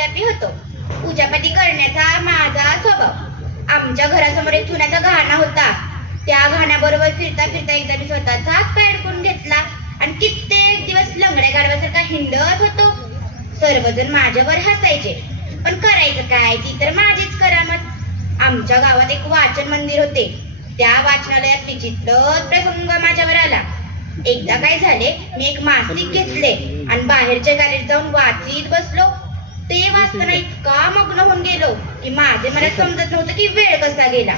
सर्वव्यापी होतो. पूजापाती करण्याचा माझा स्वभाव. आमच्या घरासमोर एक चुन्याचा घाणा होता. त्या घाण्याबरोबर फिरता फिरता एकदा मी स्वतःचाच पाय अडकून घेतला आणि कित्येक दिवस लंगड्या गाढवासारखा हिंडत होतो. सर्वजण माझ्यावर हसायचे, पण करायचं काय, ती तर माझीच करामत. आमच्या गावात एक वाचन मंदिर होते. त्या वाचनालयात विचित्र प्रसंग माझ्यावर आला. एकदा काय झाले, मी एक मासिक घेतले आणि बाहेरच्या गॅलरीत जाऊन वाचीत बसलो. ते वाचताना इतका मग्न होऊन गेलो की माझे मला समजत नव्हतं की वेळ कसा गेला.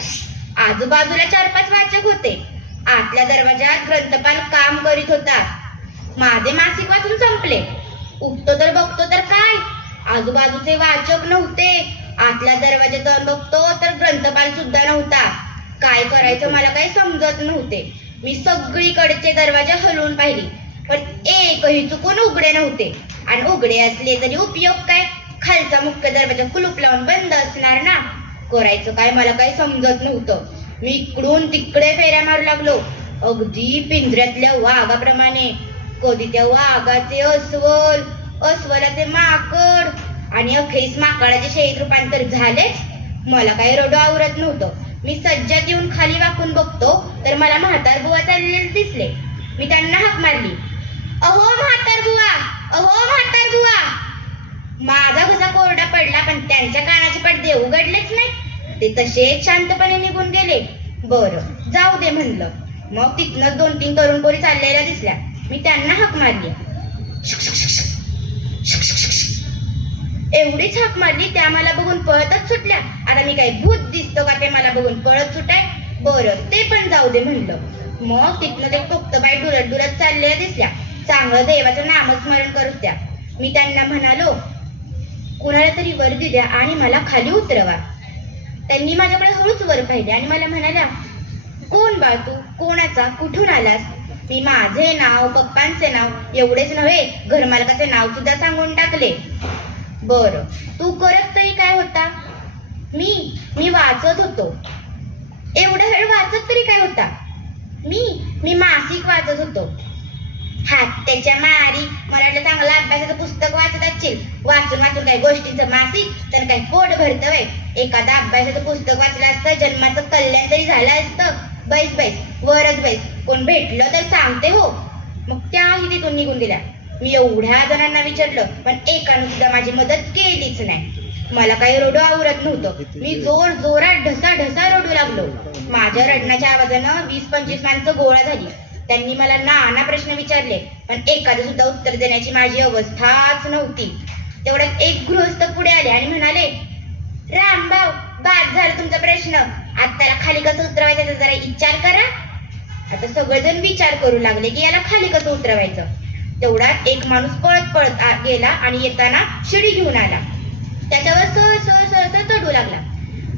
आजूबाजूला 4-5 वाचक होते. आतल्या दरवाजात ग्रंथपाल काम करीत होता. माझे मासिक वाचून संपले. उठतो तर बघतो तर काय, आजूबाजूचे वाचक नव्हते. आतल्या दरवाजात जाऊन बघतो तर ग्रंथपाल सुद्धा नव्हता. काय करायचं मला काही समजत नव्हते. मी सगळीकडचे दरवाजे हलवून पाहिली, पण एकही चुकून उघडे नव्हते. आणि उघडे असले तरी उपयोग काय, खालचा मुख्य दरवाजा कुलूप लावून बंद असणार ना. करायचं काय मला काही समजत नव्हतं. मी इकडून तिकडे फेऱ्या मारू लागलो, अगदी पिंजऱ्यातल्या वाघाप्रमाणे. कधी त्या वाघाचे अस्वल, अस्वलाचे माकड आणि अखेरीस माकडाचे शहीद रूपांतर झालेच. मला काही रडू आवरत नव्हतं. मी सज्जात येऊन खाली वाकून बघतो तर मला म्हातार बुवा चाललेले दिसले. मी त्यांना हाक मारली, अहो म्हातार बुवा, अहो म्हातार बुवा. माझा घसा कोरडा पडला, पण त्यांच्या कानाचे पडदे उघडलेच नाही. ते तसेच शांतपणे निघून गेले. बरं, जाऊ दे म्हणलं. मग तिथनं 2-3 तरुण पोरी चाललेल्या दिसल्या. मी त्यांना हाक मारली. एवढीच हाक मारली, त्या मला बघून पळतच सुटल्या. आता मी काही भूत दिसतो का ते मला बघून पळत सुटाय? बरं, ते पण जाऊ दे म्हणलं. मग तिथनं ते पोक्तबाई डुलत डुलत चाललेल्या दिसल्या. चांगलं देवाचं नामस्मरण करू द्या. मी त्यांना म्हणालो, कुणाला तरी वर देऊ द्या आणि मला खाली उतरवा. त्यांनी माझ्याकडे हळूच वर पाहिले आणि मला म्हणाल्या, कोण बा तू, कोणाचा, कुठून आलास? मी माझे नाव, पप्पांचे नाव एवढेच नव्हे, घरमालकाचे नाव सुद्धा सांगून टाकले. बरं, तू करत तरी काय होता? मी वाचत होतो. एवढा वेळ वाचत तरी काय होता? मी मासिक वाचत होतो. त्याच्या मारी, मला वाटलं चांगलं अभ्यासाचं पुस्तक वाचत असशील. वाचून वाचून काय गोष्टींचं मासिक, तर काय पोट भरतं वय. एखादं अभ्यासाचं पुस्तक वाचलं असतं, जन्माचं कल्याण तरी झालं असतं. बैस बैस, वरच बैस, कोण भेटलं तर सांगते हो. मग त्याही तिथून निघून गेल्या. मी एवढ्या जणांना विचारलं, पण एकानं सुद्धा माझी मदत केलीच नाही. मला काही रडू आवरत नव्हतं. मी जोरात ढसा रडू लागलो. माझ्या रडण्याच्या आवाजानं 20-25 माणसं गोळा झाली. त्यांनी मला नाना प्रश्न विचारले, पण एखादं सुद्धा उत्तर देण्याची माझी अवस्थाच नव्हती. तेवढ्यात एक गृहस्थ पुढे आले आणि म्हणाले, रामभाऊ, बाद झाला तुमचा प्रश्न. आता त्याला खाली कसं उतरवायचं जरा विचार करा. आता सगळेजण विचार करू लागले की याला खाली कसं उतरवायचं. तेवढ्यात एक माणूस पळत पळत गेला आणि येताना शिडी घेऊन आला. त्याच्यावर सहज चढू लागला.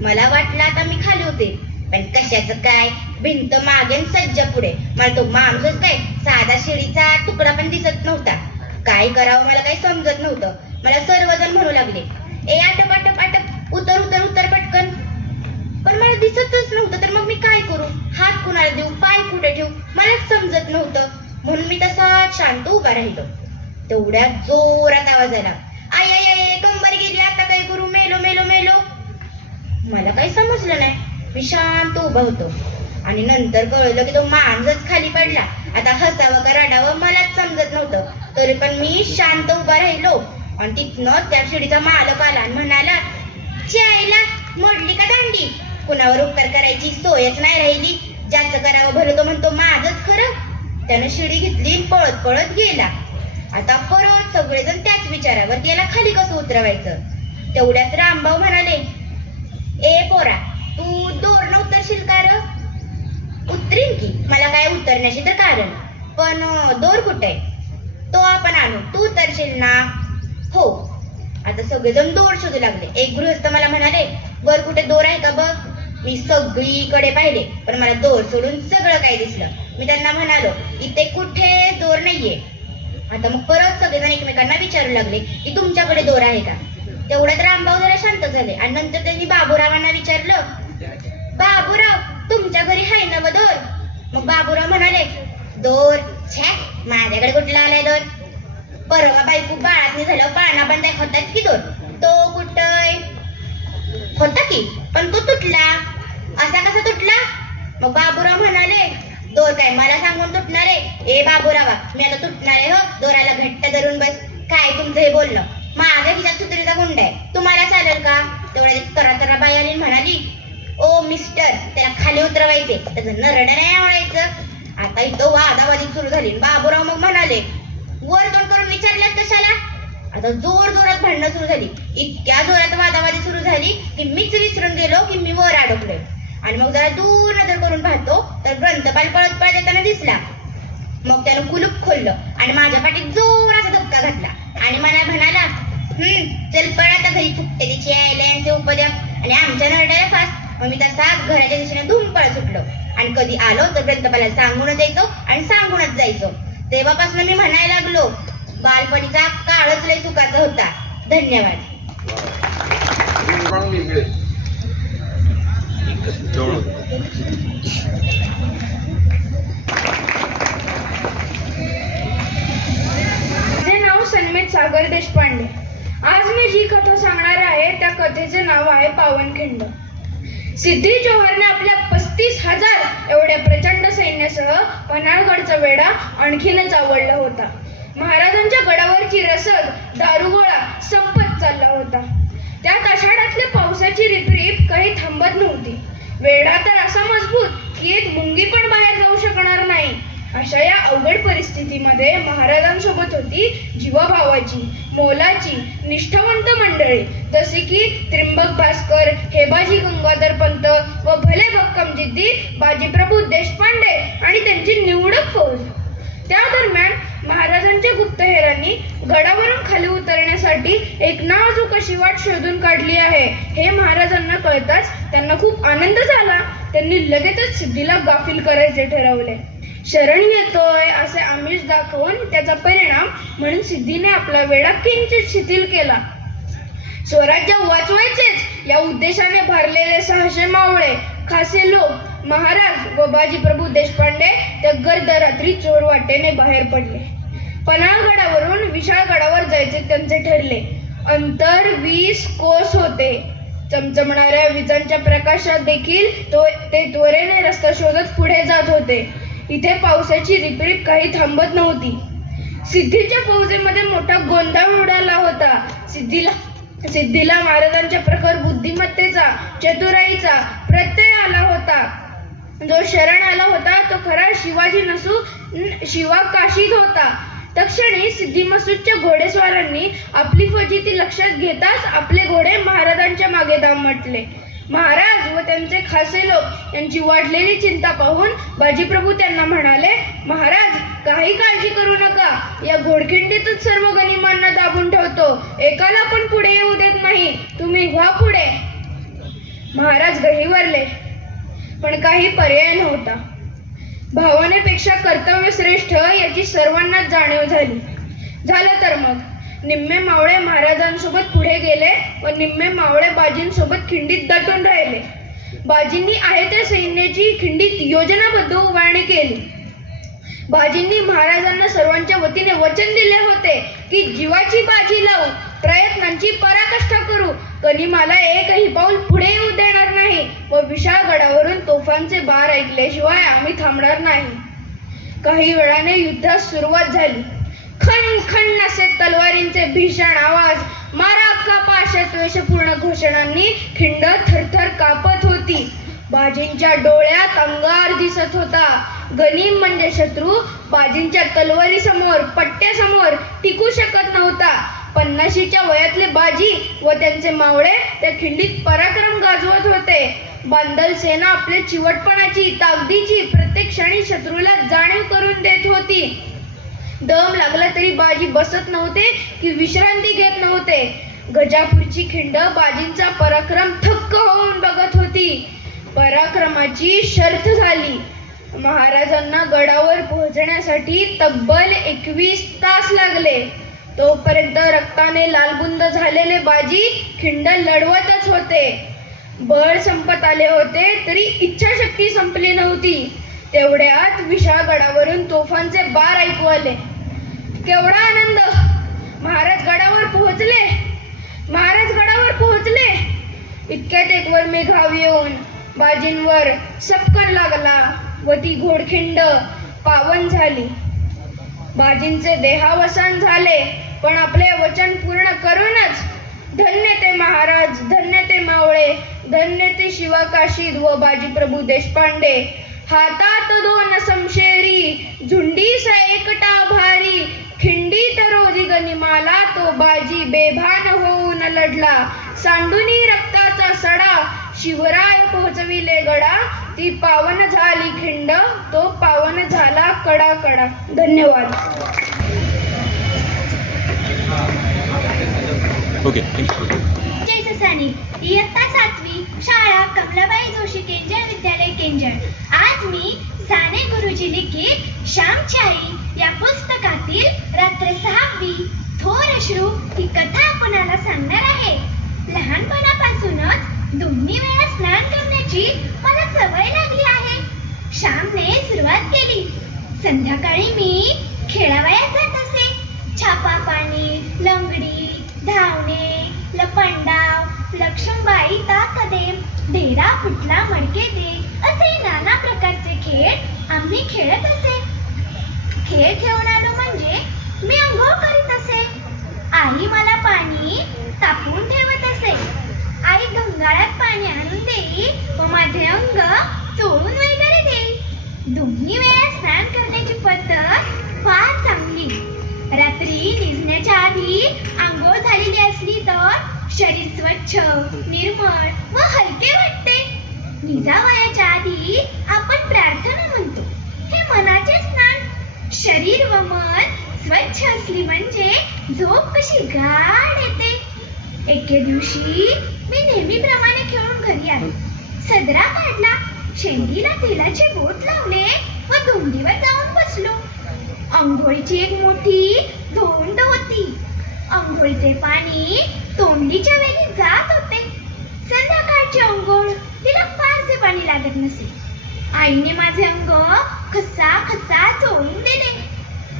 मला वाटलं आता मी खाली होते, पण कशाचं काय, भिंत मागे सज्ज पुढे. मला तो माणूसच काय, साधा शिडीचा तुकडा पण दिसत नव्हता. काय करावं मला काही समजत नव्हतं. मला सर्वजण म्हणू लागले, ए आटप आटप आटप, उतर उतर उतर पटकन. पण मला दिसतच नव्हतं, तर मग मी काय करू? हात कुणाला देऊ, पाय कुठे ठेवू, मलाच समजत नव्हतं. म्हणून मी तसाच शांत उभा राहिलो. तेवढ्यात जोरात आवाज आला, आय आय आय, कंबर गेली, आता काय करू, मेलो मेलो मेलो. मला काही समजलं नाही. मी शांत उभा होतो आणि नंतर कळलं की तो माणूसच खाली पडला. आता हसावं का रडावं मलाच समजत नव्हतं. तरी पण मी शांत उभा राहिलो. आणि तिथनं त्या शिडीचा मालक आला आणि म्हणाला, चायला मोडली का दांडी? कुणावर उपकार करायची सोयच नाही राहिली. ज्याचं करावं भलं तो म्हणतो माझंच खरं. त्यानं शिडी घेतली, पळत पळत गेला. आता परत सगळेजण त्याच विचारावर की याला खाली कसं उतरवायचं. तेवढ्यात रामभाऊ म्हणाले, ए पोरा, तू दोरनं उतरशील का र? उतरीन की, मला काय उतरण्याची तर कारण, पण दोर कुठे आहे? तो आपण आणू, तू उतरशील ना? हो. आता सगळेजण दोर शोधू लागले. एक गृहस्थ मला म्हणाले, वर कुठे दोर आहे का बघ. मी सगळीकडे पाहिले, पण मला दोर सोडून सगळं काय दिसलं. मी त्यांना म्हणालो, इथे कुठे दोर नाहीये. आता मग परत सगळेजण एकमेकांना विचारू लागले की तुमच्याकडे दोर आहे का. तेवढ्यात रामभाऊ जरा शांत झाले आणि नंतर त्यांनी बाबूरावांना विचारलं, बाबूराव, तुमच्या घरी आहे ना दोर? मग बाबूराव म्हणाले, दोर छे, माझ्याकडे कुठला आलाय दोर? परवा बायको बाळातनी झालं, पाळणा पण दाखवतात की दोर, तो होता की, पण तो तुटला. असा कसा तुटला? मग बाबूराव म्हणाले, दोर काय मला सांगून तुटणार आहे? ए बाबूरावा, मी आता तुटणार आहे हो, दोराला घट्ट धरून बस. काय तुमचं हे बोलणं? माझ्या खिशात सुत्रीचा गुंड आहे, तुम्हाला चालेल का? तेवढ्या तरा बाई आली म्हणाली, ओ मिस्टर, त्याला खाली उतरवायचे, त्याचं नरड नाही आवडायचं. आता इथं वादावादी सुरू झाली. बाबूराव मग म्हणाले, वर तोंड करून विचारल्यात कशाला? आता जोर जोरात भांडणं सुरू झाली. इतक्या जोरात वादावादी सुरू झाली की मीच विसरून गेलो की मी वर अडकलोय. आणि मग जरा दूर नजर करून पाहतो तर ग्रंथपाल पळत पळत येताना दिसला. मग त्यानं कुलूप खोललं आणि माझ्या पाठीत जोराचा धक्का घातला आणि मला म्हणाला, चल पळ आता, घरी फुकते तिची यांचे उपद्या आणि आमच्या नरड्याला फास. मग मी तसाच घराच्या दिशेने धूम पळत सुटलो आणि कधी आलो तर ग्रंथपाला सांगूनच यायचो आणि सांगूनच जायचो. तेव्हापासून मी म्हणायला लागलो, बालपणीचा काळच लय सुखाचा होता. धन्यवाद. माझे नाव सन्मित सागर देशपांडे. आज मी जी कथा सांगणार आहे त्या कथेचे नाव आहे पावनखिंड. सिद्धी जोहरने आपल्या 35,000 एवढ्या प्रचंड सैन्यासह पन्हाळगडचा वेढा आणखीनच आवडला होता. महाराजांच्या गडावरची रसद, दारुगोळा संपत चालला होता. त्यात आषाढातल्या पावसाची रिपरिप काही थांबत नव्हती. वेढा तर असा मजबूत की एक मुंगी पण बाहेर जाऊ शकणार नाही. अशा या अवघड परिस्थितीमध्ये महाराजांसोबत होती जीवाभावाची, मोलाची, निष्ठावंत मंडळी, जसे की त्रिंबक भास्कर, हेबाजी गंगाधर पंत व भले भक्कम जिद्दी बाजीप्रभू देशपांडे आणि त्यांची निवडक फौज. त्या दरम्यान महाराजांच्या गुप्तहेरांनी गडावरून खाली उतरण्यासाठी एक नाजूक अशी वाट शोधून काढली आहे हे महाराजांना कळताच त्यांना खूप आनंद झाला. त्यांनी लगेचच सिद्धीला गाफील करायचे ठरवले. शरण येतोय असे आमिष दाखवून त्याचा परिणाम म्हणून सिद्धीने आपला वेढा किंचित शिथिल केला. स्वराज्य वाचवायचेच या उद्देशाने भरलेले 600 मावळे, खासे लोक, महाराज व बाजीप्रभू देशपांडे त्या गर्द रात्री चोर वाटेने बाहेर पडले. पन्हाळगडावरून विशाळगडावर जायचे त्यांचे ठरले. अंतर 20 कोस होते. चमचमणाऱ्या विजांच्या प्रकाशात देखील ते त्वरेने रस्ता शोधत पुढे जात होते. इथे पावसाची रिपरिप काही थांबत नव्हती. सिद्धीच्या फौजेमध्ये मोठा गोंधळ उडाला होता. सिद्धीला महाराजांच्या प्रखर बुद्धिमत्तेचा, चतुराईचा प्रत्यय आला होता. जो शरण आला होता तो खरा शिवाजी नसून शिवा काशीत होता. तक्षणी सिद्धी मसूदच्या घोडेस्वारांनी आपली फजिती लक्षात घेताच आपले घोडे महाराजांच्या मागे दामटले. महाराज व त्यांचे खासे लोक यांची वाढलेली चिंता पाहून बाजीप्रभू त्यांना म्हणाले, महाराज काही काळजी करू नका, या घोडखिंडीतच सर्व गनिमांना दाबून ठेवतो. एकाला पण पुढे येऊ देत नाही. तुम्ही व्हा पुढे. महाराज गहिवरले, पण काही पर्याय नव्हता. भावनेपेक्षा कर्तव्य श्रेष्ठ याची सर्वांनाच जाणीव झाली. झालं तर मग निम्मे मावळे महाराजांसोबत पुढे गेले व निम्मे मावळे बाजींसोबत खिंडीत दटून राहिले. बाजींनी आहे त्या सैन्याची खिंडीत योजनाबद्ध उभारणी केली. बाजींनी महाराजांना सर्वांच्या वतीने वचन दिले होते की जीवाची बाजी लावू, प्रयत्नांची पराकाष्ठा करू, गनिमाला एकही पाऊल पुढे येऊ देणार नाही व विशाळगडावरून तोफांचे बार ऐकल्याशिवाय आम्ही थांबणार नाही. काही वेळाने युद्धास सुरुवात झाली. खण खण असे तलवारींचे भीषण आवाज, मारा कापा अशा द्वेषपूर्ण घोषणांनी खिंड थरथर कापत होती. बाजींच्या डोळ्यात अंगार दिसत होता. गनीम म्हणजे शत्रू बाजींच्या तलवारी समोर, पट्ट्यासमोर टिकू शकत नव्हता. 50च्या वयातले बाजी व त्यांचे मावळे त्या खिंडीत पराक्रम गाजवत होते. बांदल सेना आपल्या चिवटपणाची, ताकदीची प्रत्येक क्षणी शत्रूला जाणीव करून देत होती. दम लागला तरी बाजी बसत नव्हते की विश्रांती घेत नव्हते. गजापूरची खिंड बाजींचा पराक्रम थक्क होऊन बघत होती. पराक्रमाची शर्थ झाली. महाराजांना गडावर पोहोचण्यासाठी तब्बल 21 तास लागले. तोपर्यंत रक्ताने लालबुंद झालेले बाजी खिंड लढवतच होते. बळ संपत आले होते तरी इच्छाशक्ती संपली नव्हती. तेवढ्यात विशाळगडावरून तोफांचे बार ऐकू आले. केवढा आनंद! महाराज गडावर पोहोचले. महाराज गडावर पोहोचले. इतक्यात एक मी घाव येऊन बाजींवर सपकन लागला व ती घोडखिंड पावन झाली. बाजींचे देहावसान झाले, पण आपले वचन पूर्ण करूनच धन्य ते महाराज, धन्य ते मावळे, धन्य ते शिवाकाशीद व बाजीप्रभू देशपांडे. हातात दोन समशेरी, झुंडीसा एकटा भारी, खिंडीत रोजी गनिमाला तो बाजी बेभान होऊन लढला. सांडुनी रक्ताचा सडा शिवराय पोहोचविले गडा, ती पावन झाली खिंड, तो पावन झाला कडा कडा. धन्यवाद. ओके. जय ससानी, इयत्ता 7वी, शाळा कमलाबाई जोशी केंजळ विद्यालय केंजळ. आज मी साने गुरुजी लिखित श्यामची आई या पुस्तकातील रात्र 6वी थोर अश्रू ही कथा आपणाला सांगणार आहे. लहानपणापासूनच दोन्ही वेळा स्नान करण्याची मला सवय लागली आहे. श्यामने सुरुवात केली. संध्याकाळी मी खेळावयास जात असे. छापा पाणी, लंगडी, धावणे, लपंडाव, लक्ष्मणबाई ताकदे, ढेरा फुटला मडके दे असे नाना प्रकारचे खेळ आम्ही खेळत असे. खेळ खेळून आलो म्हणजे मी अंघोळ करीत असे. आई मला पाणी तापवून ठेवत असे. आई गंगाळात पाणी आणून देई व माझे अंग चोळून वगैरे देई. दोन्ही वेळा स्नान करण्याची पद्धत फार चांगली. रात्री निजण्याच्या आधी आंघोळ झालेली असली तर शरीर स्वच्छ, निर्मळ व हलके वाटते. निजावयाच्या आधी आपण प्रार्थना म्हणतो. हे मनाचे स्नान. शरीर व मन स्वच्छ असली म्हणजे झोप कशी गाढ येते. एके दिवशी मी नेहमीप्रमाणे खेळून घरी आले. सदरा काढला, शेंडीला तेलाचे बोट लावले व धुंडीवर जाऊन बसलो. अंघोळीची एक मोठी धोंड होती. अंघोळीचे पाणी तोंडीच्या वेळी जात होते. संध्याकाळची अंघोळ तिला फारसे पाणी लागत नसे. आईने माझे अंग खसा खसा चोळून दिले.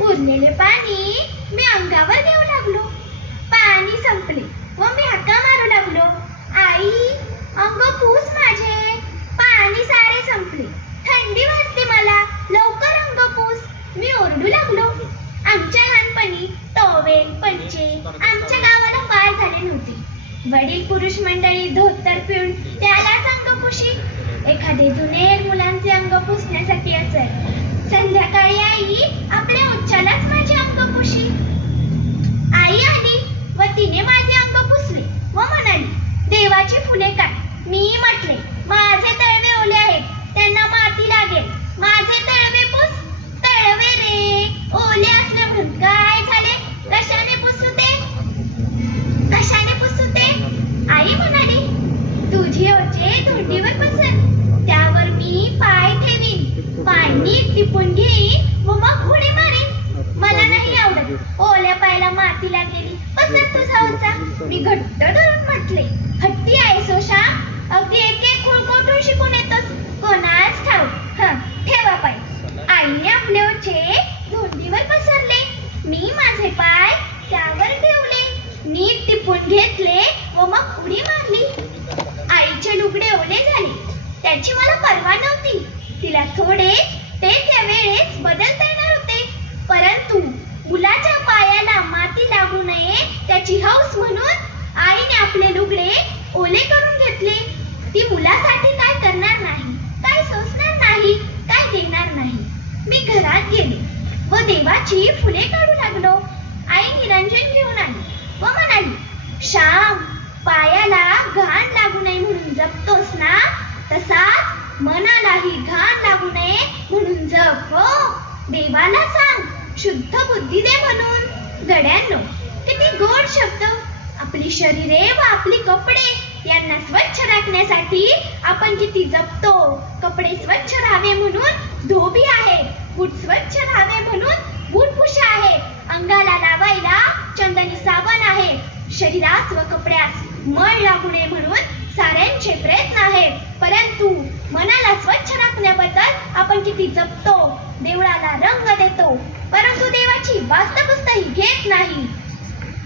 उरलेले पाणी मी अंगावर घेऊ लागलो. पाणी संपले व मी हाका मारू लागलो. आई, अंग पुस माझे. पाणी सारे संपले. थंडी वाजते मला. लवकर अंग पुस. मी ओरडू लागलो. आमच्या लहानपणी टॉवेल, पंचे आमच्या गावाला फार झाले नव्हते. वडील पुरुष मंडळी धोतर पिळून त्यालाच अंग पुशी. एखादे जुने मुलांचे अंग पुसण्यासाठी असत. संध्याकाळी आई आपल्या उच्चालाच माझे अंग पुशी. आई आली व तिने माझे अंग पुसले व म्हणाली, देवाची फुले काय? मी म्हटले, माझे तळवे ओले आहेत, त्यांना माती लागेल. माझे तळवे पुस. तळवे रे, ओले असले म्हणून काय झाले? कशाने पुसू ते? कशाने पुसू ते? आई म्हणाली, तुझी ओझे धुंडीवर पसर. त्यावर मी पाय ठेवीन. पाय नीट टिपून घेईन व मग उडी मारीन. मला नाही आवडत ओल्या पायाला माती लागलेली. पसर तुझा ओझा. मी घट्ट धरून म्हटले. हट्टी आहेस ओ श्याम. अगदी एक एक खूळ कोठून शिकून येतोस? कोणास ठाऊक. ठेवा पाय. आईने आपले ओझे धुंडीवर पसरले. मी माझे पाय त्यावर ठेवले. नीट टिपून घेतले व मग उडी मारली. आईचे लुगडे ओले झाले. त्याची मला पर्वा नव्हती. तिला थोडे ते त्या वेळेस बदलता येणार होते. परंतु मुलाच्या पायाला माती लागू नये त्याची हौस म्हणून आईने आपले लुगडे ओले करून घेतले. ती मुलासाठी काय करणार नाही, काय सोसणार नाही, काय देणार नाही. मी घरात गेले व देवाची फुले काढू लागलो. आई निरंजन घेऊन आली व म्हणाली, श्याम, पायाला घाण लागू नये म्हणून जपतोस ना, तसाच मनालाही घाण लागू नये म्हणून जप. हो, देवाला सांग शुद्ध बुद्धी दे म्हणून. गड्यांनो, किती गोड शब्द. आपली शरीरे व आपली कपडे यांना स्वच्छ राखण्यासाठी आपण किती जपतो. कपडे स्वच्छ राहावे म्हणून धोबी आहे. बूट स्वच्छ राहावे म्हणून बूटपुशा आहे. अंगाला लावायला चंदनी साबण आहे. शरीरास व कपड्यास मळ लागू नये म्हणून साऱ्यांचे प्रयत्न आहेत. परंतु मनाला स्वच्छ राखण्याबद्दल आपण किती जपतो. देवळाला रंग देतो, परंतु देवाची वास्तपुस्तही घेत नाही.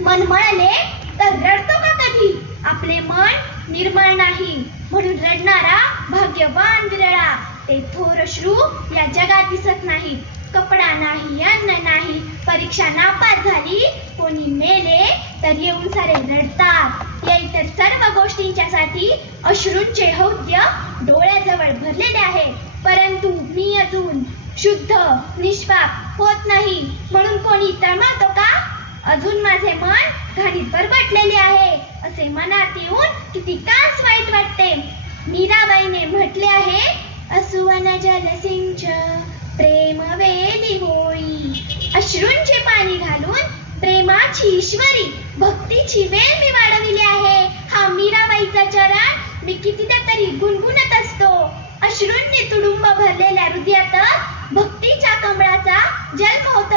मन मळले तर रडतो का कधी? आपले मन निर्मळ नाही म्हणून रडणारा भाग्यवान विरळा. ते थोर अश्रू या जगात दिसत नाहीत. कपडा नाही, अन्न नाही, परीक्षा नापास झाली, कोणी मेले तर येऊन सारे रडतात. या इतर सर्व गोष्टींच्यासाठी अश्रूंचे हौद्य डोळ्याजवळ भरलेले आहे. परंतु मी अजून शुद्ध निष्पाप होत नाही म्हणून कोणी तळमळतो का? अजून माझे मन घाणीत बरबटलेले आहे असे मनात येऊन किती कास वाईट वाटते. मीराबाईने म्हटले आहे, असुवन जलसिंच प्रेम वेली होई. अश्रूंचे पाणी घालून प्रेमाची ईश्वरी भक्तीची वेल मी वाढविली आहे. हा मीराबाईचा चरण मी कितीदा तरी गुणगुणत असतो. अश्रूंनी तुडुंब भरलेल्या हृदयात भक्तीच्या कमळाचा जन्म होत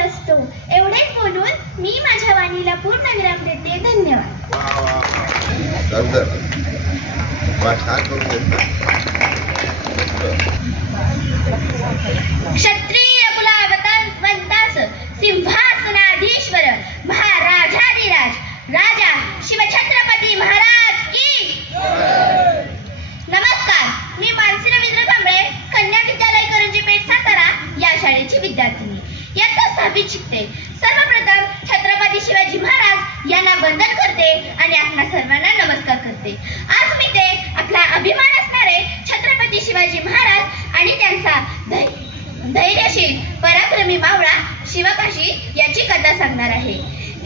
असतो. एवढेच बोलून मी माझ्या वाणीला पूर्ण विराम देते. धन्यवाद. क्षत्रिय कुलावतंस सिंहासनाधीश्वर महाराजाधिराज राजा शिवछत्रपती महाराज की नमस्कार. मी मानसी रवींद्र कांबळे, कन्या विद्यालय करंजी पेठ सातारा या शाळेची विद्यार्थिनी. इयत्ता 6वीत शिकते. सर्वप्रथम छत्रपती शिवाजी महाराज यांना वंदन करते आणि आपल्या सर्वांना नमस्कार करते. आज मी ते आपला अभिमान असणारे छत्रपती शिवाजी महाराज आणि त्यांचा धैर्यशील पराक्रमी मावळा शिवकाशी याची कथा सांगणार आहे.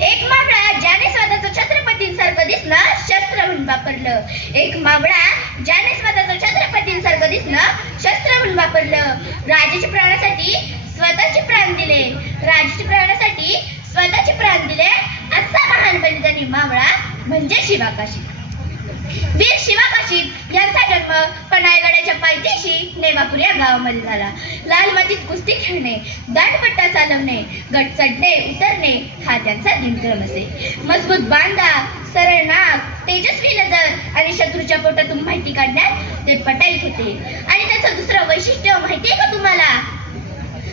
एक मावळा ज्याने स्वतःचं छत्रपतींसारखं दिसणं शस्त्र म्हणून वापरलं. शस्त्र म्हणून वापरलं. राजाच्या प्राणासाठी स्वतःचे प्राण दिले असा महान बलिदानी मावळा म्हणजे शिवकाशी. वीर शिवकाशी यांचा जन्म पन्हाळगडाच्या पायथ्याशी नेवापूर या गावामध्ये झाला. लाल मातीत कुस्ती खेळणे, दाटपट्टा चालवणे, गट चढणे उतरणे हा त्यांचा दिनक्रम असे. मजबूत बांधा, सरळ नाक, तेजस्वी नजर आणि शत्रूच्या पोटातून माहिती काढण्यात ते पटाईत होते. आणि त्याचं दुसरं वैशिष्ट्य माहितीये का तुम्हाला?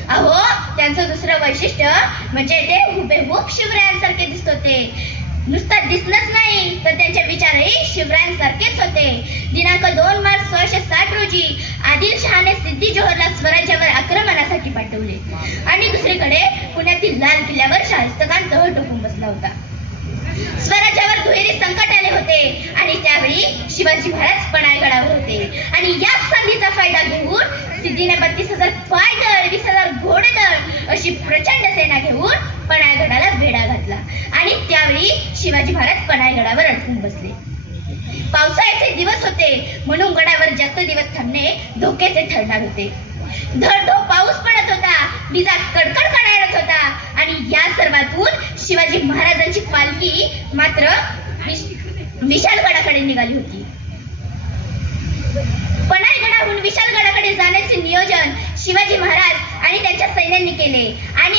अहो, त्यांचं दुसरं वैशिष्ट्य म्हणजे ते हुबेहूब शिवरायांसारखे दिसत होते. नुसतं दिसणंच नाही तर त्यांचे विचारही शिवरायांसारखेच होते. दिनांक 2 मार्च 1660 रोजी आदिलशहाने सिद्दी जोहरला स्वराज्यावर आक्रमणासाठी पाठवले आणि दुसरीकडे पुण्यातील लाल किल्ल्यावर शाहिस्तखान तह टोकून बसला होता. स्वराज्यावर दुहेरी संकट आले होते आणि त्यावेळी शिवाजी महाराज पन्हाळगडावर होते. आणि याच संधीचा फायदा घेऊन सिद्धीने 32,000 पायदळ, 20,000 घोडेदळ अशी प्रचंड सेना घेऊन पन्हाळगडाला वेढा घातला आणि त्यावेळी शिवाजी महाराज पन्हाळगडावर अडकून बसले. पावसाळ्याचे दिवस होते म्हणून गडावर जास्त दिवस थांबणे धोक्याचे ठरणार होते. धडधो पाऊस पडत होता, विजा कडकड कडाडत होता आणि या सर्वातून शिवाजी महाराजांची पालखी मात्र विशाळगडाकडे निघाली होती. पन्हाळगडाहून विशाळगडाकडे जाण्याचे नियोजन शिवाजी महाराज आणि त्यांच्या सैन्यांनी केले आणि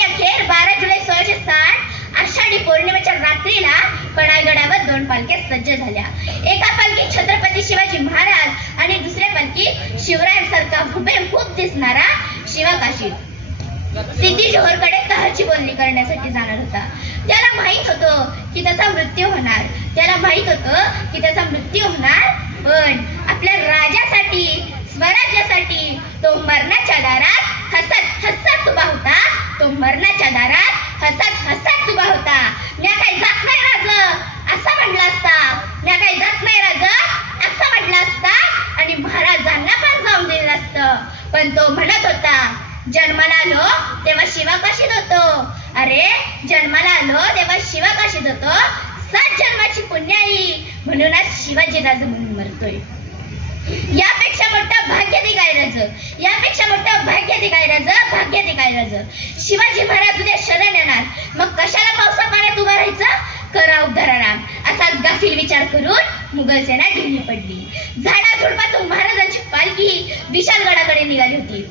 अखेर 12 जुलै 1660 आषाढी पौर्णिमेच्या रात्रीला पन्हाळगडावर 2 पालख्या सज्ज झाल्या. एका पालखी छत्रपती शिवाजी महाराज आणि दुसऱ्या पालखी शिवरायांसारखा हुबेहूब दिसणारा शिवकाशी सिद्दी जोहरकडे तहाची बोलणी करण्यासाठी जाणार होता. त्याला माहित होतं की त्याचा मृत्यू होणार, पण आपल्या राजासाठी, स्वराज्यासाठी तो मरणाच्या दारात हसत हसत उभा होता. म्या काही जात नाही राज असं म्हटलं असता आणि महाराजांना पण जाऊन दिलं असतं. पण तो म्हणत होता, जन्माला आलो तेव्हा शिवकाशीत होतो. अरे, जन्माला आलो तेव्हा शिवकाशीत होतो. 7 जन्माची पुण्याई म्हणूनच शिवाजी राज म्हणून मरतोय. यापेक्षा मोठं भाग्य दे काय राज. शिवाजी महाराज उद्या शरण येणार, मग कशाला पावसा पाण्यात उभा राहायचं? करा उद्धाराराम असाच गाफील विचार करून मुघल सेना ढिली पडली. झाडाझुडपातून महाराजांची पालखी विशाळगडाकडे निघाली होती.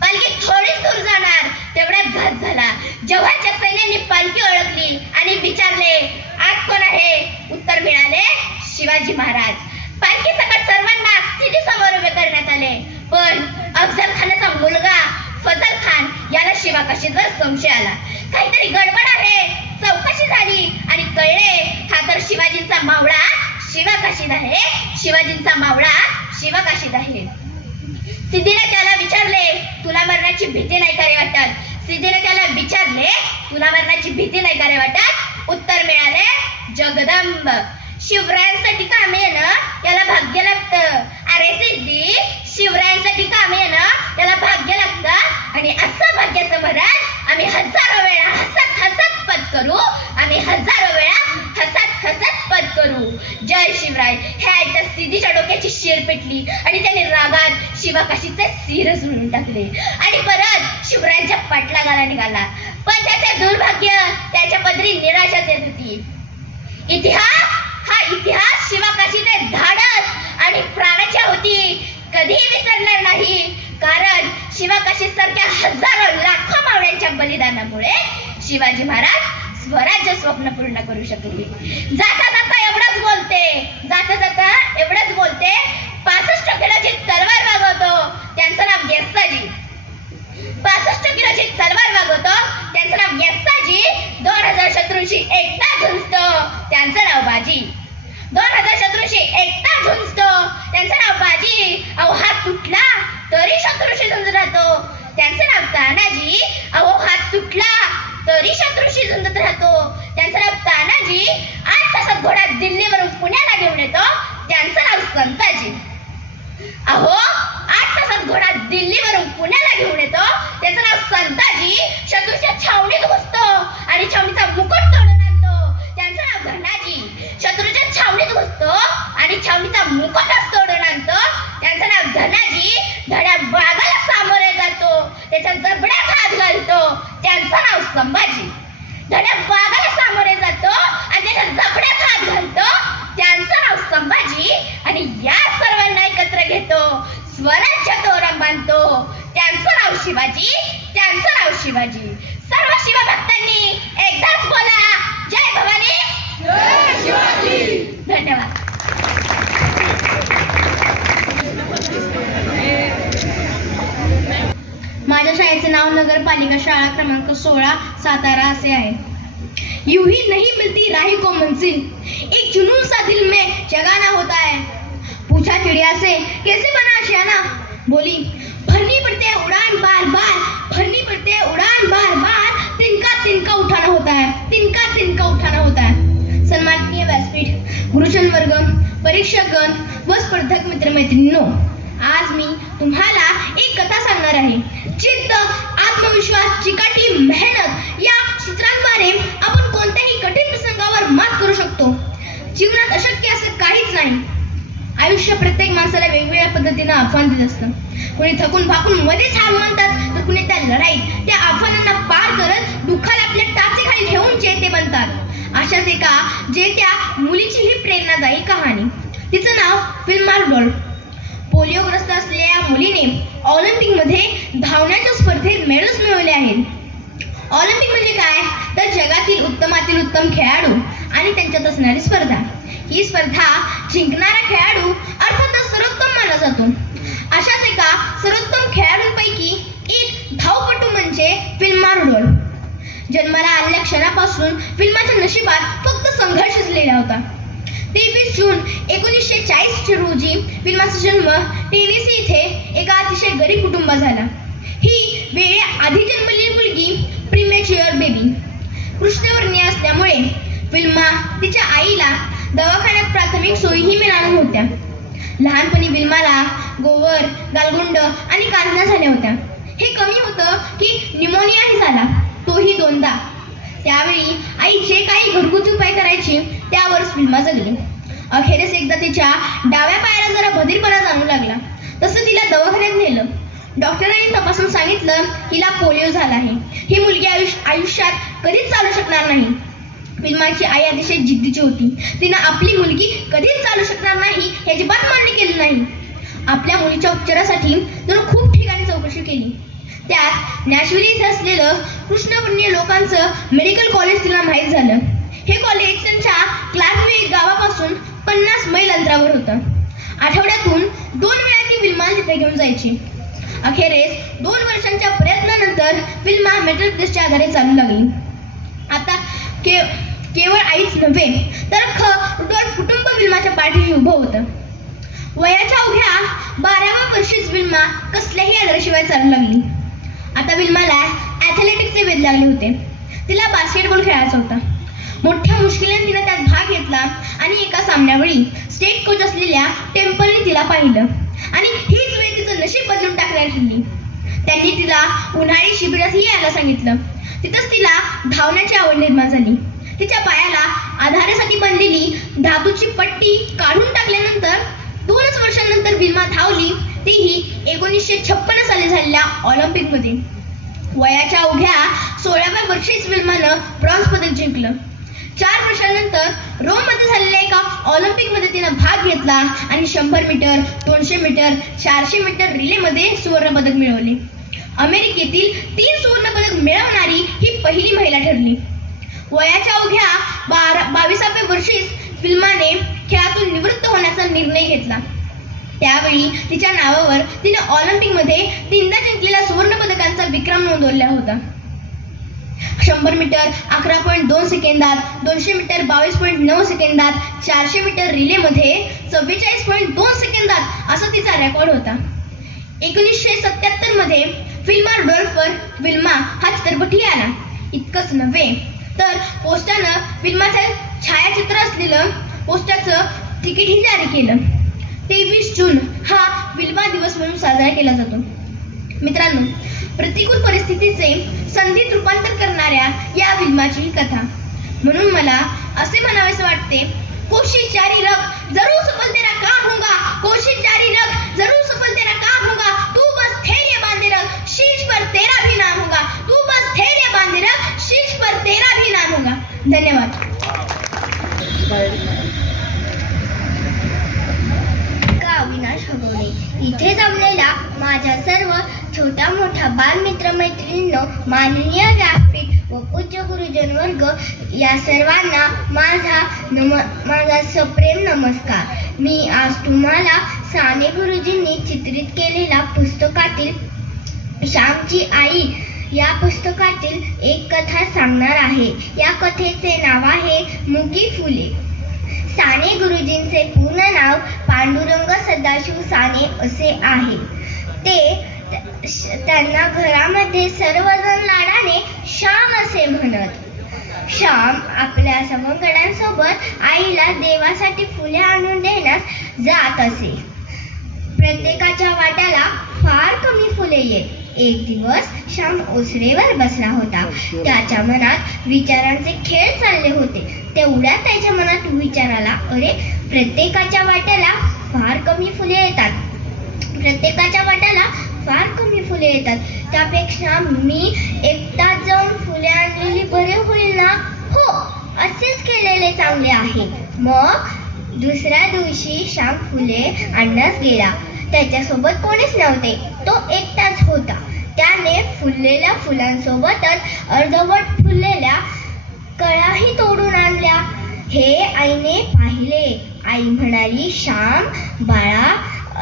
पालखी थोडीच दूर जाणार तेवढ्यात घात झाला. जव्हारच्या सैन्यांनी पालखी ओळखली आणि विचारले, आत कोण आहे? उत्तर मिळाले, शिवाजी महाराज. पालखी सकट सर्वांना सिद्धी समोर उभे करण्यात आले, पण अफजल खानाचा मुलगा फजल खान याला शिवकाशीवर संशय आला. काहीतरी गडबड आहे. चौकशी झाली आणि कळले हा तर शिवाजींचा मावळा शिवकाशीत आहे, शिवाजींचा मावळा शिवकाशीत आहे. सिद्धीने त्याला विचारले, तुला मरणाची भीती नाही का रे वाटत? सिद्धीने त्याला विचारले, तुला मरणाची भीती नाही का रे वाटत? उत्तर मिळाले, जगदंब. शिवरायांसाठी काम येणं याला भाग्य लागतं. अरे सिद्धी, शिवरायांसाठी काम येणं याला भाग्य लागतं. आणि असं भाग्याचं मरण आम्ही हजारो वेळा हसत हसत पत्करू. आम्ही हजारो वेळा हसत हसत पत्करू. जय शिवराय. हे ऐकता सिद्धीच्या डोक्याची शिर पेटली आणि त्याने रागात शिवकाशीचे शिरच म्हणून टाकले आणि परत शिवरायांच्या पाठलागाला निघाला. पण त्याचे दुर्भाग्य, त्याच्या पदरी निराशाच येत होती. इतिहास शिवकाशीचे धाडस आणि प्राणाची आहुती कधीही विसरणार नाही. कारण शिवकाशी सारख्या हजारो लाखो मावळ्यांच्या बलिदानामुळे शिवाजी महाराज स्वराज्य स्वप्न पूर्ण करू शकले. जाता जाता एवढंच बोलते 65 किलोची तलवार वागवतो त्यांचं नाव येसाजी. 65 किलोची तलवार वागवतो त्यांचं नाव येसाजी. 2000 शत्रूंशी एकटा झुंजतो त्यांचं नाव बाजी. 2000 शत्रूंशी एकटा झुंजतो त्यांचं नाव बाजी. अहो हात तुटला तरी शत्रूशी झुंज राहतो त्यांचं नाव तानाजी. अहो हात तुटला तरी शत्रूशी झुंजत राहतो त्यांचं नाव तानाजी. 8 तासात घोडा दिल्लीवरून पुण्याला घेऊन येतो त्यांचं नाव संताजी. अहो 8 तासात घोडा दिल्लीवरून पुण्याला घेऊन येतो त्याचं नाव संताजी. शत्रूच्या छावणीत घुसतो आणि छावणीचा मुकुट तोडून आणतो त्यांचं नाव धनाजी. शत्रूच्या छावणीत घुसतो आणि छावणीचा मुकुटच तोडून आणतो त्यांचं नाव धनाजी. धड्या वाघाला सामोरे जातो त्याच्या जबड्यात हात घालतो त्यांचं नाव संभाजी. धड्या वाघाला सामोरे जातो आणि त्याच्या जबड्यात हात घालतो त्यांचं नाव संभाजी. आणि या सर्वांना एकत्र घेतो, स्वराज्य तोरण बांधतो त्यांचं नाव शिवाजी. त्यांचं नाव शिवाजी. सर्व शिवभक्तांनी एकदाच बोला, जय भवानी, जय शिवाजी. धन्यवाद. माझ्या शाळेचे नाव नगरपालिका शाळा क्रमांक 16 सातारा असे आहे. यूं ही नहीं मिलती राही को मंजिल, एक जुनून सा दिल में जगाना होता है. पूछा चिड़िया से कैसे बना आशियाना, बोली भरनी पड़ती है उड़ान बार बार, भरनी पड़ती है उड़ान बार बार, तिनका तिनका उठाना होता है, तिनका तिनका उठाना होता है. सन्माननीय व्यासपीठ, गुरुजन वर्ग, परीक्षकगण व स्पर्धक मित्रमैत्रिणींनो, आज मी तुम्हाला एक कथा सांगणार आहे. जिद्द, आत्मविश्वास, चिकाटी, मेहनत या सूत्रांद्वारे आपण कोणत्याही कठीण प्रसंगावर मात करू शकतो. जीवनात अशक्य असं काहीच नाही. आयुष्य प्रत्येक माणसाला वेगवेगळ्या पद्धतीनं आव्हान देत असतं. कुणी थकून भाकून मध्येच हार मानतात, तर कुणी त्या लढाईत त्या आव्हानांना पार करत दुःखाला आपल्या टाचेखाली ठेवून जेते बनतात. अशाच एका जेत्या मुलीची ही प्रेरणादायी कहाणी. तिचं नाव विल्मा रुडॉल्फ. पोलिओग्रस्त असलेल्या मुलीने ऑलिम्पिकमध्ये धावण्याच्या स्पर्धेत मेडल्स मिळवले आहेत. ऑलिम्पिक म्हणजे काय, तर जगातील उत्तमातील उत्तम खेळाडू आणि त्यांच्यात असणारी स्पर्धा. ही स्पर्धा जिंकणारा खेळाडू अर्थातच सर्वोत्तम मानला जातो. अशाच एका सर्वोत्तम खेळाडूंपैकी एक धावपटू म्हणजे विल्मा रुडॉल्फ. जन्माला आलेल्या क्षणापासून विल्माच्या नशिबात फक्त संघर्ष लिहिला होता. 23 जून 1940 रोजी विल्माचा जन्म टेनेसी इथे एका अतिशय गरीब कुटुंबात झाला. ही वेळेआधी जन्मलेली मुलगी प्रीमॅच्युअर बेबी. कृष्णवर्णीय असल्यामुळे विल्मा तिच्या आईला दवाखान्यात प्राथमिक सोयीही मिळाल्या नव्हत्या. लहानपणी विल्माला गोवर, गालगुंड आणि कांजिण्या झाल्या होत्या. हे कमी होतं की न्यूमोनियाही झाला, तोही 2दा. त्यावेळी आई जे काही घरगुती उपाय करायची त्यावरच विल्मा जगली. अखेरीस एकदा तिच्या डाव्या पायाला जरा बधीरपणा जाणू लागला. तसं तिला दवाखान्यात नेलं. डॉक्टरांनी तपासून सांगितलं हिला पोलिओ झाला आहे. ही मुलगी आयुष्यात कधीच चालू शकणार नाही. विल्माची आई अतिशय जिद्दीची होती. तिनं आपली मुलगी कधीच चालू शकणार नाही हे अजिबात मान्य केलं नाही. आपल्या मुलीच्या उपचारासाठी तिनं खूप ठिकाणी चौकशी केली. त्यात नॅशविल इथे असलेलं कृष्णवर्णीय लोकांचं मेडिकल कॉलेज तिला माहीत झालं. हे कॉलेज त्यांच्या क्लार्कविल गावापासून 50 मैल अंतरावर होतं. आठवड्यातून 2 वेळा ती विल्मा तिथे घेऊन जायची. अखेरीस 2 वर्षांच्या प्रयत्नानंतर विल्मा मेटल प्लेसच्या आधारे चालू लागली. आता केवळ आईच नव्हे तर विल्माच्या पाठीशी उभं होतं. वयाच्या अवघ्या 12व्या वर्षीच विल्मा कसल्याही आदराशिवाय चालू लागली. आता विल्माला ॲथलेटिक्सचे वेध लागले होते. तिला बास्केटबॉल खेळायचा होता. मोठ्या मुश्किलीने तिने त्यात भाग घेतला आणि एका सामन्यावेळी स्टेट कोच असलेल्या टेम्पलने तिला पाहिलं आणि हीच वेळ तिचं नशीब बदलून टाकण्यात ठरली. त्यांनी तिला उन्हाळी शिबिरातही यायला सांगितलं. तिथंच तिला धावण्याची आवड निर्माण झाली. तिच्या पायाला आधारासाठी बनलेली धातूची पट्टी काढून टाकल्यानंतर 2च वर्षांनंतर विल्मा धावली, तीही 1956 साली झालेल्या ऑलिम्पिकमध्ये. वयाच्या अवघ्या 16व्या वर्षीच विल्मानं ब्रॉन्झ पदक जिंकलं. 4 वर्षांनंतर रोममध्ये झालेल्या एका ऑलिम्पिकमध्ये तिनं भाग घेतला आणि 100 मीटर, 200 मीटर, 400 मीटर रिलेमध्ये सुवर्ण पदक मिळवले. अमेरिकेतील 3 सुवर्ण पदक मिळवणारी ही पहिली महिला ठरली. वयाच्या अवघ्या 22व्या वर्षीच विल्माने खेळातून निवृत्त होण्याचा निर्णय घेतला. त्यावेळी तिच्या नावावर तिने ऑलिम्पिकमध्ये 3दा जिंकलेल्या सुवर्ण पदकांचा विक्रम नोंदवला होता. 100 मीटर 11.2 सेकंदात, 200 मीटर 22.9 सेकंदात, 400 मीटर रिलेमध्ये 44.2 सेकंदात असा तिचा रेकॉर्ड होता. 1977 मध्ये फिल्म डॉल्फवर विल्मा हा चित्रपटही आला. इतकंच नव्हे तर पोस्टानं विल्माचं छायाचित्र असलेलं पोस्टाचं तिकीटही जारी केलं. 23 जून हा विल्मा दिवस म्हणून साजरा केला जातो. मित्रांनो, प्रतिकूल परिस्थितीचे संधीत रूपांतर करणाऱ्या या विल्माची ही कथा. म्हणून मला असे म्हणावेसे वाटते, कोशिश जारी रख, जरूर सफल तेरा काम होगा. कोशिश जारी रख, जरूर सफल तेरा काम होगा. तू बस धैर्य बांधे रख, शीर्ष पर तेरा भी नाम होगा. तू बस धैर्य बांधे रख, शीर्ष पर तेरा भी नाम होगा. धन्यवाद. अविनाश हगवणे. इथे जमलेला माझ्या सर्व छोटा मोठा बालमित्र मैत्रिणींनो, माननीय व्यासपीठ व पूज्य गुरुजन वर्ग या सर्वांना माझा सप्रेम नमस्कार. मी आज तुम्हाला साने गुरुजींनी चित्रित केलेल्या पुस्तकातील श्यामची आई या पुस्तकातील एक कथा सांगणार आहे. या कथेचे नाव आहे मुकी फुले. साने गुरुजींचे पूर्ण नाव पांडुरंग सदाशिव साने असे आहे. त्यांना घरामध्ये सर्वजण लाडाने श्याम असे म्हणत. श्याम आपल्या सवंगड्यांसोबत आईला देवासाठी फुले आणून देण्यास जात असे. प्रत्येकाच्या वाट्याला फार कमी फुले येत. एक दिवस श्याम ओसरेवर बसला होता. त्याच्या मनात विचारांचे खेळ चालले होते. तेवढ्यात त्याच्या मनात विचार आला, अरे, प्रत्येकाच्या वाट्याला फार कमी फुले येतात. प्रत्येकाच्या वाट्याला फार कमी फुले येतात. त्यापेक्षा मी एकटाच जाऊन फुले आणलेली बरे होईल ना? हो, असेच केलेले चांगले आहे. मग दुसऱ्या दिवशी श्याम फुले आणण्यास गेला. त्याच्यासोबत कोणीच नव्हते. तो एकटाच होता. त्याने फुललेल्या फुलांसोबतच अर्धवट फुललेल्या कळाही तोडून आणल्या. हे आईने पाहिले. आई म्हणाली, श्याम बाळा,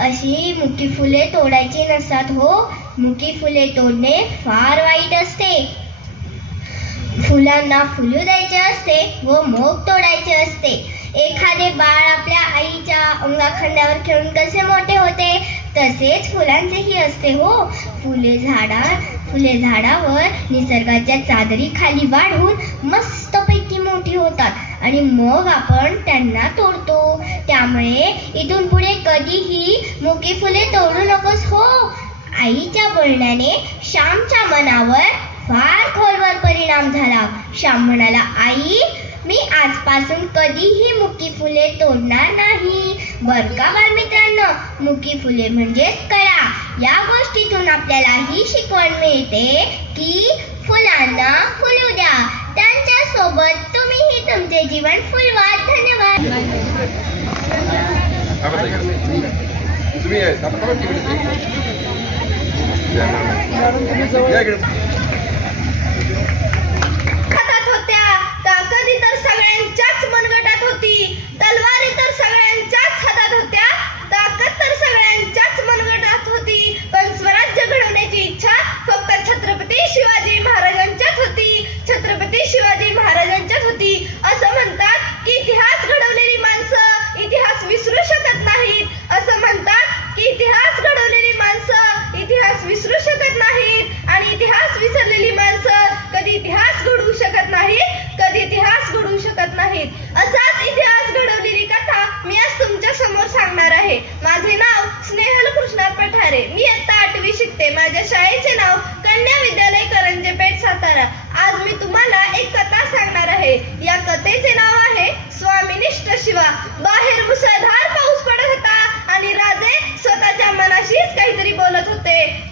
अशी मुकी फुले तोडायची नसतात हो. मुकी फुले तोडणे फार वाईट असते. फुलांना फुलू द्यायचे असते व मग तोडायचे असते. एखादे बाळ आपल्या आईच्या अंगाखांद्यावर खेळून कसे मोठे होते, तसेच फुलांचेही असते हो. फुले झाडावर निसर्गाच्या चादरीखाली वाढून मस्तपैकी मोठी होतात आणि मग आपण त्यांना तोडतो. त्यामुळे इथून पुढे कधीही मुकी फुले तोडू नकोस हो. आईच्या बोलण्याने श्यामच्या मनावर फार खोलवर परिणाम झाला. श्याम म्हणाला, आई, मी आजपासून कधीही मुकी फुले तोडणार नाही. बरं का बालमित्रांनो, मुकी फुले म्हणजेच कळा. या गोष्टीतून आपल्याला ही शिकवण मिळते की फुलांना फुलू द्या. त्यांच्या सोबत तुम्हीही तुमचे जीवन फुलवा. धन्यवाद. हातात होत्या कधी तर सगळ्यांच्याच मनगटात होती. तलवारी तर सगळ्यांच्याच हातात होत्या. ताकद तर सगळ्यांच्याच मनगटात होती. पण स्वराज्य घडवण्याची इच्छा फक्त छत्रपती शिवाजी महाराजांच्याच होती. छत्रपती शिवाजी महाराजांच्याच होती. असं म्हणतात की इतिहास घडवलेली माणसं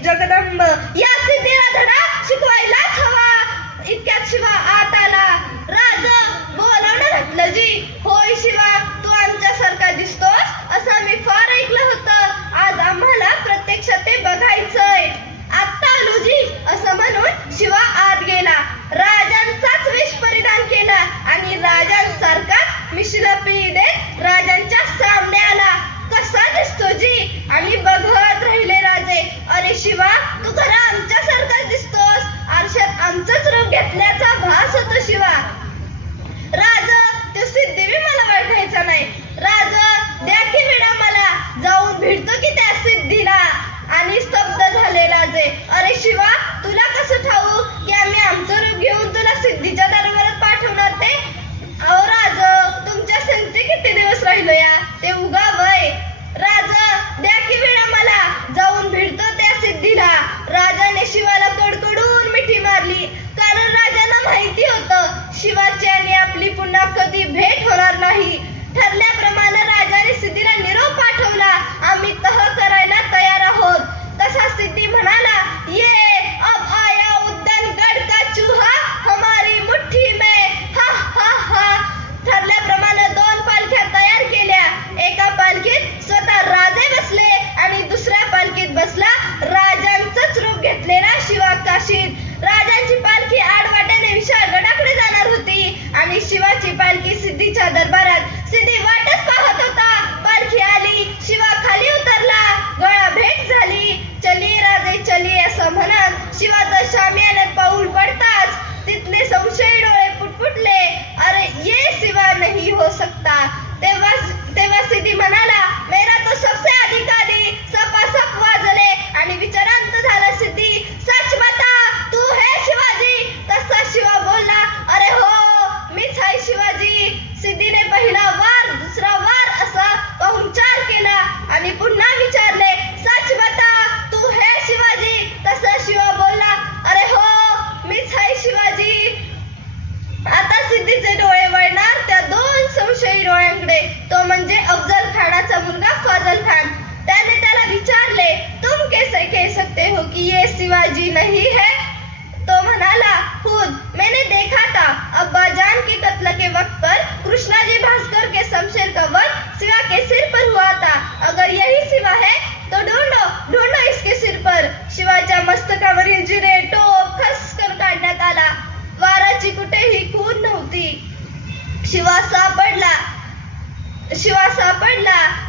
जगदंब या सिद्धीला धडा शिकवायलाच हवा. इतक्यात शिवा आत आला. राज बोलावणं घातलं जी. होय शिवा, तू आमच्यासारखा दिसतोस असं मी फार ऐकलं होतं. आज आम्हाला प्रत्यक्ष ते बघायचंय. आत्ता आलो जी असं म्हणून शिवा आत गेला. राजांचाच वेश परिधान केला आणि राजांसारखाच मिश्रपी देत राजांच्या सामने आला. कसा दिसतो जी? आम्ही बघत राहिले राजे. अरे शिवा, तू खरा आमच्यासारखाच दिसतोस. आरशात आमचंच रूप घेतल्याचा भास होतो शिवा. राज, तो सिद्धी बी मला ओळखायचा नाही. राज, द्या की विडा मला, जाऊन भेटतो की त्या सिद्धीला. आणि स्तब्ध झाले राजे. अरे शिवा, तुला कसं ठाऊक की आम्ही आमचं रूप घेऊन तुला सिद्धीच्या दरबारात पाठवणार ते? अहो राज, तुमच्या संगती किती दिवस राहिलो या, ते उगा वय. राज, द्या की वेळा मला, जाऊन भेटतो त्या सिद्धीला. राजाने शिवाला कडकडून मिठी मारली, कारण राजांना माहिती होतं शिवाची आणि आपली पुन्हा कधी भेट होणार नाही. ठरल्याप्रमाणे राजाने सिद्धीला निरोप पाठवला. आम्ही तह करायला तयार आहोत. तसा सिद्धी म्हणाला, ये अब आया उद्दनगड का चूहा हमारी मुट्ठी में. हा हा हा. ठरल्याप्रमाणे 2 पालख्या तयार केल्या. एका पालखीत स्वतः राजे बसले आणि दुसऱ्या पालखीत बसला राजांचंच रूप घेतलेला शिवा काशीद. राजांची पालखी आडवाट्याने विशाळगडाकडे जाणार होती आणि शिवाची पालखी सिद्धीच्या दरबारात. सिद्धी वाटच पाहत होता. पालखी आली, शिवा खाली उतरला, गळा भेट झाली. चली राजे चली असं म्हणत शिवा तर शामियान्यात पाऊल पडताच तिथले संशयी डोळे पुटपुटले. अरे ये सिवा नहीं हो सकता. तेव्हा सिद्धी म्हणाला, मेरा तो सबसे अधिकारी. सपासप वाजले आणि विचारांत झाला सिद्धी. सच बता, तू है शिवाजी? तसा शिवा बोलला, अरे हो, मीच आहे शिवाजी. सिद्धीने पहिला वार दुसरा वार असा पाहुणचार केला आणि पुन्हा विचारले, सच बता, तू है शिवाजी? तसा शिवा बोलला, अरे हो, मीच आहे शिवाजी. आता सिद्धीचे डोळे वळणार त्या 2 संशयी डोळ्यांकडे. तो म्हणजे अफजल खानाचा मुलगा फाजल खान. त्याने त्याला विचारले, तुम कैसे कह सकते हो कि ये शिवाजी नहीं है? तो म्हणाला, खुद मैंने देखा था अब्बाजान के कत्ल के वक्त पर कृष्णाजी भास्कर के शमशेर का वध शिवा के सिर पर हुआ था. अगर यही शिवा है तो ढूंढो ढूंढो इसके सिर पर. शिवाच्या मस्तकावरील जिरे टोप खसकर काढण्यात आला. वाराची कुठेही खून नव्हती. शिवा सापडला.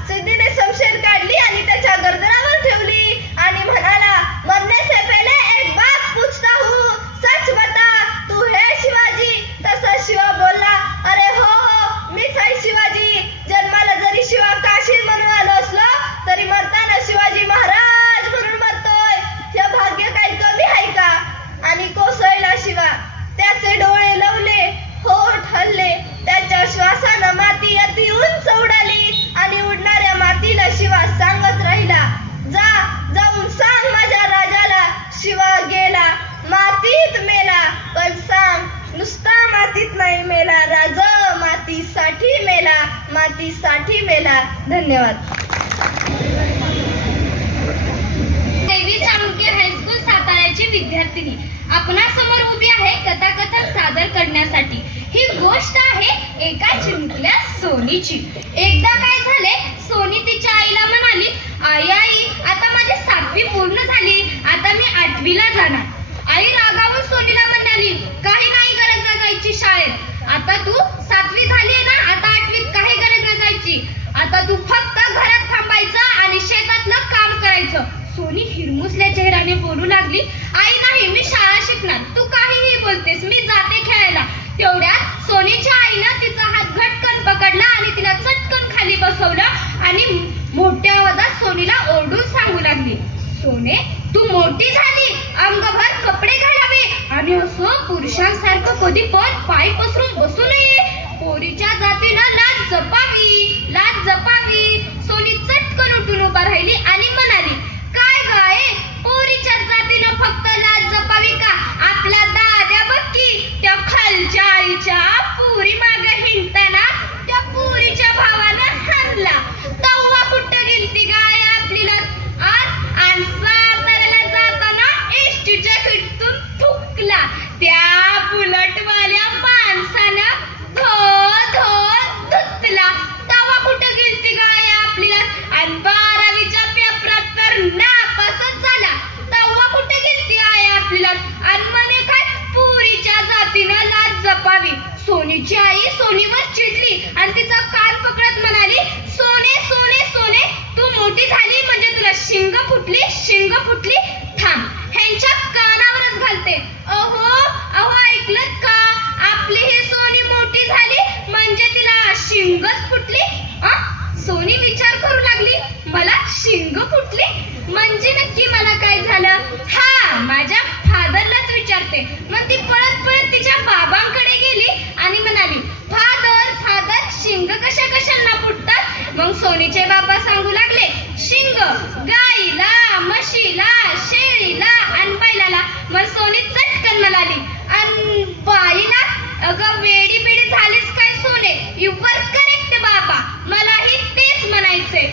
सिद्धीने शमशेर काढली आणि त्याच्या गर्दनावर ठेवली आणि म्हणाला, मरने से पहले एक बात पूछता हूँ, सच बता, तू है शिवाजी? तसा शिवा बोलला, अरे हो हो, मीच आहे शिवाजी. जन्माला जरी शिवा काशीद म्हणून आलो असलो तरी मरताना शिवाजी महाराज म्हणून मरतोय. हे भाग्य काही कमी आहे का? आणि कोसळला शिवा. त्याचे डोळे लवले, होठ हलले. त्याच्या श्वासानं माती अति उंच उडाली आणि उडणाऱ्या मातीला शिवा सांगत राहिला, जाऊन सांग माझ्या राजाला शिवा गेला, मातीत मेला. पण सांग, नुसता मातीत नाही मेला, राज मातीसाठी मेला, मातीसाठी मेला. धन्यवाद. देवी साळुंखे हायस्कूल साताऱ्याची विद्यार्थिनी आपणासमोर उभी आहे कथाकथन सादर करण्यासाठी. ही गोष्ट आहे एका चिमुकल्या सोनीची. एकदा काय झाले, सोनी तिच्या आईला म्हणाली, आई आता माझी 7वी पूर्ण झाली, आता मी 8वीला जाणार. आई रागावून सोनीला म्हणाली, काही नाही गरज ना जायची शाळेत. आता तू 7वी झाली ना, आता 8वीत काही गरज ना जायची. आता तू फक्त घरात थांबायचं आणि शेतातलं काम करायचं. सोनी हिरमुसल्या चेहऱ्याने बोलू लागली, आई नाही, मी शाळा शिकणार. तू काहीही बोलतेस, मी जाते खेळायला. तेवढ्यात सोनीच्या आईनं तिचा हात घटकन पकडला आणि तिला चटकन खाली बसवलं आणि मोठ्या आवाजात सोनीला ओरडून सांगू लागली, सोने, तू मोठी झाली, अंगभर कपडे घालावे आणि असं पुरुषांसारखं कधी पण पाय पसरून बसू नये. पोरीच्या जातीनं लाज जपावी, लाज जपावी. सोनी चटकन उठून उभा राहिली आणि म्हणाली, काय गाय, पोरीच्या जातीनं फक्त लाज जपावी का? आपला दाद्या बघ की, त्या खालच्या आईच्या पुरी मागे हिंडताना त्या पुरीच्या भावानं हाणला. तव्हा कुठं गेलती गाय आपली लाज? आणि साताऱ्याला जात शिंगच फुटली? सोनी विचार करू लागली. मला शिंग फुटली म्हणजे नक्की मला काय झालं? हा, माझ्या फादरलाच विचारते. मग ती पळत पळत तिच्या बाबांकडे गेली आणि म्हणाली, फादर फादर शिंग कशा कशांना फुटतात? मग सोनीचे बाबा सांगू लागले, शिंग गाईला, म्हशीला, शेळीला आणि बैलाला. मग सोनी चटकन म्हणाली, आणि बाईला? अगं वेडी बेडी झालीस काय सोने? यू वर करेक्ट बाबा, मलाही तेच म्हणायचे.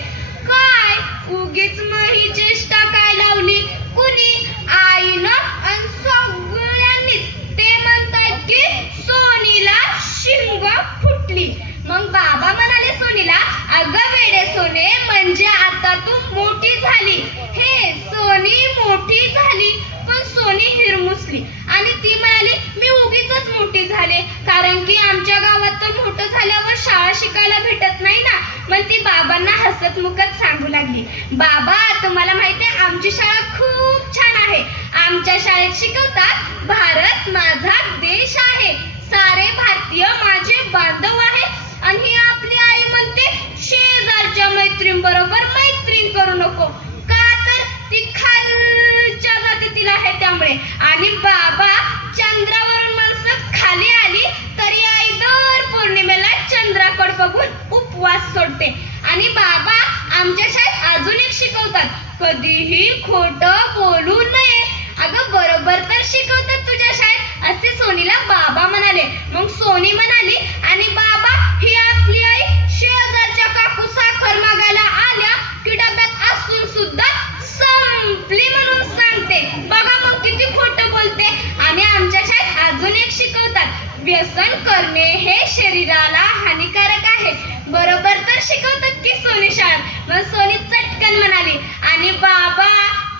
काय उगीच ही चेष्टा काय लावली? कुणी? आईनं आणि सगळ्यांनीच. ते म्हणतायत की सोनीला शिंग फुटली. मग बाबा म्हणाले सोनीला, अगं वेडे सोने, म्हणजे आता तू मोठी झाली. हे सोनी मोठी झाली, पण सोनी हिरमुसली. आणि ती म्हणाली, मी उगीच मोठी झाले, कारण की आमच्या गावात तर मोठं झाल्यावर शाळा शिकायला भेटत नाही ना. मग ती बाबांना हसत मुखत सांगू लागली, बाबा तुम्हाला माहिती आहे आमची शाळा खूप छान आहे. आमच्या शाळेत शिकवतात भारत माझा देश आहे, सारे भारतीय माझे बांधव आहे. आणि आपली आई म्हणते शेजारच्या मैत्रीणबरोबर मैत्रीण करू नको, का तर ती खालच्या जातीतील आहे त्यामुळे. आणि बाबा चंद्रावरून माणसं खाली आली तरी आई दर पौर्णिमेला चंद्राकडे बघून उपवास सोडते. आणि बाबा आमच्या शाळेत अजून एक शिकवतात, कधीही खोटं बोलू नये. अगं बरोबर तर शिकवतात तुझ्या शाळेत, असे सोनीला बाबा म्हणाले. मग सोनी म्हणाली, आणि बाबा ही आपली आई शेजारच्या काकू साखर मागायला आल्या की डब्यात असून सुद्धा संपली म्हणून सांगते. बघा मग किती खोटं बोलते. आणि आमच्या शाळेत अजून एक शिकवतात, व्यसन करणे हे शरीराला हानिकारक आहे. बरोबर तर शिकवतात की सोनी शाळेत. मग सोनी चटकन म्हणाली, आणि बाबा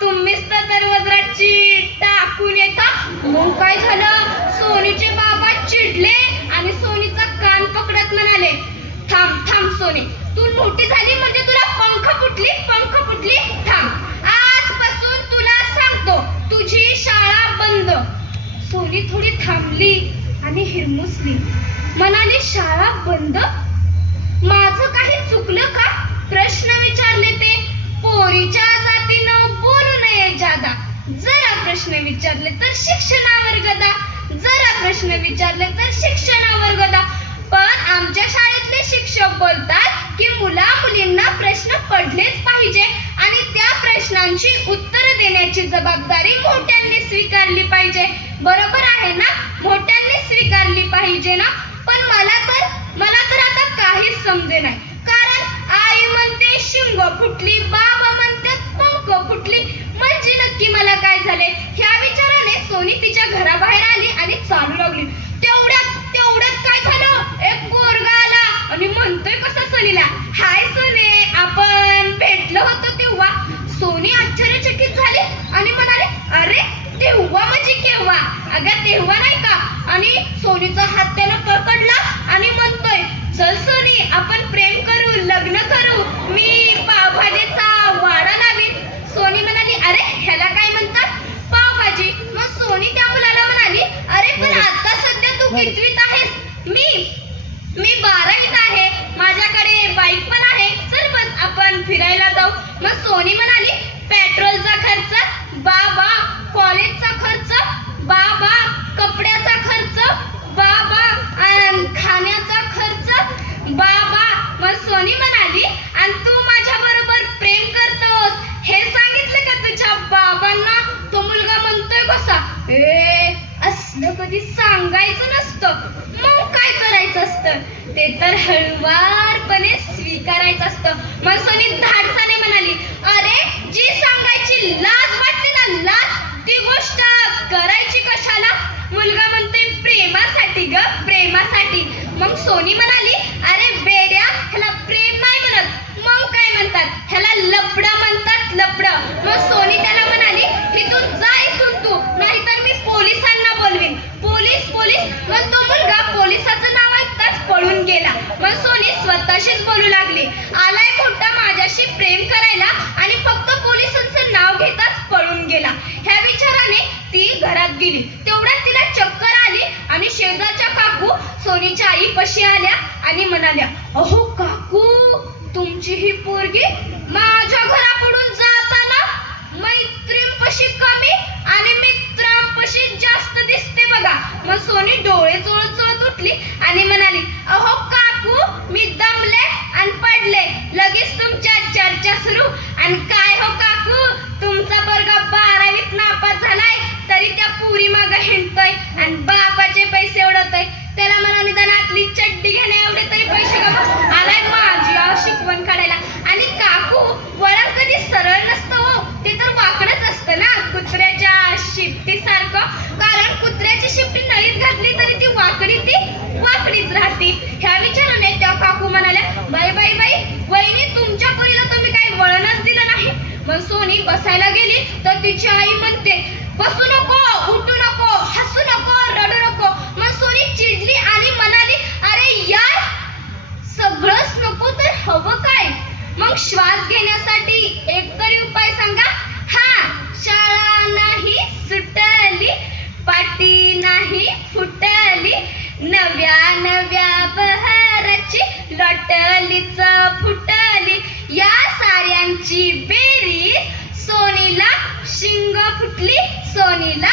तुम्हीच तर दरवाजाची टाकून येता. मग काय झालं? सोनीचे बाबा चिडले आणि सोनीचा कान पकडत म्हणाले, थांब थांब सोनी, तू मोठी झाली म्हणजे तुला पंख फुटली, पंख फुटली. थांब, आजपासून तुला सांगतो तुझी शाळा बंद. सोनी थोडी थांबली आणि हिरमुसली, म्हणाली, शाळा बंद? माझं काही चुकलं का? प्रश्न विचारले ते. पोरीच्या जातीनं बोलू नये जादा. जरा प्रश्न विचारले तर शिक्षणावर गदा, जरा प्रश्न विचारले तर शिक्षणावर गदा. पण आमच्या शाळेतले शिक्षक बोलतात की मुला मुलींना प्रश्न पडलेच पाहिजे आणि त्या प्रश्नांची उत्तर देण्याची जबाबदारी मोठ्यांनी स्वीकारली पाहिजे. बरोबर आहे ना? मोठ्यांनी स्वीकारली पाहिजे ना. पण मला तर आता काहीच समजे नाही, कारण आई म्हणते शिंग फुटली, बाबा म्हणतात पंख फुटली, म्हणजे नक्की मला काय झाले? ह्या विचाराने सोनी तिच्या घराबाहेर आली आणि चालू लागली. तेवढ्यात काय झालं? एक पोरगा आला आणि म्हणतोय कसा सोनीला, हाय सोने, आपण भेटलो होतो तेव्हा. सोनी आश्चर्यचकित झाली आणि म्हणाले, अरे तेव्हा म्हणजे केव्हा? अगं तेव्हा नाही का? आणि सोनीचा हात त्यानं पकडला आणि म्हणतोय, चल सोनी आपण प्रेम करू, लग्न करू, मी पावभाजीचा वाडा लावीन. सोनी म्हणाली, अरे ह्याला काय म्हणतात? पावभाजी. मग सोनी त्या मुलाला म्हणाली, अरे पण आता सध्या तू कितवीत आहेस? मी 12वीत आहे, माझ्याकडे बाईक पण आहे, चल बस आपण फिरायला जाऊ. मग सोनी म्हणाली, पेट्रोलचा खर्च बाबा, कॉलेजचा खर्च बाबा, कपड्याचा खर्च बाबा, खाण्याचा खर्च बाबा. मग सोनी म्हणाली, आणि तू माझ्या बरोबर प्रेम करतोस हे सांगितलं का तुझ्या बाबांना? तो मुलगा म्हणतोय कसा, असलं कधी सांगायचं नसतं. मग काय करायचं असतं? ते तर हळुवारपणे स्वीकारायचं असतं. मग सोनी धाडसाने म्हणाली, अरे जी सांगायची लाज वाटते ना, लाज, ती गोष्ट करायची कशाला? मुलगा म्हणतोय प्रेमासाठी ग, प्रेमासाठी. मग सोनी म्हणाली, अरे बेड्या, ह्याला प्रेम नाही म्हणत, मग काय म्हणतात? ह्याला लपडं म्हणतात, लपडं. मग सोनी त्याला म्हणाली, इथून जा, इथून तू, नाहीतर मी पोलिसांना बोलवीन. Police police. मग तो मुलगा पोलिसाचं नाव ऐकताच पळून गेला. मग सोनी स्वतःशीच बोलू लागली, आलाय खोटा माझ्याशी प्रेम करायला आणि फक्त पोलिसांचं नाव घेताच पळून गेला. ह्या विचाराने ती घरात गेली. तेवढ्यात तिला चक्कर आली आणि शेजारच्या काकू सोनीच्या आई पशी आल्या आणि म्हणाल्या, अहो काकू, तुमची ही पोरगी माझ्या घराकडून जाताना मैत्रीणपशी कमी आणि मित्रांपशी जास्त दिसते बघा. मग सोनी डोळे चोळत चोळत उठली आणि म्हणाली, अहो काकू, मी दमले आणि पडले. लगेच तुमच्या चर्चा सुरू. आणि काय हो काकू, तुमचा पोरगा 12वीत नापास झालाय तरी त्या पुरी मागं हिंडतोय आणि बापाचे पैसे उडवतोय. त्याला म्हणा निदान आतली चड्डी घेण्या एवढे तरी पैसे गमा आलाय माझी शिकवण काढायला. आणि काकू, वळण कधी सरळ नसतं हो, ते तर वाकडच असतं ना, कुत्र्याच्या शिफ्टीसारखं. कारण कुत्र्याची शिफ्टी नळीत घातली तरी ती वाकडीच राहते. ह्या विचाराने त्या काकू म्हणाल्या, बाई बाई बाई, वहिनी, तुमच्या पोरीला तुम्ही काही वळणच दिलं नाही. मग सोनी बसायला गेली तर तिची आई म्हणते, बसू नको, उठू नको, हसू नको, रडू नको. मग सोनी चिडली आणि म्हणाली, अरे यार, सगळंच नको तर हवं काय? मग श्वास घेण्यासाठी एकतरी उपाय सांगा. हा, शाळा नाही सुटली, पाटी नाही फुटली, नव्या नव्या बहाराची लॉटलीच फुटली, या साऱ्यांची बेरीज सोनीला शिंग फुटली, सोनीला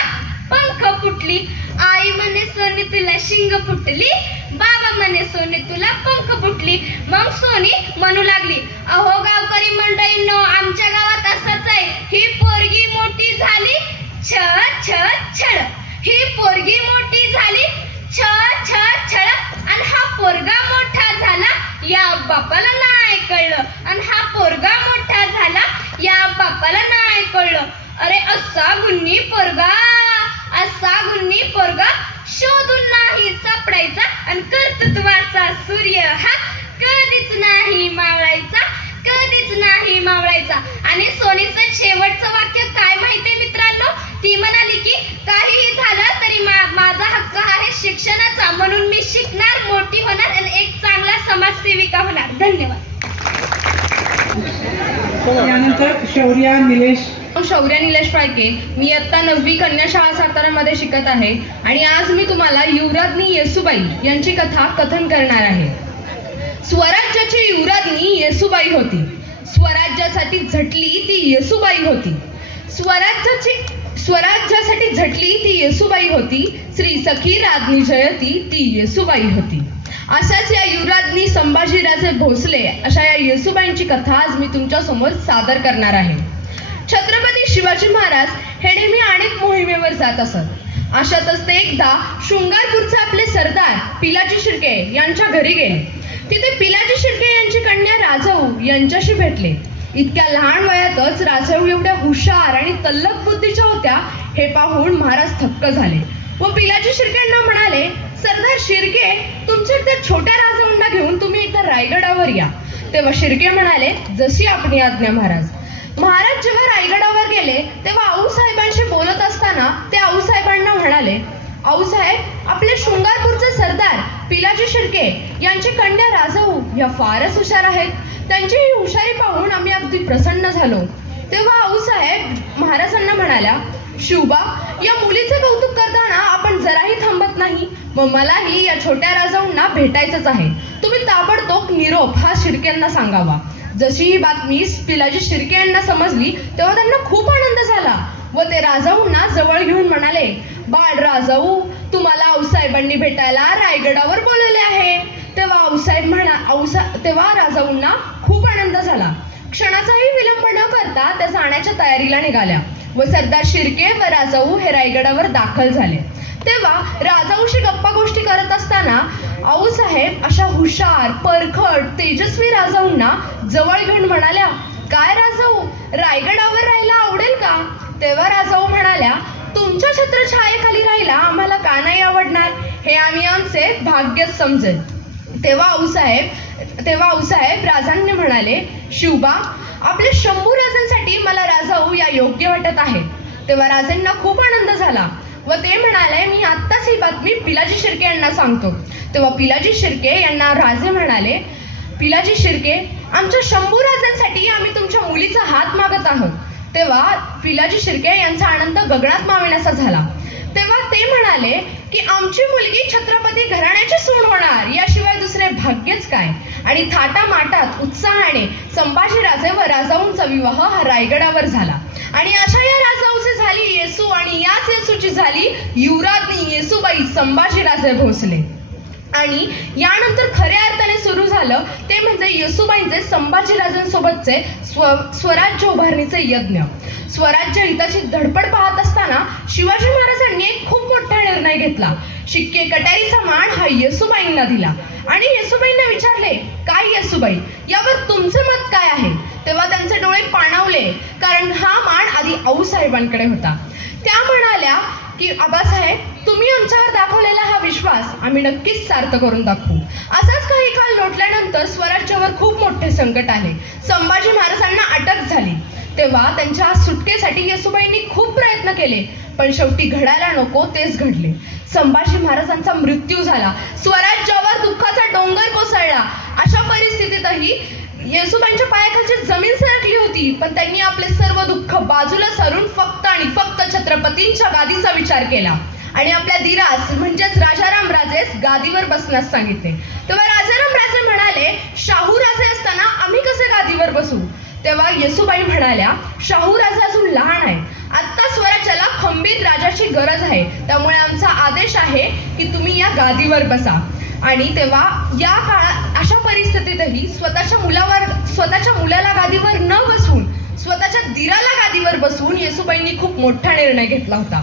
पंख फुटली. आई म्हणे, सोनी तुला शिंग फुटली, बाबा म्हणे, सोनी तुला पंख फुटली. मग सोनी म्हणू लागली, अहो गावकरी मंडळींनो, आमच्या गावात असंच आहे. ही पोरगी मोठी झाली, छ छ छळ. ही पोरगी मोठी झाली, छ छ छळ. आणि हा पोरगा मोठा झाला, या बापाला नाही कळलं. आणि हा पोरगा मोठा झाला, या बापाला नाही कळलं. अरे असा गुन्ही पोरगा, असा गुन्ही पोरगा शोधून नाही सापडायचा. आणि कर्तृत्वाचा सूर्य हा कधीच नाही मावळायचा, कधीच नाही मावळायचा. आणि सोनीचं शेवटचं वाक्य काय माहितीये मित्रांनो? ती म्हणाली की काहीही झालं तरी माझा हक्क आहे शिक्षणाचा, म्हणून मी शिकणार, मोठी होणार आणि एक चांगला समाजसेविका होणार. धन्यवाद. यानंतर शौर्या निलेश. शौर्या निलेश फाळके. मी इयत्ता 9वी कन्या शाळा सातारामध्ये शिकत आहे आणि आज मी तुम्हाला युवराज्ञी येसूबाई यांची कथा कथन करणार आहे. स्वराज्याची युवराज्ञी येसूबाई होती. स्वराज्यासाठी झटली ती येसूबाई होती. स्वराज्यासाठी झटली ती येसूबाई होती. श्री सखी राज्ञी जयती ती येसूबाई होती. अशाच या युवराज्ञी संभाजीराजे भोसले अशा या येसूबाईंची कथा आज मी तुमच्या समोर सादर करणार आहे. छत्रपती शिवाजी महाराज हे नेहमी अनेक मोहिमेवर जात असत. अशातच ते एकदा शृंगारपूरचे आपले सरदार पिलाजी शिर्के यांच्या घरी गेले. तिथे पिलाजी शिर्के यांची कन्या राजाऊ यांच्याशी भेटले. इतक्या लहान वयातच राजाऊ एवढ्या हुशार आणि तल्लख बुद्धीच्या होत्या हे पाहून महाराज थक्क झाले व पिलाजी शिर्केंना म्हणाले, सरदार शिर्के, तुमच्या त्या छोट्या राजाऊंना घेऊन तुम्ही एकदा रायगडावर या. तेव्हा शिर्के म्हणाले, जशी आपली आज्ञा महाराज. महाराज जेव्हा रायगडावर गेले तेव्हा आऊसाहेबांशी बोलत असताना ते आऊसाहेबांना म्हणाले, आऊसाहेब, आपले शृंगारपूरचे सरदार पिलाजी शिर्के यांची कन्या राजाऊ या फारच हुशार आहेत. त्यांची ही हुशारी पाहून आम्ही अगदी प्रसन्न झालो. तेव्हा आऊसाहेब महाराजांना म्हणाल्या, शिवबा, या मुलीचे कौतुक करताना आपण जराही थांबत नाही. मग मलाही या छोट्या राजाऊंना भेटायचंच आहे. तुम्ही ताबडतोब निरोप हा शिर्केंना सांगावा. जशी ही बातमी पिलाजी शिर्के यांना समजली तेव्हा त्यांना खूप आनंद झाला व ते राजाऊंना जवळ घेऊन म्हणाले, बाळ राजाऊ, तुम्हाला आऊसाहेबांनी भेटायला रायगडावर बोलवले आहे. तेव्हा राजाऊंना खूप आनंद झाला. क्षणाचाही विलंब न करता त्या जाण्याच्या तयारीला निघाल्या व सरदार शिर्के व राजाऊ हे रायगडावर दाखल झाले. तेव्हा राजाऊशी गप्पा गोष्टी करत असताना आऊसाहेब अशा हुशार, परखड, तेजस्वी राजाऊंना जवळ घेऊन म्हणाल्या, काय राजाऊ, रायगडावर राहायला आवडेल का? तेव्हा राजाऊ म्हणाल्या, तुमच्या छत्रछायेखाली राहायला आम्हाला का नाही आवडणार? हे आम्ही आमचे भाग्यच समजेल. तेव्हा आऊसाहेब राजांनी म्हणाले, शिवबा, आपल्या शंभू राजांसाठी मला राजाऊ या योग्य वाटत आहेत. तेव्हा राजांना खूप आनंद झाला व ते म्हणाले, मी आत्ताच ही बातमी पिलाजी शिर्के यांना सांगतो. तेव्हा पिलाजी शिर्के यांना राजे म्हणाले, पिलाजी शिर्के, आमच्या शंभू राजांसाठी आम्ही तुमच्या मुलीचा हात मागत आहोत. तेव्हा पिलाजी शिर्के यांचा आनंद गगनात मावेनासा झाला. तेव्हा ते म्हणाले की आमची मुलगी छत्रपती घराण्याची सून होणार, याशिवाय दुसरे भाग्यच काय. आणि थाटामाटात उत्साहाने संभाजीराजे व राजाऊंचा विवाह हा रायगडावर झाला. आणि अशा या राजाऊची झाली येसू, आणि याच येसूची झाली युवराज्ञी येसूबाई संभाजीराजे भोसले. आणि यानंतर खऱ्या अर्थाने सुरू झालं ते म्हणजे येसूबाईंचे संभाजीराजांसोबतचे स्वराज्य उभारणीचे यज्ञ. स्वराज्य हिताची धडपड पाहत असताना शिवाजी महाराजांनी एक खूप मोठा निर्णय घेतला. शिक्के कट्यारीचा मान हा येसूबाईंना दिला. आणि येसूबाईंना विचारले, काय येसूबाई, यावर तुमचे मत काय आहे? तेव्हा त्यांचे डोळे पाणावले, कारण हा मान आधी आऊसाहेबांकडे होता. त्या म्हणाल्या की आबासाहेब, तुम्ही आमच्यावर दाखवलेला हा विश्वास आम्ही नक्कीच सार्थ करून दाखवू. असाच काही काळ लोटल्यानंतर स्वराज्यावर खूप मोठे संकट आले. संभाजी महाराजांना अटक झाली. तेव्हा त्यांच्या सुटकेसाठी येसूबाईंनी खूप प्रयत्न केले, पण शेवटी घडायला नको तेच घडले. संभाजी महाराजांचा मृत्यू झाला. स्वराज्यावर दुःखाचा डोंगर कोसळला. अशा परिस्थितीतही येसूबाईंच्या पायाखालची जमीन सरकली होती, पण त्यांनी आपले सर्व दुःख बाजूला सारून फक्त आणि फक्त छत्रपतींच्या गादीचा विचार केला आणि आपल्या दिरास म्हणजेच राजाराम राजेस गादीवर बसण्यास सांगितले. तेव्हा राजाराम राजे म्हणाले, शाहू राजे असताना आम्ही कसे गादीवर बसू? तेव्हा येसूबाई म्हणाल्या, शाहू राजा अजून लहान आहे. आत्ता स्वराज्याला खंबीर राजाची गरज आहे, त्यामुळे आमचा आदेश आहे की तुम्ही या गादीवर बसा. आणि तेव्हा या काळात अशा परिस्थितीतही स्वतःच्या मुलाला गादीवर न बसवून स्वतःच्या दिराला गादीवर बसवून येसूबाईंनी खूप मोठा निर्णय घेतला होता.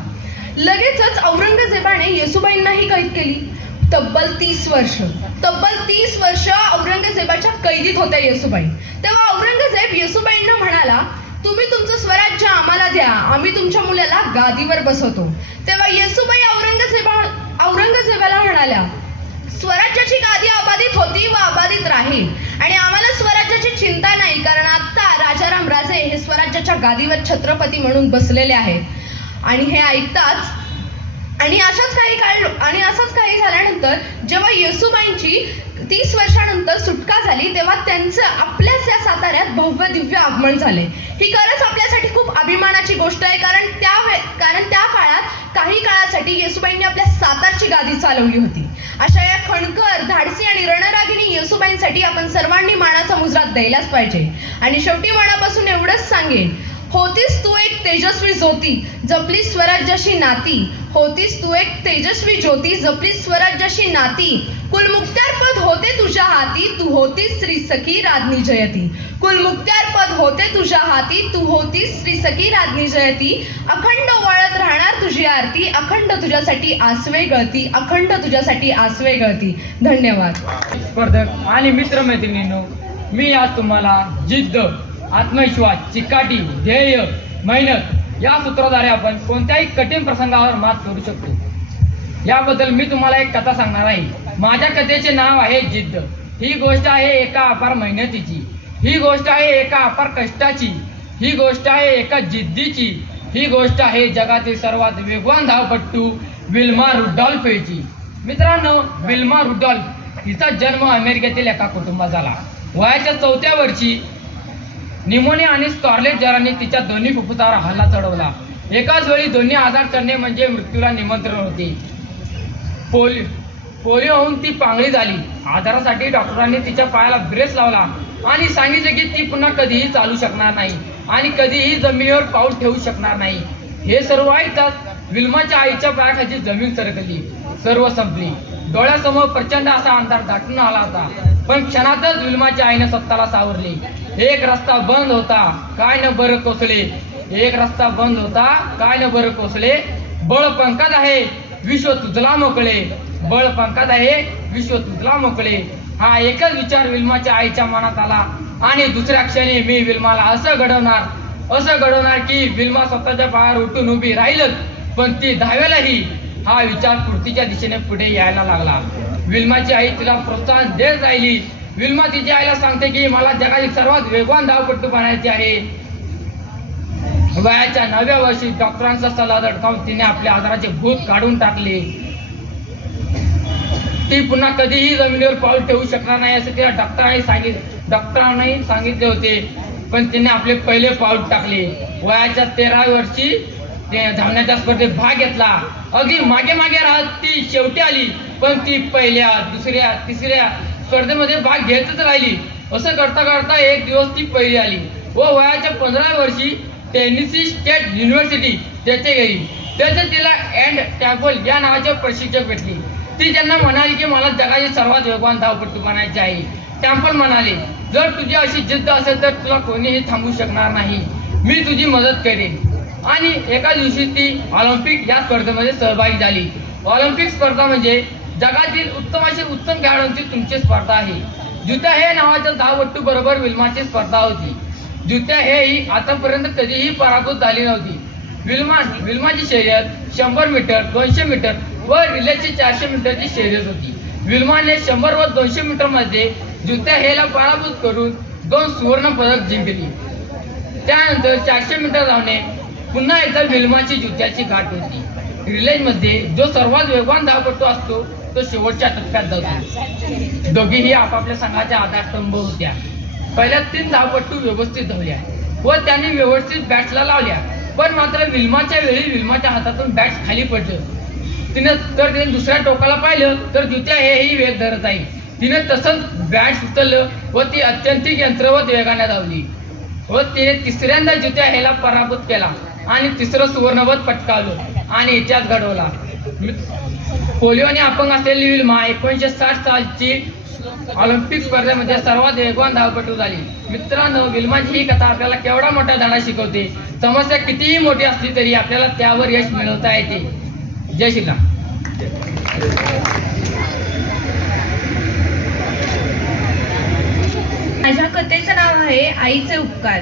लगेचच औरंगजेबाने येसूबाईंनाही कैद केली. तब्बल 30 वर्ष औरंगजेबाच्या कैदीत होत्या येसूबाई. तेव्हा औरंगजेब येसूबाईंना म्हणाला, तुम्ही तुमचं स्वराज्य आम्हाला द्या, आम्ही तुमच्या मुलाला गादीवर बसवतो. तेव्हा येसूबाई औरंगजेबाला म्हणाल्या, स्वराज्याची गादी अबाधित होती व अबाधित राहील, आणि आम्हाला स्वराज्याची चिंता नाही, कारण आता राजाराम राजे हे स्वराज्याच्या गादीवर छत्रपती म्हणून बसलेले आहेत. आणि हे ऐकताच आणि असंच काही झाल्यानंतर जेव्हा येसूबाईंची 30 वर्षानंतर सुटका झाली, तेव्हा त्यांचं आपल्याच या साताऱ्यात भव्य दिव्य आगमन झाले. ही खरंच आपल्यासाठी खूप अभिमानाची गोष्ट आहे, कारण त्या काळात काही काळासाठी येसूबाईंनी आपल्या सातारची गादी चालवली होती. अशा या खणकर, धाडसी आणि रणरागिणी येसूबाईंसाठी आपण सर्वांनी मानाचा मुजरा द्यायलाच पाहिजे. आणि शेवटी मनापासून एवढंच सांगेन, होतीस तू एक तेजस्वी ज्योती, जपली स्वराज्याशी नाती. होतीस तू एक तेजस्वी ज्योती, जपली स्वराज्याशी नाती. कुलमुक्त्यारपद होते तुझ्या हाती, तू होतीस श्री सखी राज्ञी जयती. कुलमुक्त्यारपद होते तुझ्या हाती, तू होतीस श्री सखी राज्ञी जयती. अखंड वळत राहणार तुझी आरती, अखंड तुझ्यासाठी आसवे गळती, अखंड तुझ्यासाठी आसवे गळती. धन्यवाद. स्पर्धक आणि मित्रमैत्रिणींनो, मी आज तुम्हाला जिद्द, आत्मविश्वास, चिकाटी, ध्येय, मेहनत या सूत्राद्वारे आपण कोणत्याही कठीण प्रसंगावर मात करू शकतो याबद्दल मी तुम्हाला एक कथा सांगणार आहे. माझ्या कथेचे नाव आहे जिद्द. ही गोष्ट आहे एका अपार मेहनतीची, ही गोष्ट आहे एका अपार कष्टाची, ही गोष्ट आहे एका जिद्दीची, ही गोष्ट आहे जगातील सर्वात वेगवान धावपट्टू विल्मा रुडॉल्फची. मित्रांनो, विल्मा रुडॉल्फ हिचा जन्म अमेरिकेतील एका कुटुंबात झाला. वयाच्या 4व्या वर्षी निमोनिया आणि स्कॉर्लेट ज्वराने तिच्या दोन्ही फुफ्फुसावर हल्ला चढवला. एकाच वेळी दोन्ही आजार करणे म्हणजे मृत्यूला निमंत्रण होते. पोलिओ होऊन ती पांगळी झाली. आजारासाठी डॉक्टरांनी तिच्या पायाला ब्रेस लावला आणि सांगितले की ती पुन्हा कधीही चालू शकणार नाही आणि कधीही जमिनीवर पाऊल ठेवू शकणार नाही. हे सर्व ऐकताच विल्माच्या आईच्या पायाखाली जमीन सरकली. सर्व संपली. डोळ्यासमोर प्रचंड असा अंधार दाटून आला होता. पण क्षणातच विल्माच्या आईने स्वतःला सावरली. एक रस्ता बंद होता, काय न बरं कोसळे. एक रस्ता बंद होता, काय न बरं कोसळे. बळ पंखात आहे, विश्व तुझला मोकळे. बळ पंखात आहे, विश्व तुझला मोकळे. हा एकच विचार विल्माच्या आईच्या मनात आला आणि दुसऱ्या क्षणी मी विल्माला असं घडवणार की विल्मा स्वतःच्या पायावर उठून उभी राहीलच, पण ती धावेलाही. हा विचार कृतीच्या दिशेने पुढे यायला लागला. विल्माची आई तिला प्रोत्साहन देत राहिली. विल्मा तिच्या आईला सांगते की मला जगातील सर्वात वेगवान धावपट्टू बनायचे आहे. वयाच्या 9व्या वर्षी डॉक्टरांचा सल्ला दडकावून तिने आपल्या आजाराचे भूत काढून टाकले. ती पुन्हा कधीही जमिनीवर पाऊल ठेवू शकणार नाही असं तिला डॉक्टरांनाही सांगितले होते. पण तिने आपले पहिले पाऊल टाकले. वयाच्या 13व्या वर्षी धावण्याच्या स्पर्धेत भाग घेतला. अगदी मागे मागे राहत ती शेवटी आली, पण ती पहिल्या, दुसऱ्या, तिसऱ्या स्पर्धेमध्ये भाग घेतच राहिली. असं करता करता एक दिवस ती पहिली आली व वयाच्या 15 वर्षी टेनेसी स्टेट युनिव्हर्सिटी तेथे गेली. तेथे तिला अँड टॅबल या नावाचे प्रशिक्षक भेटले. ती त्यांना म्हणाली की मला जगाचे सर्वात वेगवान धावपटू बनायचे आहे. टॅम्पल म्हणाले, जर तुझी अशी जिद्द असेल तर तुला कोणीही थांबवू शकणार नाही. मी तुझी मदत करेन. आणि एका दिवशी ती ऑलिम्पिक या स्पर्धेमध्ये सहभागी झाली. ऑलिम्पिक स्पर्धा म्हणजे जगातील उत्तम खेळाडूंची तुमची स्पर्धा आहे. जुत्या हे नावाच्या धावपटू बरोबर विल्माची स्पर्धा होती. जुत्या ही आतापर्यंत कधीही पराभूत झाली नव्हती. विल्माची शर्यत 100 मीटर, 200 मीटर व रिलेची 400 मीटरची शर्यत होती. विल्माने 100 व 200 मीटर मध्ये जुत्या हेला पराभूत करून 2 सुवर्ण पदक जिंकली. त्यानंतर 400 मीटर धावणे पुन्हा एकदा विल्माची जुत्याची गाठ होती. रिलेमध्ये जो सर्वात वेगवान धावपटू असतो तो शेवटच्या टप्प्यात जातो. दोघीही आपापल्या संघाच्या आधारस्तंभ होत्या. पहिल्या 3 धावपटू व्यवस्थित धावल्या व त्यांनी व्यवस्थित बॅट्सला लावल्या, पण मात्र विल्माच्या वेळी विल्माच्या हातातून बॅट्स खाली पडलं. तिने दुसऱ्या टोकाला पाहिलं तर जुत्या हेही वेग धरत आहे. तिने तसंच बॅट्स उचललं व ती अत्यंतिक यंत्रवत वेगाने धावली व तिने तिसऱ्यांदा जुत्या हेला पराभूत केला आणि तिसरं सुवर्णपदक पटकावलं आणि इतिहास घडवला. पोलिओने अपंग असलेली विल्मा 1960 सालची ऑलिम्पिक स्पर्धेमध्ये सर्वात वेगवान धावपटू झाली. मित्रांनो, विल्माची ही कथा आपल्याला केवढा मोठा धडा शिकवते. समस्या कितीही मोठी असली तरी आपल्याला त्यावर यश मिळवता येते. जय श्रीराम. माझ्या कथेचं नाव आहे आईचे उपकार.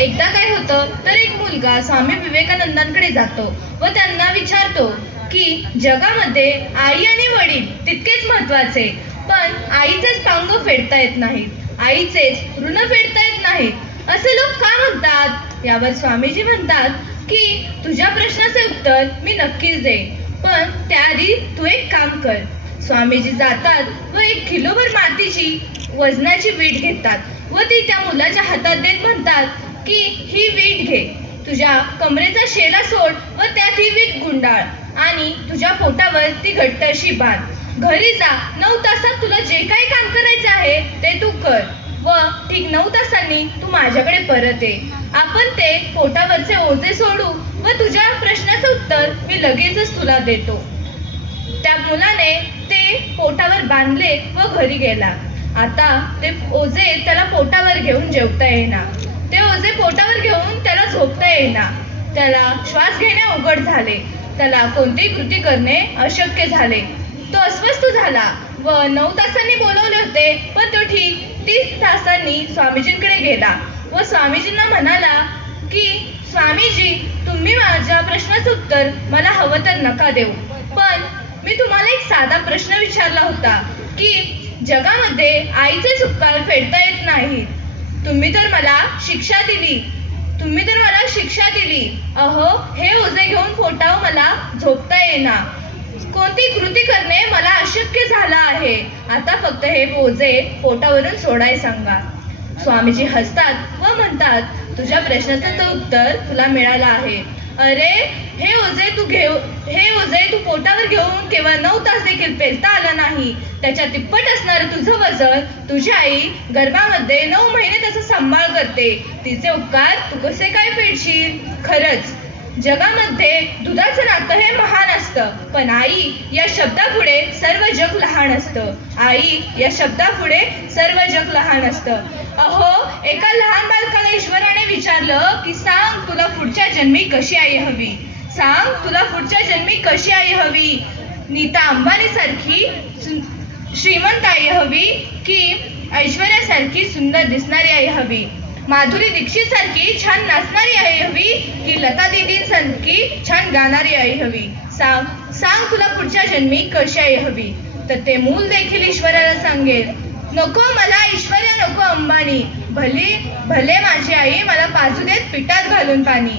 एकदा काय होतं तर एक मुलगा स्वामी विवेकानंदांकडे जातो व त्यांना विचारतो की जगामध्ये आई आणि वडील तितकेच महत्वाचे, पण आईचेच पांग फेडता येत नाहीत, आईचेच ऋण फेडता येत नाहीत असे लोक का म्हणतात. यावर स्वामीजी म्हणतात की तुझ्या प्रश्नाचे उत्तर मी नक्कीच देईन, पण त्याआधी तू एक काम कर. स्वामीजी जातात व 1 किलोभर मातीची वजनाची वीट घेतात व ती त्या मुलाच्या हातात देत म्हणतात की ही वीट घे, तुझ्या कमरेचा शेला सोड व त्यात ही वीट गुंडाळ आणि तुझ्या पोटावर ती घट्ट अशी बांध. घरी जा, 9 तासात तुला जे काही काम करायचे आहे ते तू कर व ठीक 9 तासांनी तू माझ्याकडे परत ये. आपण ते पोटावरचे ओझे सोडू व तुझ्या प्रश्नाचं उत्तर मी लगेचच तुला देतो. त्या मुलाने ते पोटावर बांधले व घरी गेला. आता ते ओझे त्याला पोटावर घेऊन जेवता येईना, ते ओझे पोटावर घेऊन त्याला झोपता येईना, त्याला श्वास घेणे अवघड झाले, त्याला कोणतीही कृती करणे अशक्य झाले. तो अस्वस्थ झाला व 9 तासांनी बोलवले होते, पण तो ठीक 30 तासांनी स्वामीजींकडे गेला व स्वामीजींना म्हणाला की स्वामीजी, तुम्ही माझ्या प्रश्नाचं उत्तर मला हवं तर नका देऊ, पण मी तुम्हाला एक साधा प्रश्न विचारला होता की जगामध्ये आईचे उपकार फेडता येत नाहीत. तुम्ही तर मला शिक्षा दिली, अहो हे ओझे घेऊन पोटावर मला झोपता येईना, कोणती कृती करणे मला अशक्य झालं आहे. आता फक्त हे ओझे पोटावरून सोडाय सांगा. स्वामीजी हसतात व म्हणतात, तुझ्या प्रश्नाचं उत्तर तुला मिळालं आहे. अरे हे ओझे तू पोटावर घेऊन केवळ 9 तास देखील पेलता आलं नाही. त्याच्या तिप्पट असणारं तुझं वजन तुझी आई गर्भामध्ये 9 महिने त्याचा सांभाळ करते. तिचे उपकार तू कसे काय फेडशील. खरंच जगामध्ये दुधाचं नातं हे महान असतं, पण आई या शब्दापुढे सर्व जग लहान असतं. आई या शब्दापुढे सर्व जग लहान असतं. अहो एका लहान बालकाला ईश्वराने विचारलं की सांग तुला पुढच्या जन्मी कशी आई हवी, सांग तुला पुढच्या जन्मी कशी आई हवी. नीता अंबानी सारखी श्रीमंत आई हवी की ऐश्वर्यासारखी सुंदर दिसणारी आई हवी, माधुरी दीक्षित सारखी छान नाचणारी आई हवी की लता दीदींसारखी छान गाणारी आई हवी. सांग तुला पुढच्या जन्मी कशी आई हवी. तर ते मूल देखील ईश्वराला सांगेल, नको मला ऐश्वर्या, नको अंबानी, भले माझी आई मला पाजू देत पिठात घालून पाणी.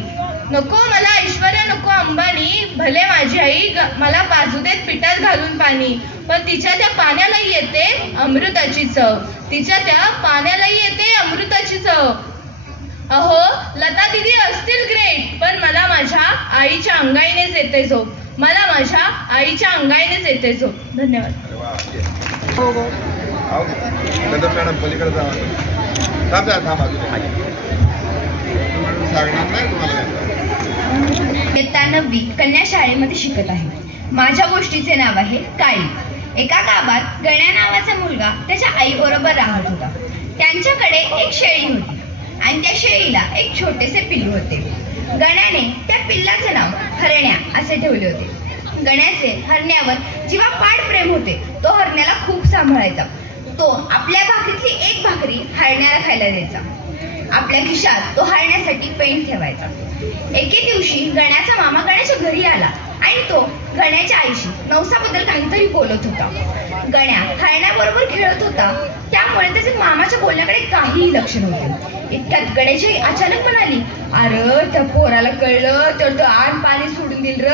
नको मला ऐश्वर्या, नको अंबानी, भले माझी आई मला पाजू देत पिठात घालून पाणी, पण तिच्या त्या पाण्याला येते अमृताची चव, तिच्या त्या पाण्याला येते अमृताची चव. अहो लता दिदी असतील ग्रेट, पण मला माझ्या आईच्या अंगाईनेच येते झोप. मला माझ्या आईच्या अंगाईनेच येते झोप. धन्यवाद. कदम मॅडम पलीकडे जा. थांबा सांगणार नाही तुम्हाला. इयत्ता 9वी कन्या शाळेमध्ये शिकत आहे. माझ्या गोष्टीचे नाव आहे काळी. एका गावात गण्या नावाचा मुलगा त्याच्या आईबरोबर राहत होता. त्यांच्याकडे एक शेळी होती आणि त्या शेळीला एक छोटेसे पिल्लू होते. गण्याने त्या पिल्लाचे नाव हरण्या असे ठेवले होते. गण्याचे हरण्यावर जीवापाड प्रेम होते. तो हरण्याला खूप सांभाळायचा. तो आपल्या भाकरीतली एक भाकरी हरण्याला खायला द्यायचा. आपल्या खिशात तो हरण्यासाठी पेंट ठेवायचा. एके दिवशी गण्याचा मामा गण्याच्या घरी आला आणि तो गण्याच्या आईशी नवसाबद्दल काहीतरी बोलत होता. गण्या हरण्याबरोबर खेळत होता, त्यामुळे त्याच्या मामाच्या बोलण्याकडे काहीही लक्ष नव्हते. इतक्यात गण्याची आई अचानक म्हणाली, अरे त्या पोराला कळलं तर तो आण पाणी सोडून दिल र.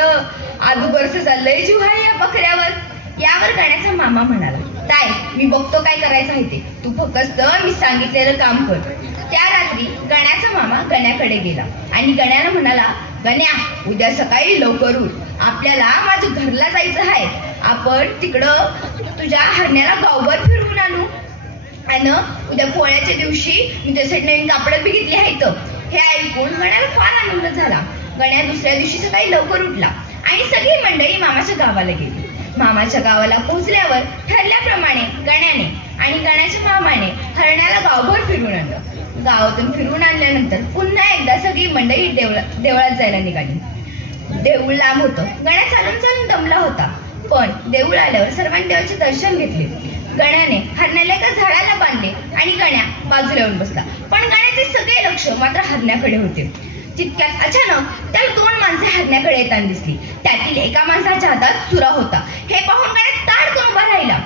आजूबरच चाललंय जीव आहे या बकऱ्यावर. यावर गण्याचा मामा म्हणाला, ताई मी बघतो काय करायचं आहे ते, तू फक्त मी सांगितलेलं काम कर. त्या रात्री गण्याचा मामा गण्याकडे गेला आणि गण्याला म्हणाला, गण्या उद्या सकाळी लवकर उठ, आपल्याला माझ्या घरला जायचं आहे. आपण तिकडं तुझ्या हरण्याला गावभर फिरवून आणू आणि उद्या पोळ्याच्या दिवशी मी त्यासाठी नवीन कापडं बी घेतली आहेत. हे ऐकून गण्याला फार आनंद झाला. गण्या दुसऱ्या दिवशी सकाळी लवकर उठला आणि सगळी मंडळी मामाच्या गावाला गेली. मामाच्या गावाला पोहोचल्यावर ठरल्याप्रमाणे गण्याने आणि गण्याच्या मामाने हरण्याला गावभर फिरून आणलं. गावातून फिरून आणल्यानंतर पुन्हा एकदा सगळी मंडळी देवळात जायला निघाली. देऊळ लांब होतं. गण्या चालून चालून दमला होता, पण देऊळ आल्यावर सर्वांनी देवाचे दर्शन घेतले. गण्याने हरण्याला एका झाडाला बांधले आणि गण्या बाजूला येऊन बसला. पण गण्याचे सगळे लक्ष मात्र हरण्याकडे होते. तितक्यात अचानक त्याला 2 माणसे हरण्याकडे येताना दिसली. त्यातील एका माणसाच्या हातात सुरा होता. हे पाहून गण्या ताडकन उभा राहिला.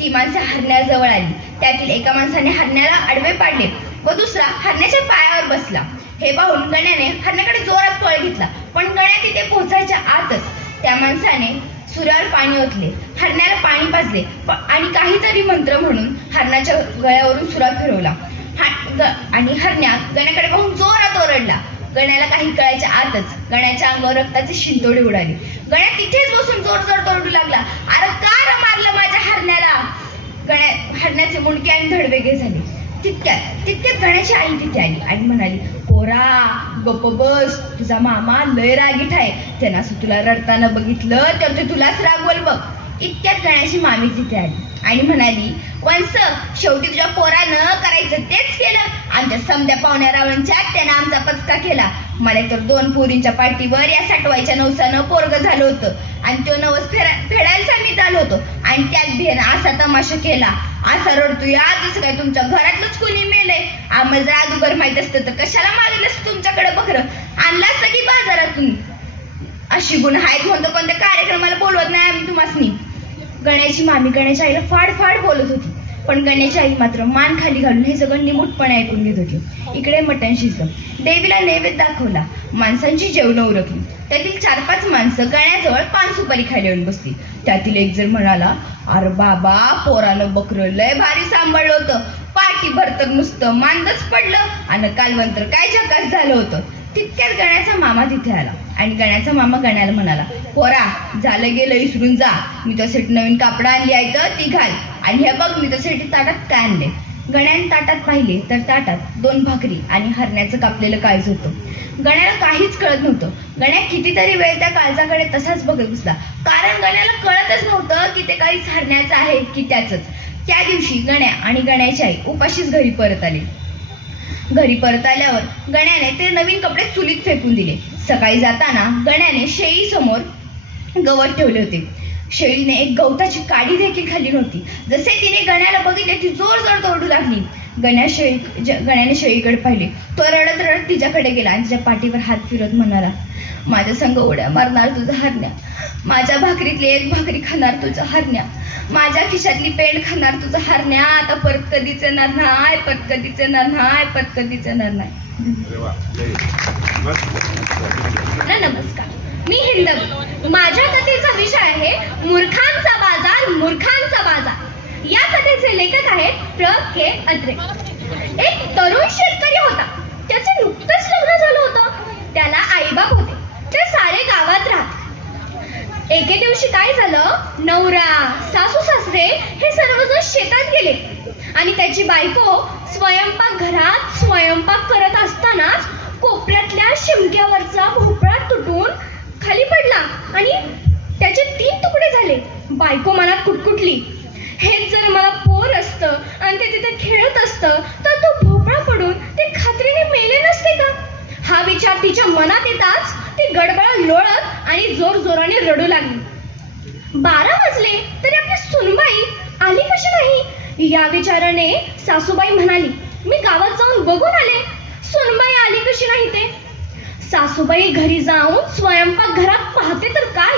ती माणसं हरण्याजवळ आली. त्यातील एका माणसाने हरण्याला आडवे पाडले व दुसरा हरण्याच्या पायावर बसला. हे पाहून गण्याने हरण्याकडे जोरात पळ घेतला, पण गण्या तिथे पोहोचायच्या आतच त्या माणसाने सुरावर पाणी ओतले, हरण्याला पाणी पाजले आणि काहीतरी मंत्र म्हणून हरणाच्या गळ्यावरून सुरा फिरवला आणि हरण्या गण्याकडे पाहून जोरात ओरडला. गण्याला काही कळायच्या आतच गण्याच्या अंगावर रक्ताचे शिंतोडे उडाले. गण्या तिथेच बसून जोर जोर ओरडू लागला, अरे का मारलं माझ्या हरण्याला. हरण्याचे मुंडके आणि धड वेगळे झाले. तितक्यात गण्याची आई तिथे आली आणि म्हणाली, पोरा गप्प बस, तुझा मामा लय रागीट आहे, त्यांना असं तुला रडताना बघितलं तर ते तुलाच रागवल बघ. इतक्यात गण्याची मामी तिथे आली आणि म्हणाली, वंस शेवटी तुझ्या पोरानं करायचं तेच केलं. आमच्या समद्या पाहुण्या रावणच्या त्यानं आमचा पचका केला. मला तर 2 पोरींच्या पाठीवर या साठवायच्या नवसानं पोरग झालं होतं आणि तो नवस फेडायला मी आलो होतो आणि त्यात भेन असा तमाशा केला. असा रडतोय आज जसं काय तुमच्या घरातलंच कुणी मेलंय. आम्हाला जर अगोदर माहित असतं तर कशाला मागलं असतं तुमच्याकडे बकरं, आणलं असतं की बाजारातून. अशी गुण आहेत म्हणतो कोणत्या कार्यक्रमाला बोलवत नाही आम्ही तुम्हासनी. गण्याची मामी गण्याच्या आईला फाड बोलत होती, पण गण्याची आई मात्र मान खाली घालून हे सगळं निमूटपणे ऐकून घेत होती. इकडे मटण शिजलं, देवीला नैवेद्य दाखवला, माणसांची जेवणं उरकली. त्यातील 4-5 माणसं गण्याजवळ पान सुपारी खायला येऊन बसली. त्यातील एक जण म्हणाला, अरे बाबा पोरानं बकरं लय भारी सांभाळलं होतं, पाठीभर तर नुसतं मांदच पडलं आणि कालवण तर काय झकास झालं होतं. तितक्यात गण्याचा मामा तिथे आला आणि गण्याचा मामा गण्याला म्हणाला, पोरा झालं गेलं विसरून जा, मी त्यासाठी नवीन कापडं आणली आहे तर ती घाल आणि हे बघ मी त्यासाठी ताटात काय आणले. गण्याने ताटात पाहिले तर ताटात 2 भाकरी आणि हरण्याचं कापलेलं काळज होतं. गण्याला काहीच कळत नव्हतं. गण्या कितीतरी वेळ त्या काळजाकडे तसाच बघत बसला, कारण गण्याला कळतच नव्हतं की ते काहीच हरण्याचं आहे की त्याचंच. त्या दिवशी गण्या आणि गण्याची आई उपाशीच घरी परत आली. घरी परत आल्यावर गण्याने ते नवीन कपडे चुलीत फेकून दिले. सकाळी जाताना गण्याने शेळीसमोर गवत ठेवले होते. शेळीने एक गवताची काडी देखील खाल्ली नव्हती. जसे तिने गण्याला बघितले ती जोर जोर ओरडू लागली. गण्याने शेळीकडे पाहिले. तो रडत रडत तिच्याकडे गेला आणि तिच्या पाठीवर हात फिरत म्हणाला, माझ्या संग उड्या मारणार तुझा हरण्या, माझ्या भाकरीतली एक भाकरी खाणार तुझा हरण्या, माझ्या खिशातली पेंड खाणार तुझा हरण्या. आता परत कधीच येणार नाही, परत कधीच येणार नाही, परत कधीच येणार नाही. नमस्कार, मी हिंदवी. माझ्या कथेचा विषय आहे मूर्खांचा बाजार, मूर्खांचा बाजार. या कथेचे लेखक आहेत प्र. के. अत्रे. एक तरुण शेतकरी होता. त्याचे नुकतंच लग्न झालं होतं. त्याला आईबाप होते. ते सारे गावात राहत. एके दिवशी काय झालं, नवरा सासू सासरे हे सर्वजण शेतात गेले आणि त्याची बायको स्वयंपाक करत असतानाच कोपऱ्यातल्या शिमक्यावरचा भोपळा तुटून खाली पडला आणि त्याचे 3 तुकडे झाले. बायको मनात कुटकुटली, हेच जर मला पोर असतं आणि ते तिथे खेळत असतं तर तो भोपळा पडून ते खात्रीने मेले नसते का? हा विचार तिच्या मनात येताच ती गडबड लोळत आणि जोर जोराने रडू लागली. 12 वाजले तरी आपली सुनबाई आली कशी नाही या विचाराने सासूबाई म्हणाली, मी गावात जाऊन बघून आले, सुनबाई आली कशी नाही ते. सासूबाई घरी जाऊन स्वयंपाकघरात पाहते तर काय,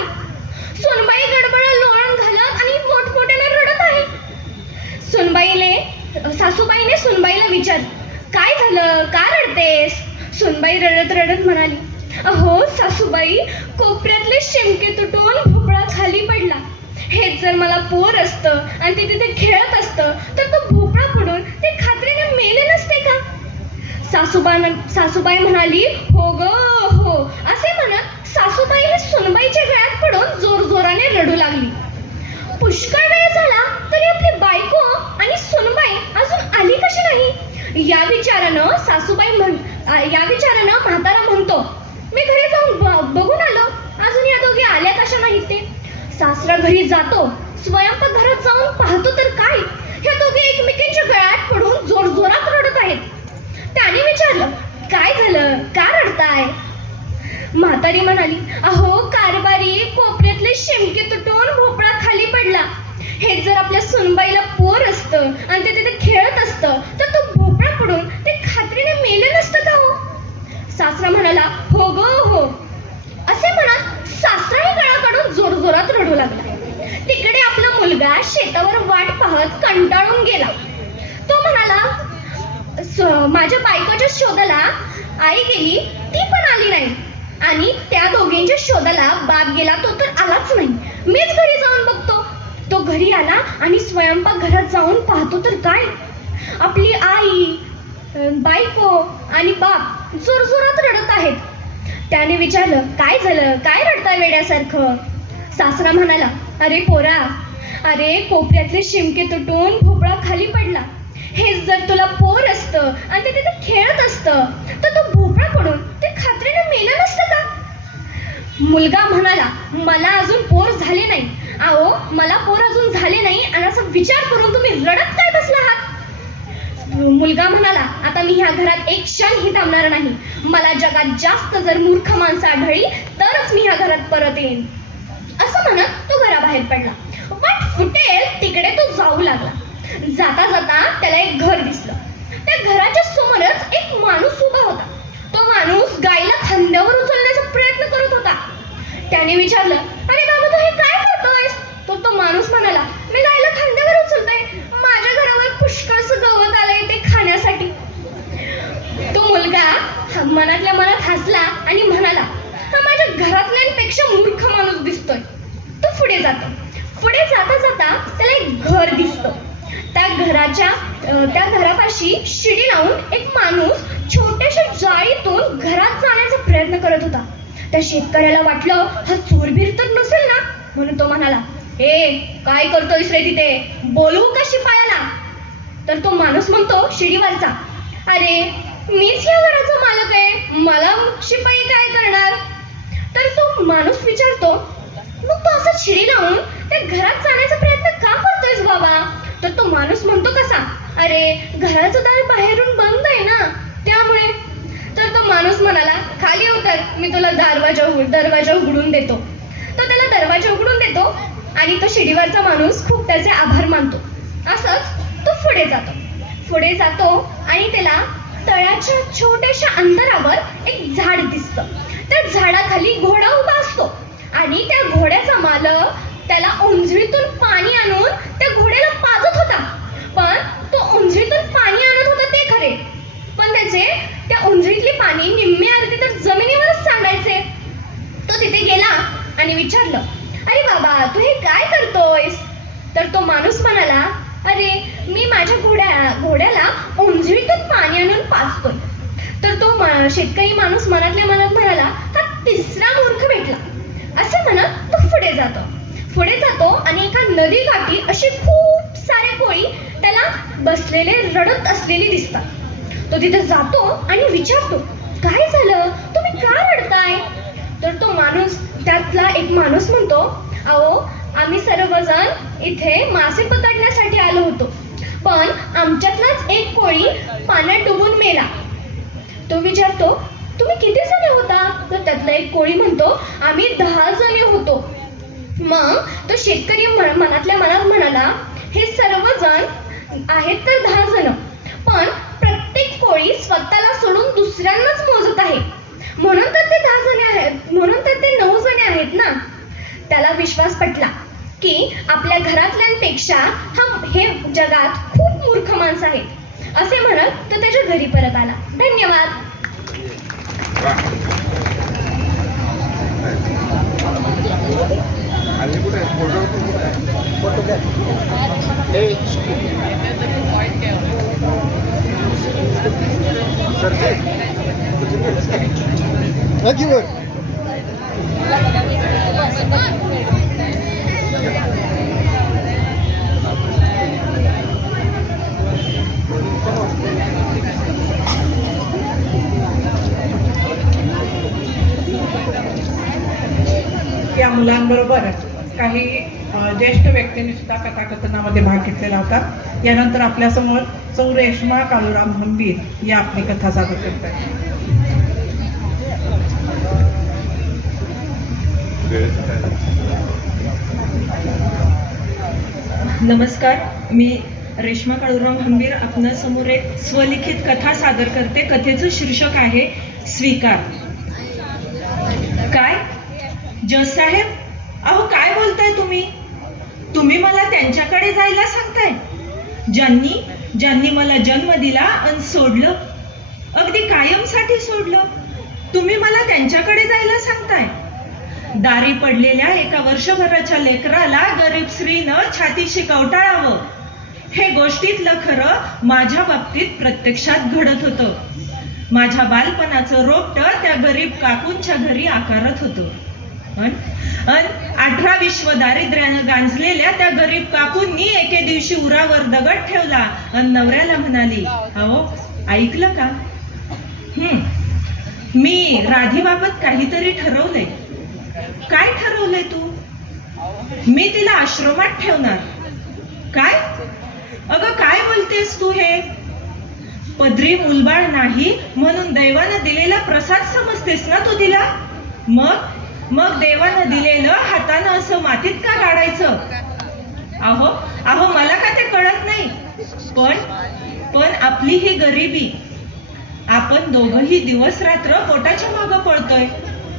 सुनबाई गडबड लोळण घालत आणि मोठमोठ्याने रडत आहे. सासूबाईने सुनबाईला विचार, काय झालं, का रडतेस? सुनबाई रडत रडत म्हणाली, अहो सासूबाई, कोपऱ्यातले शिमके तुटून भोपळा खाली पडला. हेच जर मला पोर असतं आणि ते तिथे खेळत असतं तर तो भोपळा पडून ते खात्रीने मेले नसते का? सासूबाई म्हणाली, हो ग हो. असे म्हणत सासूबाई हे सुनबाईच्या गळ्यात पडून जोर जोराने रडू लागली. पुष्कळ वेळ झाला तरी आपली बायको आणि सुनबाई अजून आली कशी नाही या विचारानं म्हातारा म्हणतो, मी घरी जाऊन बघून आलो, अजून या दोघी आल्या कशा नाहीत ते. सासरा घरी जातो, स्वयंपाकघरात जाऊन पाहतो तर काय, ह्या दोघी एकमेकींच्या गळ्यात पडून जोर जोरात रडत आहेत. त्याने विचारलं, काय झालं, का रडताय? म्हातारी म्हणाली, अहो कारभारी, कोपऱ्यातले शिमके तुटून भोपळा खाली पडला. हे जर आपल्या सुनबाईला पोर असतं आणि ते तिथे खेळत असतं तर तो भोपळा पडून ते खात्रीने मेले नसतं का हो? सासरा म्हणाला, हो ग हो. असे म्हणत सासराही गळा काढून जोर जोरात रडू लागला. तिकडे आपला मुलगा शेतावर वाट पाहत कंटाळून गेला. तो म्हणाला, माझ्या बायकोच्या शोधाला आई गेली, ती पण आली नाही, आणि त्या दोघींच्या शोधाला बाप गेला, तो तर आलाच नाही. मीच घरी जाऊन बघतो. तो घरी आला आणि स्वयंपाकघरात जाऊन पाहतो तर काय, आपली आई, बायको आणि बाप जोर जोरात रडत आहेत. त्याने विचारलं, काय झालं, काय रडताय वेड्यासारखं? सासरा म्हणाला, अरे पोरा, अरे कोपऱ्यातले शिमके तुटून भोपळा खाली पडला. हेच जर तुला पोर असतं आणि ते तिथे खेळत असतं तर तो भोपळा पडून ते खात्रीने मेलं नसतं का? मुलगा म्हणाला, मला अजून पोर झाले नाही. अहो, मला पोर अजून झाले नाही आणि असा विचार करून तुम्ही रडत काय बसला आहात? मुलगा म्हणाला, आता मी ह्या घरात एक क्षणही थांबणार नाही. मला जगात जास्त जर मूर्ख माणसं आढळली तरच मी ह्या घरात परत येईन. असं म्हणत तो घराबाहेर पडला. वाट फुटेल तिकडे तो जाऊ लागला. जाता जाता त्याला एक घर दिसलं. त्या घराच्या समोरच एक माणूस उभा होता. तो माणूस गाईला खांद्यावर उचलण्याचा प्रयत्न करत होता. त्याने विचारलं, अरे बाबा, तू हे काय करतोयस? तो माणूस म्हणाला, मी गाईला खांद्यावर उचलतोय, माझ्या घरावर पुष्कळसं गवत आलंय ते खाण्यासाठी. तो मुलगा मनातल्या मनात हसला आणि म्हणाला, हा माझ्या घरातल्यांपेक्षा मूर्ख माणूस दिसतोय. तो पुढे जातो. पुढे जाता जाता त्याला एक घर दिसतं. त्या घरापाशी शिडी लावून एक माणूस छोट्याशा जाळीतून घरात जाण्याचा प्रयत्न करत होता. त्या शेतकऱ्याला वाटलं, हा चोरबीर तर नसेल ना, म्हणून तो म्हणाला, हे काय करतोयस रे तिथे, बोलवू का शिपायाला? तर तो माणूस म्हणतो शिडीवरचा, अरे मीच या घराचा मालक आहे, मला शिपाई काय करणार? तर तो माणूस विचारतो, मग तू असं शिडी लावून त्या घरात जाण्याचा प्रयत्न का करतोयस बाबा? तर तो माणूस म्हणतो कसा, अरे घराचं दार बाहेरून बंद आहे ना, त्यामुळे. तर तो माणूस म्हणाला, खाली उतर, मी तुला दरवाजा उघडून देतो. तो त्याला दरवाजा उघडून देतो आणि तो शिडीवरचा माणूस खूप त्याचे आभार मानतो. असंच तो पुढे जातो आणि त्याला तळ्याच्या छोट्याशा अंतरावर एक झाड दिसतं. त्या झाडाखाली घोडा उभा असतो आणि त्या घोड्याचा मालक त्याला ओंजळीतून पाणी आणून त्या घोड्याला पाजत होता. पण तो ओंजळीतून पाणी आणत होता ते खरे, पण त्याचे त्या ओंजळीतले पाणी निम्मे अर्धे तर जमिनीवरच सांडायचे. तो तिथे गेला आणि विचारलं, अरे बाबा, तू हे काय करतोयस? तर तो माणूस म्हणाला, अरे मी माझ्या घोड्याला ओंजळीतून पाणी आणून पाजतोय. तर तो शेतकरी माणूस मनातल्या मनात म्हणाला, हा तिसरा मूर्ख भेटला असं म्हणत तो पुढे जातो आणि एका नदीकाठी अशी खूप सारे कोळी त्याला बसलेले रडत असलेली दिसतात. तो तिथे जातो आणि विचारतो, काय झालं, तुम्ही का रडताय? तर तो माणूस, त्यातला एक माणूस म्हणतो, अहो आम्ही सर्वजण इथे मासे पकडण्यासाठी आलो होतो, पण आमच्यातलाच एक कोळी पाण्यात डुबून मेला. तो विचारतो, तुम्ही किती जणी होता? तर त्यातला एक कोळी म्हणतो, आम्ही 10 जणी होतो. मग तो शेतकरी मनातल्या मनात म्हणाला, हे सर्वजण आहेत तर 10 जण, पण प्रत्येक कोळी स्वतःला सोडून दुसऱ्यांनाच मोजत आहे, म्हणून तर ते 10 जणी आहेत, म्हणून तर ते 9 जणी आहेत ना. त्याला विश्वास पटला की आपल्या घरातल्यांपेक्षा हे जगात खूप मूर्ख माणसं आहेत. असे म्हणत तो त्याच्या घरी परत आला. धन्यवाद. आणि कुठे आहे? फोटो घ्या. सर या मुलांबरोबर काही ज्येष्ठ व्यक्तींनी सुद्धा कथाकथनामध्ये भाग घेतलेला होता. यानंतर आपल्यासमोर सौ रेश्मा काळूराम हंबीर या आपली कथा सादर करत आहेत. नमस्कार, मी रेश्मा काळूराम हंबीर आपणासमोर एक स्वलिखित कथा सादर करते. कथेचं शीर्षक आहे स्वीकार. काय जज साहेब, अहो काय बोलताय तुम्ही? तुम्ही मला त्यांच्याकडे जायला सांगताय ज्यांनी मला जन्म दिला आणि सोडलं, अगदी कायमसाठी सोडलं. तुम्ही मला त्यांच्याकडे जायला सांगताय? दारी पडलेल्या एका वर्षभराच्या लेकराला गरीब स्त्रीनं छातीशी कवटाळावं, हे गोष्टीतलं खरं माझ्या बाबतीत प्रत्यक्षात घडत होतं. माझ्या बालपणाचं रोपटं त्या गरीब काकूंच्या घरी आकारत होतं. 18 विश्व दारिद्र्यानं गांजलेल्या त्या गरीब काकूंनी एके दिवशी उरावर दगड ठेवला आणि नवऱ्याला म्हणाली, अहो ऐकलं का? मी राधीबाबत काहीतरी ठरवलंय. काय ठरवलंय तू? मी तिला आश्रमात ठेवणार. काय? अगं काय बोलतेस तू? हे पदरी मुलबाळ नाही म्हणून देवानं दिलेला प्रसाद समजतेस ना तू तिला? मग देवानं दिलेलं हातानं असं मातीत का काढायचं? अहो मला का ते कळत नाही. पण आपली ही गरिबी, आपण दोघंही दिवस रात्र पोटाच्या मागं पळतोय.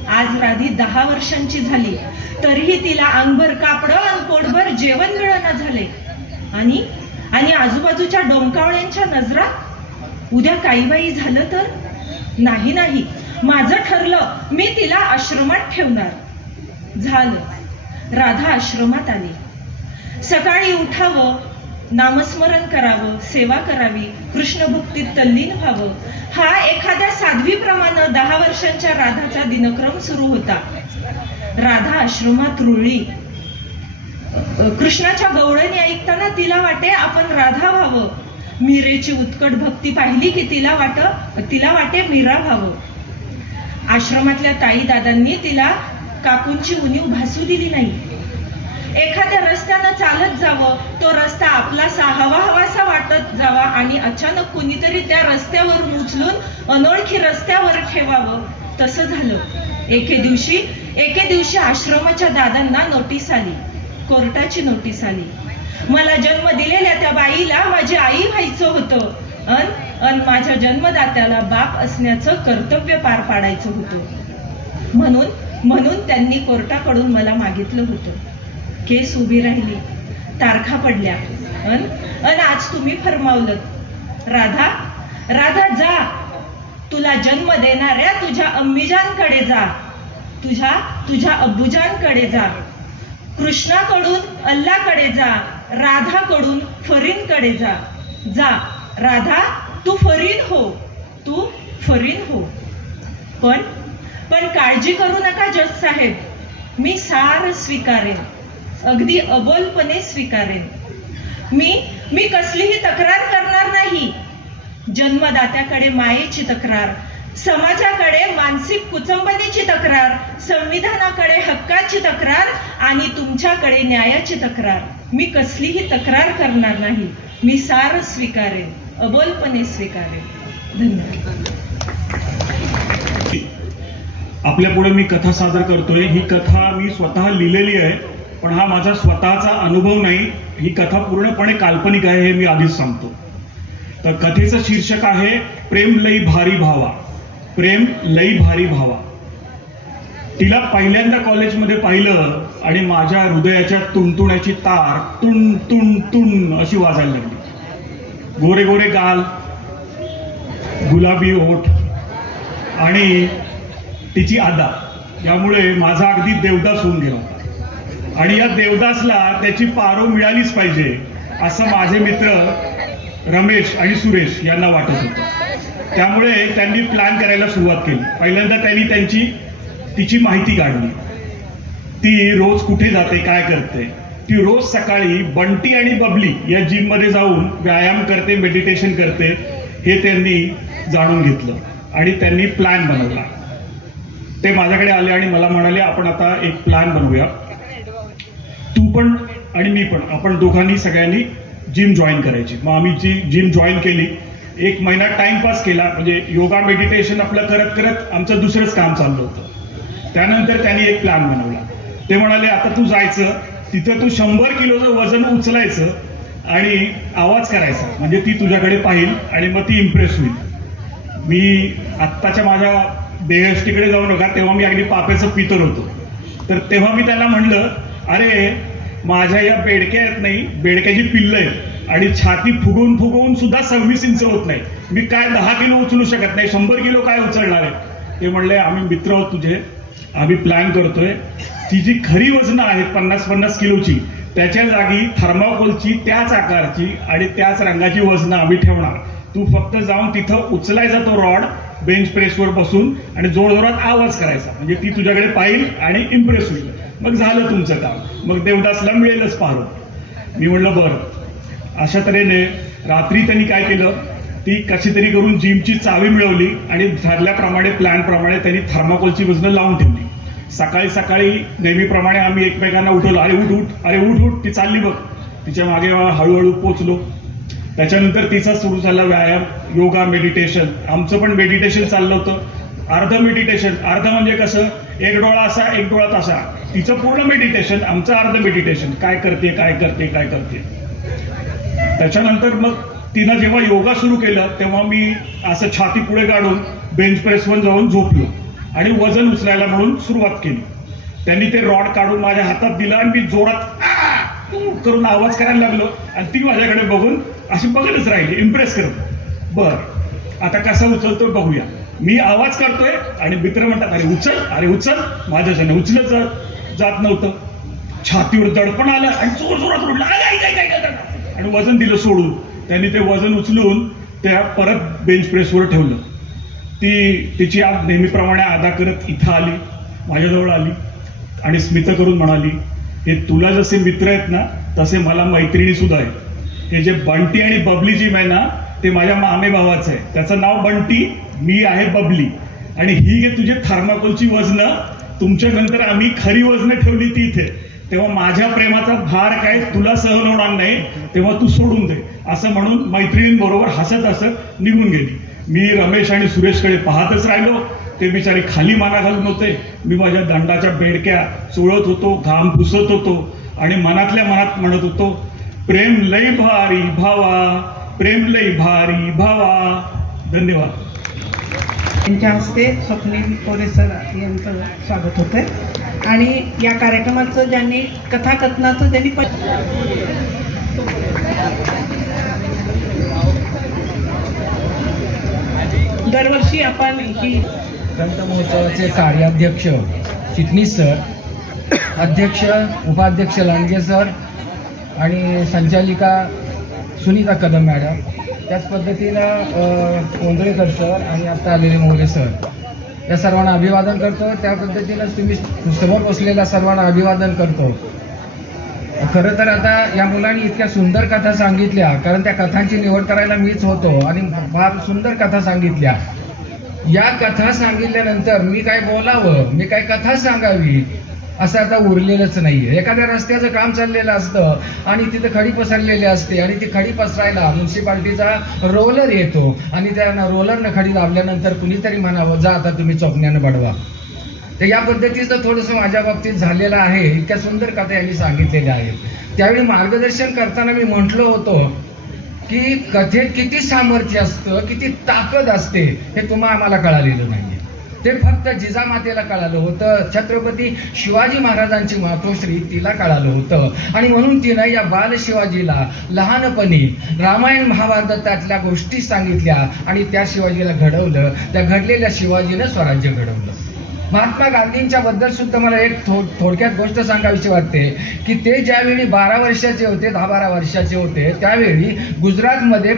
आज राधी 10 वर्षांची झाली तरीही तिला अंगभर कापडं आणि पोटभर जेवण मिळेना झाले. आणि आजूबाजूच्या डोंकावळ्यांच्या नजरा. उद्या काही बाई झालं तर? नाही, माझं ठरलं, मी तिला आश्रमात ठेवणार. झालं. राधा आश्रमात आली. सकाळी उठावं, नामस्मरण करावं, सेवा करावी, कृष्ण भक्तीत तल्लीन व्हावं, हा एखाद्या साध्वीप्रमाणे 10 वर्षांच्या राधाचा दिनक्रम सुरू होता. राधा आश्रमात रुळली. कृष्णाच्या गवळणी ऐकताना तिला वाटे आपण राधा व्हावं. मीरेची उत्कट भक्ती पाहिली की तिला वाटे मीरा व्हावं. आश्रमातल्या ताई दादांनी तिला काकूंची उणीव भासू दिली नाही. एखाद्या रस्त्यानं चालत जावं, तो रस्ता आपलासा हवासा वाटत जावा आणि अचानक कुणीतरी त्या रस्त्यावरून उचलून अनोळखी रस्त्यावर ठेवावं. तसं झालं. एके दिवशी आश्रमाच्या दादांना नोटीस आली, कोर्टाची नोटीस आली. मला जन्म दिलेल्या त्या बाईला माझी आई व्हायचं होतं अन माझ्या जन्मदात्याला बाप असण्याचं कर्तव्य पार पाडायचं होतं. म्हणून त्यांनी कोर्टाकडून मला मागितलं होतं. केस उभी राहिली, तारखा पडल्या अन आज तुम्ही फरमावलं, राधा जा, तुला जन्म देणाऱ्या तुझ्या अम्मीजांकडे जा, तुझ्या अब्बूजांकडे जा, कृष्णाकडून अल्लाकडे जा, राधाकडून फरीनकडे जा. राधा, तू फरीन हो. पण काळजी करू नका जज साहेब, मी सारं स्वीकारेन, अगदी अबोलपणे स्वीकारेन. मी कसलीही तक्रार करणार नाही. जन्मदात्याकडे मायेची तक्रार, समाजाकडे मानसिक कुचंबनेची तक्रार, संविधानाकडे हक्काची तक्रार आणि तुमच्याकडे न्यायाची तक्रार. मी कसलीही तक्रार करणार नाही. मी सारं स्वीकारेन, अबोलपणे स्वीकारेन. धन्यवाद. आपल्या पुढे मी कथा सादर करतोय. ही कथा मी स्वतः लिहिलेली आहे, पण हा माझा स्वतःचा अनुभव नाही. ही कथा पूर्णपणे काल्पनिक आहे, हे मी आधीच सांगतो. तर कथेचं शीर्षक आहे प्रेम लई भारी भावा. प्रेम लई भारी भावा. तिला पहिल्यांदा कॉलेजमध्ये पाहिलं आणि माझ्या हृदयाच्या तुणतुण्याची तार तुण तुण तुण अशी वाजायला लागली. गोरे गोरे गाल, गुलाबी ओठ आणि तिची अदा यामुळे माझा अगदी देवदास होऊन गेला होता. आणि या देवदासला त्याची पारो मिळालीच पाहिजे असं माझे मित्र रमेश आणि सुरेश यांना वाटत होतं. त्यामुळे त्यांनी प्लॅन करायला सुरुवात केली. पहिल्यांदा त्यांनी तिची माहिती काढली. ती रोज कुठे जाते, काय करते. ती रोज सकाळी बंटी आणि बबली या जिममध्ये जाऊन व्यायाम करते, मेडिटेशन करते, हे त्यांनी जाणून घेतलं आणि त्यांनी प्लॅन बनवला. ते माझ्याकडे आले आणि मला म्हणाले, आपण आता एक प्लॅन बनवूया, तू पण आणि मी पण, आपण दोघांनी सगळ्यांनी जिम जॉईन करायची. मग आम्ही जिम जॉईन केली. 1 महिना टाइमपास केला, म्हणजे योगा मेडिटेशन आपलं करत करत आमचं दुसरंच काम चाललं होतं. त्यानंतर त्यांनी एक प्लॅन बनवला. ते म्हणाले, आता तू जायचं तिथं, तू 100 किलोचं वजन उचलायचं आणि आवाज करायचा, म्हणजे ती तुझ्याकडे पाहिल आणि मग ती इम्प्रेस होईल. मी आत्ताच्या माझ्या देहष्टीकडे जाऊ नका, तेव्हा मी अगदी पाप्याचं पितर होतो. तर तेव्हा मी त्यांना म्हणलं, अरे माझ्या या बेडक्या आहेत नाही, बेडक्याची पिल्लं आहेत आणि छाती फुगवून फुगवून सुद्धा 26 इंच होत नाही. मी काय 10 किलो उचलू शकत नाही, 100 किलो काय उचलणार आहे. ते म्हणले, आम्ही मित्र आहोत तुझे, आम्ही प्लॅन करतोय. ती जी खरी वजनं आहेत 50-50 किलोची, त्याच्या जागी थर्माकोलची त्याच आकाराची आणि त्याच रंगाची वजनं आम्ही ठेवणार. तू फक्त जाऊन तिथं उचलायचा तो रॉड बेंच प्रेसवर बसून आणि जोरजोरात आवाज करायचा, म्हणजे ती तुझ्याकडे पाहिल आणि इम्प्रेस होईल. मग झालं तुमचं काम, मग देवदासला मिळेलच पारो. मी म्हणलं बरं. अशा तऱ्हेने रात्री त्यांनी काय केलं, ती कशी तरी करून जिमची चावी मिळवली आणि ठरल्याप्रमाणे प्लॅनप्रमाणे त्यांनी थर्माकोलची वजनं लावून ठेवली. सकाळी सकाळी नेहमीप्रमाणे आम्ही एकमेकांना उठवलं, अरे उठ उठ, अरे उठ उठ, ती चालली बघ. तिच्या मागे हळूहळू पोचलो. त्याच्यानंतर तिचा सुरू झाला व्यायाम, योगा, मेडिटेशन. आमचं पण मेडिटेशन चाललं होतं. अर्ध मेडिटेशन, अर्ध म्हणजे कसं, एक डोळा असा एक डोळा तसा. तिचं पूर्ण मेडिटेशन, आमचं अर्ध मेडिटेशन. काय करते काय करते काय करते. त्याच्यानंतर मग तिनं जेव्हा योगा सुरू केलं तेव्हा मी असं छाती पुढे काढून बेंच प्रेसवर जाऊन झोपलो आणि वजन उचलायला म्हणून सुरुवात केली. त्यांनी ते रॉड काढून माझ्या हातात दिलं आणि मी जोरात करून आवाज करायला लागलो आणि ती माझ्याकडे बघून अशी बघतच राहिली, इम्प्रेस करत. बरं आता कसा उचलतोय बघूया. मी आवाज करतोय आणि मित्र म्हणतात, अरे उचल, अरे उचल. माझ्याच्याने उचलत जात नव्हतं. छातीवर दडपण आलं आणि जोर जोरात उडलं आणि वजन दिलं सोडून. त्यांनी ते वजन उचलून त्या परत बेंच प्रेसवर ठेवलं. ती तिची नेहमीप्रमाणे अदा करत इथं आली, माझ्याजवळ आली आणि स्मित करून म्हणाली, हे तुला जसे मित्र आहेत ना तसे मला मैत्रिणी सुद्धा आहेत. हे जे बंटी आणि बबली जिम आहे ना ते माझ्या मामे भावाचं आहे. त्याचं नाव बंटी, मी आहे बबली. आणि ही घे तुझे थर्माकोलची वजनं, तुमच्या नंतर आम्ही खरी वजनं ठेवली ती इथे. तेव्हा माझ्या प्रेमाचा भार काय तुला सहन होणार नाही, तेव्हा तू सोडून दे, असं म्हणून मैत्रिणींबरोबर हसत हसत निघून गेली. मी रमेश आणि सुरेशकडे पाहतच राहिलो. ते बिचारे खाली माना घालून होते. मी माझ्या दंडाच्या बेडक्या चोळत होतो, घाम पुसत होतो आणि मनातल्या मनात म्हणत होतो, प्रेम लई भारी भावा, प्रेम लई भारी भावा. धन्यवाद. त्यांच्या हस्ते स्वप्नील कोरे सर यांचं स्वागत होते आणि या कार्यक्रमाचं ज्यांनी कथाकथनाचं ज्यांनी दरवर्षी आपण ही ग्रंथ महोत्सवाचे कार्याध्यक्ष चिटणीस सर, अध्यक्ष उपाध्यक्ष लांडगे सर आणि संचालिका सुनीता कदम मॅडम, त्याच पद्धतीनं कोंदळेकर सर आणि आत्ता आलेले मोरे सर, त्या सर्वांना अभिवादन करतो. त्या पद्धतीनंच तुम्ही समोर बसलेल्या सर्वांना अभिवादन करतो. खरं तर आता या मुलांनी इतक्या सुंदर कथा सांगितल्या, कारण त्या कथांची निवड करायला मीच होतो आणि फार सुंदर कथा सांगितल्या. या कथा सांगितल्यानंतर मी काय बोलावं, मी काय कथा सांगावी असं आता उरलेलंच नाही. एखाद्या रस्त्याचं काम चाललेलं असतं आणि तिथं खडी पसरलेली असते आणि ती खडी पसरायला म्युन्सिपाल्टीचा रोलर येतो आणि त्या रोलरनं खडी दाबल्यानंतर कुणीतरी म्हणावं जा आता तुम्ही चौकण्यानं बडवा. तर या पद्धतीचं थोडंसं माझ्या बाबतीत झालेलं आहे. इतक्या सुंदर कथा यांनी सांगितलेल्या आहेत. त्यावेळी मार्गदर्शन करताना मी म्हटलो होतो की कथेत किती सामर्थ्य असतं, किती ताकद असते हे तुम्हाला आम्हाला कळालेलं नाही. ते फक्त जिजामातेला कळालं होतं, छत्रपती शिवाजी महाराजांची मातोश्री तिला कळालं होतं. आणि म्हणून तिनं या बाल शिवाजीला लहानपणी रामायण महाभारतातल्या गोष्टी सांगितल्या आणि त्या शिवाजीला घडवलं. त्या घडलेल्या शिवाजीनं स्वराज्य घडवलं. महात्मा गांधींच्या बद्दल सुद्धा मला एक थोडक्यात गोष्ट सांगावीशी वाटते की ते ज्यावेळी 12 वर्षाचे होते, 10-12 वर्षाचे होते, त्यावेळी गुजरातमध्ये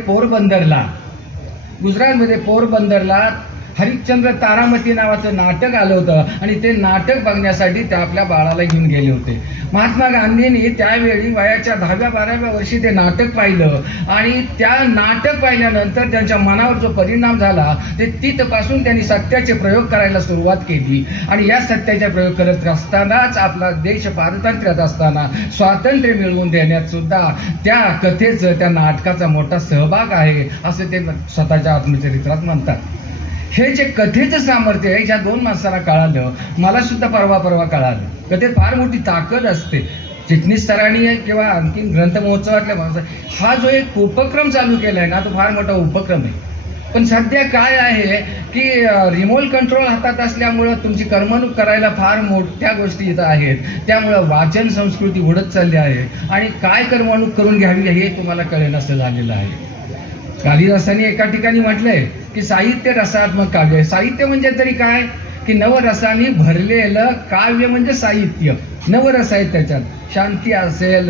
पोरबंदरला हरिश्चंद्र तारामती नावाचं नाटक आलं होतं आणि ते नाटक बघण्यासाठी ते आपल्या बाळाला घेऊन गेले होते. महात्मा गांधींनी त्यावेळी वयाच्या 10व्या-12व्या वर्षी ते नाटक पाहिलं आणि त्या नाटक पाहिल्यानंतर त्यांच्या मनावर जो परिणाम झाला ते तिथपासून त्यांनी सत्याचे प्रयोग करायला सुरुवात केली. आणि या सत्याचे प्रयोग करत असतानाच आपला देश पारतंत्र्यात असताना स्वातंत्र्य मिळवून देण्यात सुद्धा त्या कथेचं, त्या नाटकाचा मोठा सहभाग आहे असं ते स्वतःच्या आत्मचरित्रात म्हणतात. हे जे कथेचं सामर्थ्य आहे ज्या 2 माणसाला कळालं, मला सुद्धा परवा कळालं. कथेत फार मोठी ताकद असते. चिटणीस सरांनी किंवा आणखीन ग्रंथ महोत्सवातल्या माणसं हा जो एक उपक्रम चालू केला आहे ना, तो फार मोठा उपक्रम आहे. पण सध्या काय आहे की रिमोट कंट्रोल हातात असल्यामुळं तुमची करमणूक करायला फार मोठ्या गोष्टी इथं आहेत. त्यामुळं वाचन संस्कृती उडत चालली आहे आणि काय करमणूक करून घ्यावी हे तुम्हाला कळेनासं झालेलं आहे. कालिदासांनी एका ठिकाणी म्हटलंय की साहित्य रसात्मक काव्य आहे. साहित्य म्हणजे तरी काय की नवरसांनी भरलेलं काव्य म्हणजे साहित्य. नवरस आहेत त्याच्यात, शांती असेल,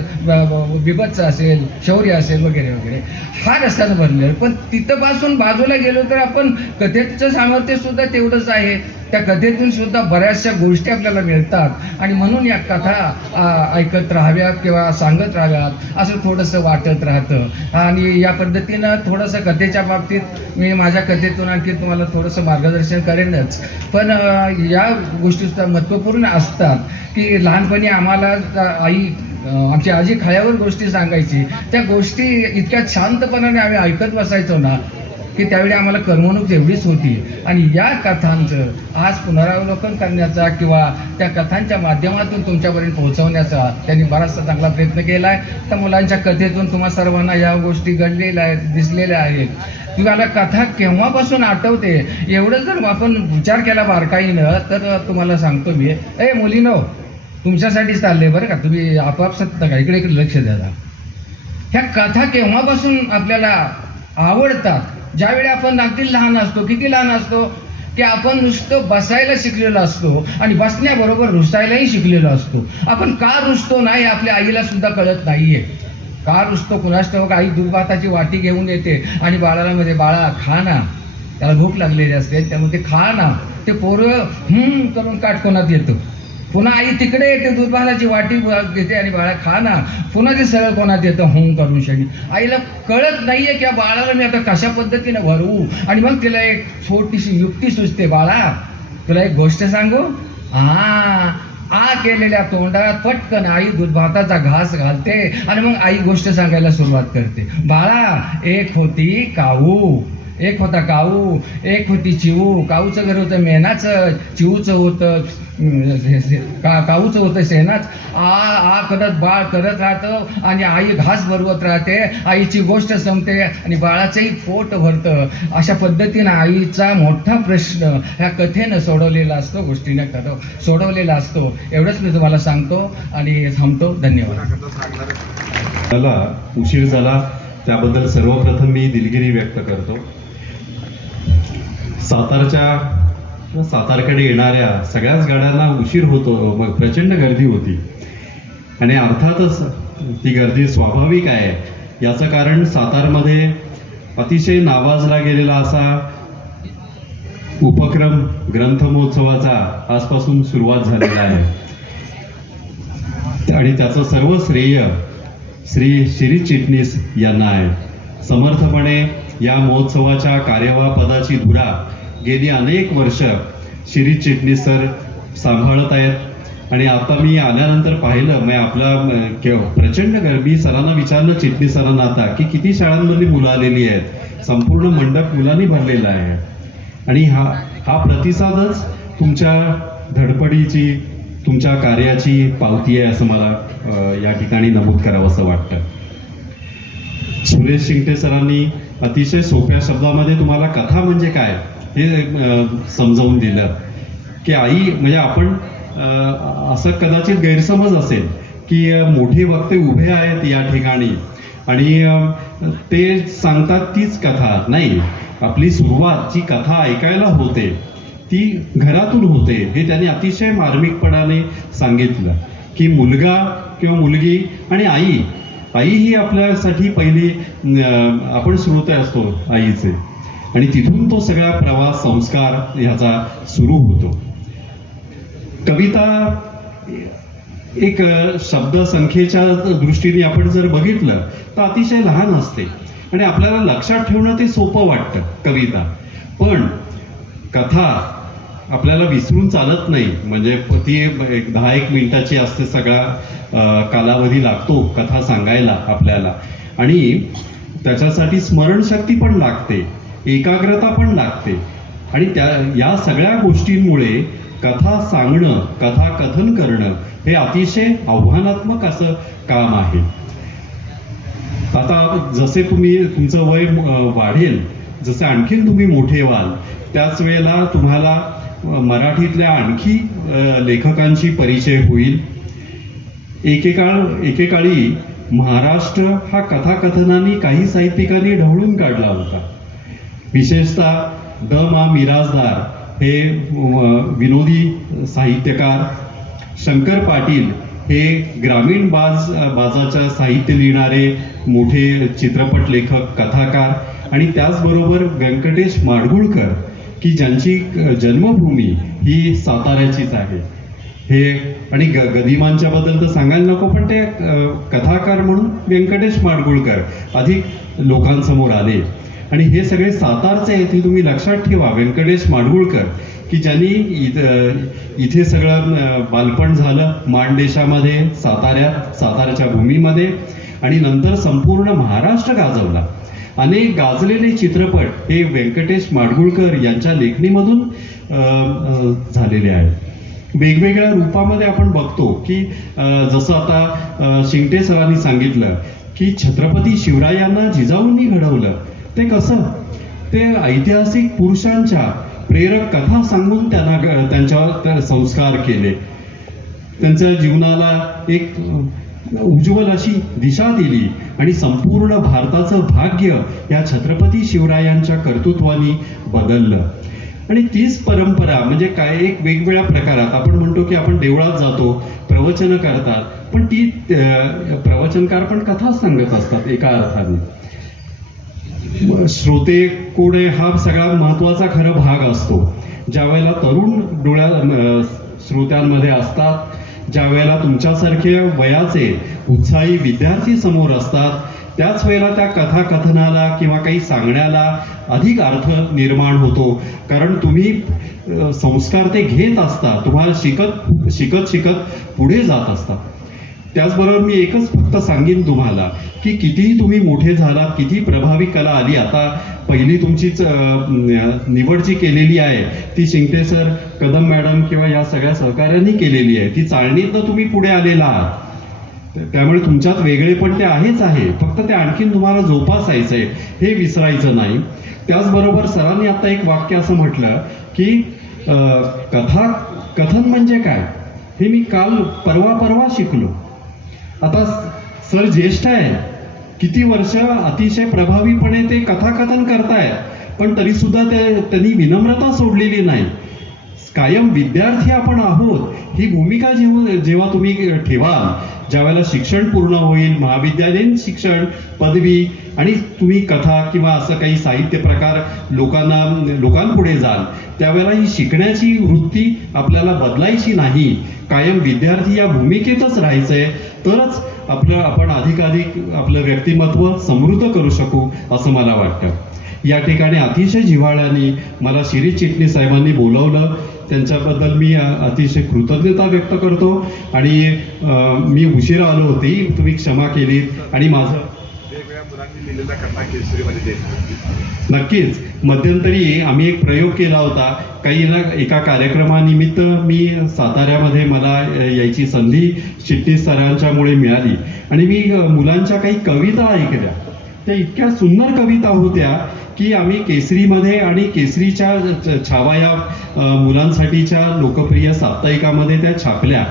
बिभत्स असेल, शौर्य असेल वगैरे वगैरे, हा रसानं भरलेलं. पण तिथंपासून बाजूला गेलो तर आपण कथेचं सामर्थ्य सुद्धा तेवढंच आहे. त्या कथेतून सुद्धा बऱ्याचशा गोष्टी आपल्याला मिळतात आणि म्हणून या कथा ऐकत राहाव्यात किंवा सांगत राहाव्यात असं थोडंसं वाटत राहतं. आणि या पद्धतीनं थोडंसं कथेच्या बाबतीत मी माझ्या कथेतून आणखी तुम्हाला थोडंसं मार्गदर्शन करेनच. पण या गोष्टीसुद्धा महत्त्वपूर्ण असतात की लहानपणी आम्हाला आमची आजी खळ्यावर गोष्टी सांगायची. त्या गोष्टी इतक्या शांतपणाने आम्ही ऐकत बसायचो ना की त्यावेळी आम्हाला करमणूक एवढीच होती. आणि या कथांचं आज पुनरावलोकन करण्याचा किंवा त्या कथांच्या माध्यमातून तुमच्यापर्यंत पोहोचवण्याचा त्यांनी बराचसा चांगला प्रयत्न केला आहे. त्या मुलांच्या कथेतून तुम्हा सर्वांना या गोष्टी घडलेल्या आहेत, दिसलेल्या आहेत. तुम्हाला कथा केव्हापासून आठवते एवढं जर आपण विचार केला बारकाईनं तर तुम्हाला सांगतो मी, मुलीनो तुमच्यासाठीच चाललंय बरं का, तुम्ही आपापसात नका, इकडे लक्ष द्या. ह्या कथा केव्हापासून आपल्याला आवडतात? ज्यावेळी आपण अगदी लहान असतो. किती लहान असतो की आपण नुसतं बसायला शिकलेलो असतो आणि बसण्याबरोबर रुसायलाही शिकलेलो असतो. आपण का रुसतो नाही आपल्या आईला सुद्धा कळत नाहीये. का रुसतो कुणास ठाऊक. आई दूध भाताची वाटी घेऊन येते आणि बाळाला मध्ये बाळा खा ना, त्याला भूक लागलेली असते त्यामुळे ते खा ना. ते पोरं करून काटकोनात येतं. पुन्हा आई तिकडे येते, दूध भाताची वाटी घेते आणि बाळा खा ना. पुन्हा ते सरळ कोणात येतं करून शनी. आईला कळत नाहीये की या बाळाला मी आता कशा पद्धतीने भरवू. आणि मग तिला एक छोटीशी युक्ती सुचते, बाळा तुला एक गोष्ट सांगू. केलेल्या तोंडात पटकन आई दूध भाताचा घास घालते आणि मग आई गोष्ट सांगायला सुरुवात करते. बाळा एक होता काऊ, एक होती चिऊ. काऊचं घर होतं मेनाचं, चिऊचं होतं काऊचं होतं शेणाच. आ करत बाळ करत राहतं आणि आई घास भरवत राहते. आईची गोष्ट संपते आणि बाळाचंही पोट भरतं. अशा पद्धतीनं आईचा मोठा प्रश्न ह्या कथेनं सोडवलेला असतो, गोष्टीनं सोडवलेला असतो. एवढंच मी तुम्हाला सांगतो आणि थांबतो. धन्यवाद. मला उशीर झाला त्याबद्दल सर्वप्रथम मी दिलगिरी व्यक्त करतो. सातारकडे येणाऱ्या सगळ्याच गाड्यांना उशीर होतो, मग प्रचंड गर्दी होती. आणि अर्थातच ती गर्दी स्वाभाविक आहे. याचं कारण सातारमध्ये अतिशय नावाजला गेलेला असा उपक्रम ग्रंथ महोत्सवाचा आजपासून सुरुवात झालेला आहे आणि त्याचं सर्व श्रेय श्री शिरीष चिटणीस यांना आहे. समर्थपणे या महोत्सवाच्या कार्यवाह पदाची धुरा गेली अनेक वर्ष शिरीष चिटणीस सर सांभाळत आहेत आणि आता मी आल्यानंतर पाहिलं मग आपला प्रचंड गर्दी. सरांना विचारलं चिटणीस सरांना आता की किती शाळांमधली मुलं आलेली आहेत. संपूर्ण मंडप मुलांनी भरलेला आहे आणि हा प्रतिसादच तुमच्या धडपडीची तुमच्या कार्याची पावती आहे असं मला या ठिकाणी नमूद करावं असं वाटतं. सुरेश शिंगटे सरांनी अतिशय सोप्या शब्दामध्ये तुम्हाला कथा म्हणजे काय हे समजावून दिलं की आई म्हणजे आपण असं कदाचित गैरसमज असेल की मोठे वक्ते उभे आहेत या ठिकाणी आणि ते सांगतात तीच कथा नाही. आपली सुरुवात जी कथा ऐकायला होते ती घरातून होते हे त्यांनी अतिशय मार्मिकपणाने सांगितलं की मुलगा किंवा मुलगी आणि आई ही आपल्यासाठी पहिली आपण श्रोते असतो आईचे आणि तिथून तो सगळा प्रवास संस्कार ह्याचा सुरू होतो. कविता एक शब्दसंख्येच्या दृष्टीने आपण जर बघितलं तर अतिशय लहान असते आणि आपल्याला लक्षात ठेवणं ते सोपं वाटतं कविता. पण कथा आपल्याला विसरून चालत नाही. म्हणजे ती 10-1 मिनिटाची असते. सगळा कालावधी लागतो कथा सांगायला आपल्याला आणि त्याच्यासाठी स्मरणशक्ती पण लागते, एकाग्रता पण लागते आणि या सगळ्या गोष्टींमुळे कथा सांगणं कथा कथन करणं हे अतिशय आव्हानात्मक असं काम आहे. आता जसे तुमचं वय वाढेल जसे आणखीन तुम्ही मोठे व्हाल त्याच वेळेला तुम्हाला मराठीतल्या आणखी लेखकांची परिचय होईल. एकेकाळी महाराष्ट्र हा कथाकथनाने काही साहित्यिकांनी ढवळून काढला होता. विशेषतः द.मा. मिरासदार हे विनोदी साहित्यकार, शंकर पाटील हे ग्रामीण बाजाच्या साहित्य लिहिणारे मोठे चित्रपट लेखक कथाकार आणि त्याचबरोबर व्यंकटेश माडगुळकर की ज्यांची जन्मभूमी ही साताऱ्याचीच आहे. हे आणि गदिमांच्या बद्दल तर सांगायला नको पण ते कथाकार म्हणून व्यंकटेश माडगुळकर अधिक लोकांसमोर आले आणि हे सगळे सातारचे आहेत हे तुम्ही लक्षात ठेवा. व्यंकटेश माडगुळकर की ज्यांनी इथे सगळं बालपण झालं माणदेशामध्ये साताऱ्याच्या भूमीमध्ये आणि नंतर संपूर्ण महाराष्ट्र गाजवला. अनेक गाजलेले चित्रपट हे व्यंकटेश माडगुळकर यांच्या लेखणीमधून झालेले आहेत. वेगवेगळ्या रूपामध्ये आपण बघतो की जसं आता शिंगटे सरांनी सांगितलं की छत्रपती शिवरायांना जिजाऊंनी घडवलं. ते कसं? ते ऐतिहासिक पुरुषांच्या प्रेरक कथा सांगून त्यांच्यावर संस्कार केले. त्यांच्या जीवनाला एक उज्ज्वल अशी दिशा दिली आणि संपूर्ण भारताचं भाग्य या छत्रपती शिवरायांच्या कर्तृत्वाने बदललं. आणि तीच परंपरा म्हणजे काय एक वेगवेगळ्या प्रकारात आपण म्हणतो की आपण देवळात जातो प्रवचनं करतात पण ती प्रवचनकार पण कथा सांगत असतात एका अर्थाने. श्रोते कोण हा सगळा महत्त्वाचा खरा भाग असतो. ज्या वेळेला तरुण श्रोत्यांमध्ये असतात, ज्या वेळेला तुमच्यासारखे वयाचे उत्साही विद्यार्थी समोर असतात त्याच वेळेला त्या कथाकथनाला किंवा काही सांगण्याला अधिक अर्थ निर्माण होतो. कारण तुम्ही संस्कार ते घेत असता, तुम्हाला शिकत पुढे जात असता. त्याचबरोबर मी एकच फक्त सांगेन तुम्हाला की कितीही तुम्ही मोठे झालात, किती प्रभावी कला आली. आता पहिली तुमचीच निवड जी केलेली आहे ती शिंगटे सर, कदम मॅडम किंवा या सगळ्या सहकार्यांनी केलेली आहे. ती चाळणीतनं तुम्ही पुढे आलेला आहात. त्यामुळे तुमच्यात वेगळेपण ते आहेच आहे, फक्त ते आणखीन तुम्हाला जोपासायचं आहे, हे विसरायचं नाही. त्याचबरोबर सरांनी आता एक वाक्य असं म्हटलं की कथन म्हणजे काय हे मी काल परवा शिकलो. आता सर ज्येष्ठ आहे, किती वर्ष अतिशय प्रभावीपणे ते कथाकथन करतायत, पण तरी सुद्धा त्यांनी विनम्रता सोडलेली नाही. कायम विद्यार्थी आपण आहोत ही भूमिका जेव्हा तुम्ही ठेवाल, ज्यावेळेला शिक्षण पूर्ण होईल, महाविद्यालयीन शिक्षण, पदवी, आणि तुम्ही कथा किंवा असं काही साहित्य प्रकार लोकांपुढे जाल, त्यावेळेला ही शिकण्याची वृत्ती आपल्याला बदलायची नाही. कायम विद्यार्थी या भूमिकेतच राहायचंय, तरच आपण अधिकाधिक आपलं व्यक्तिमत्व समृद्ध करू शकू असं मला वाटतं. या ठिकाणी अतिशय जिव्हाळ्याने मला शिरीष चिटणीस साहेबांनी बोलवलं, त्यांच्याबद्दल मी अतिशय कृतज्ञता व्यक्त करतो. आणि मी उशिरा आलो होती, तुम्ही क्षमा केलीत. आणि माझं वेगवेगळ्या मुलांनी लिहिलेल्या कथा केसरीमध्ये नक्कीच मध्यंतरी आम्ही एक प्रयोग केला होता. काही एका कार्यक्रमानिमित्त मी साताऱ्यामध्ये मला यायची संधी चिटणीस सरांच्यामुळे मिळाली आणि मी मुलांच्या काही कविता ऐकल्या. त्या इतक्या सुंदर कविता होत्या की आम्ही केसरीमध्ये आणि केसरीच्या छावा या मुलांसाठीच्या लोकप्रिय साप्ताहिकामध्ये त्या छापल्या.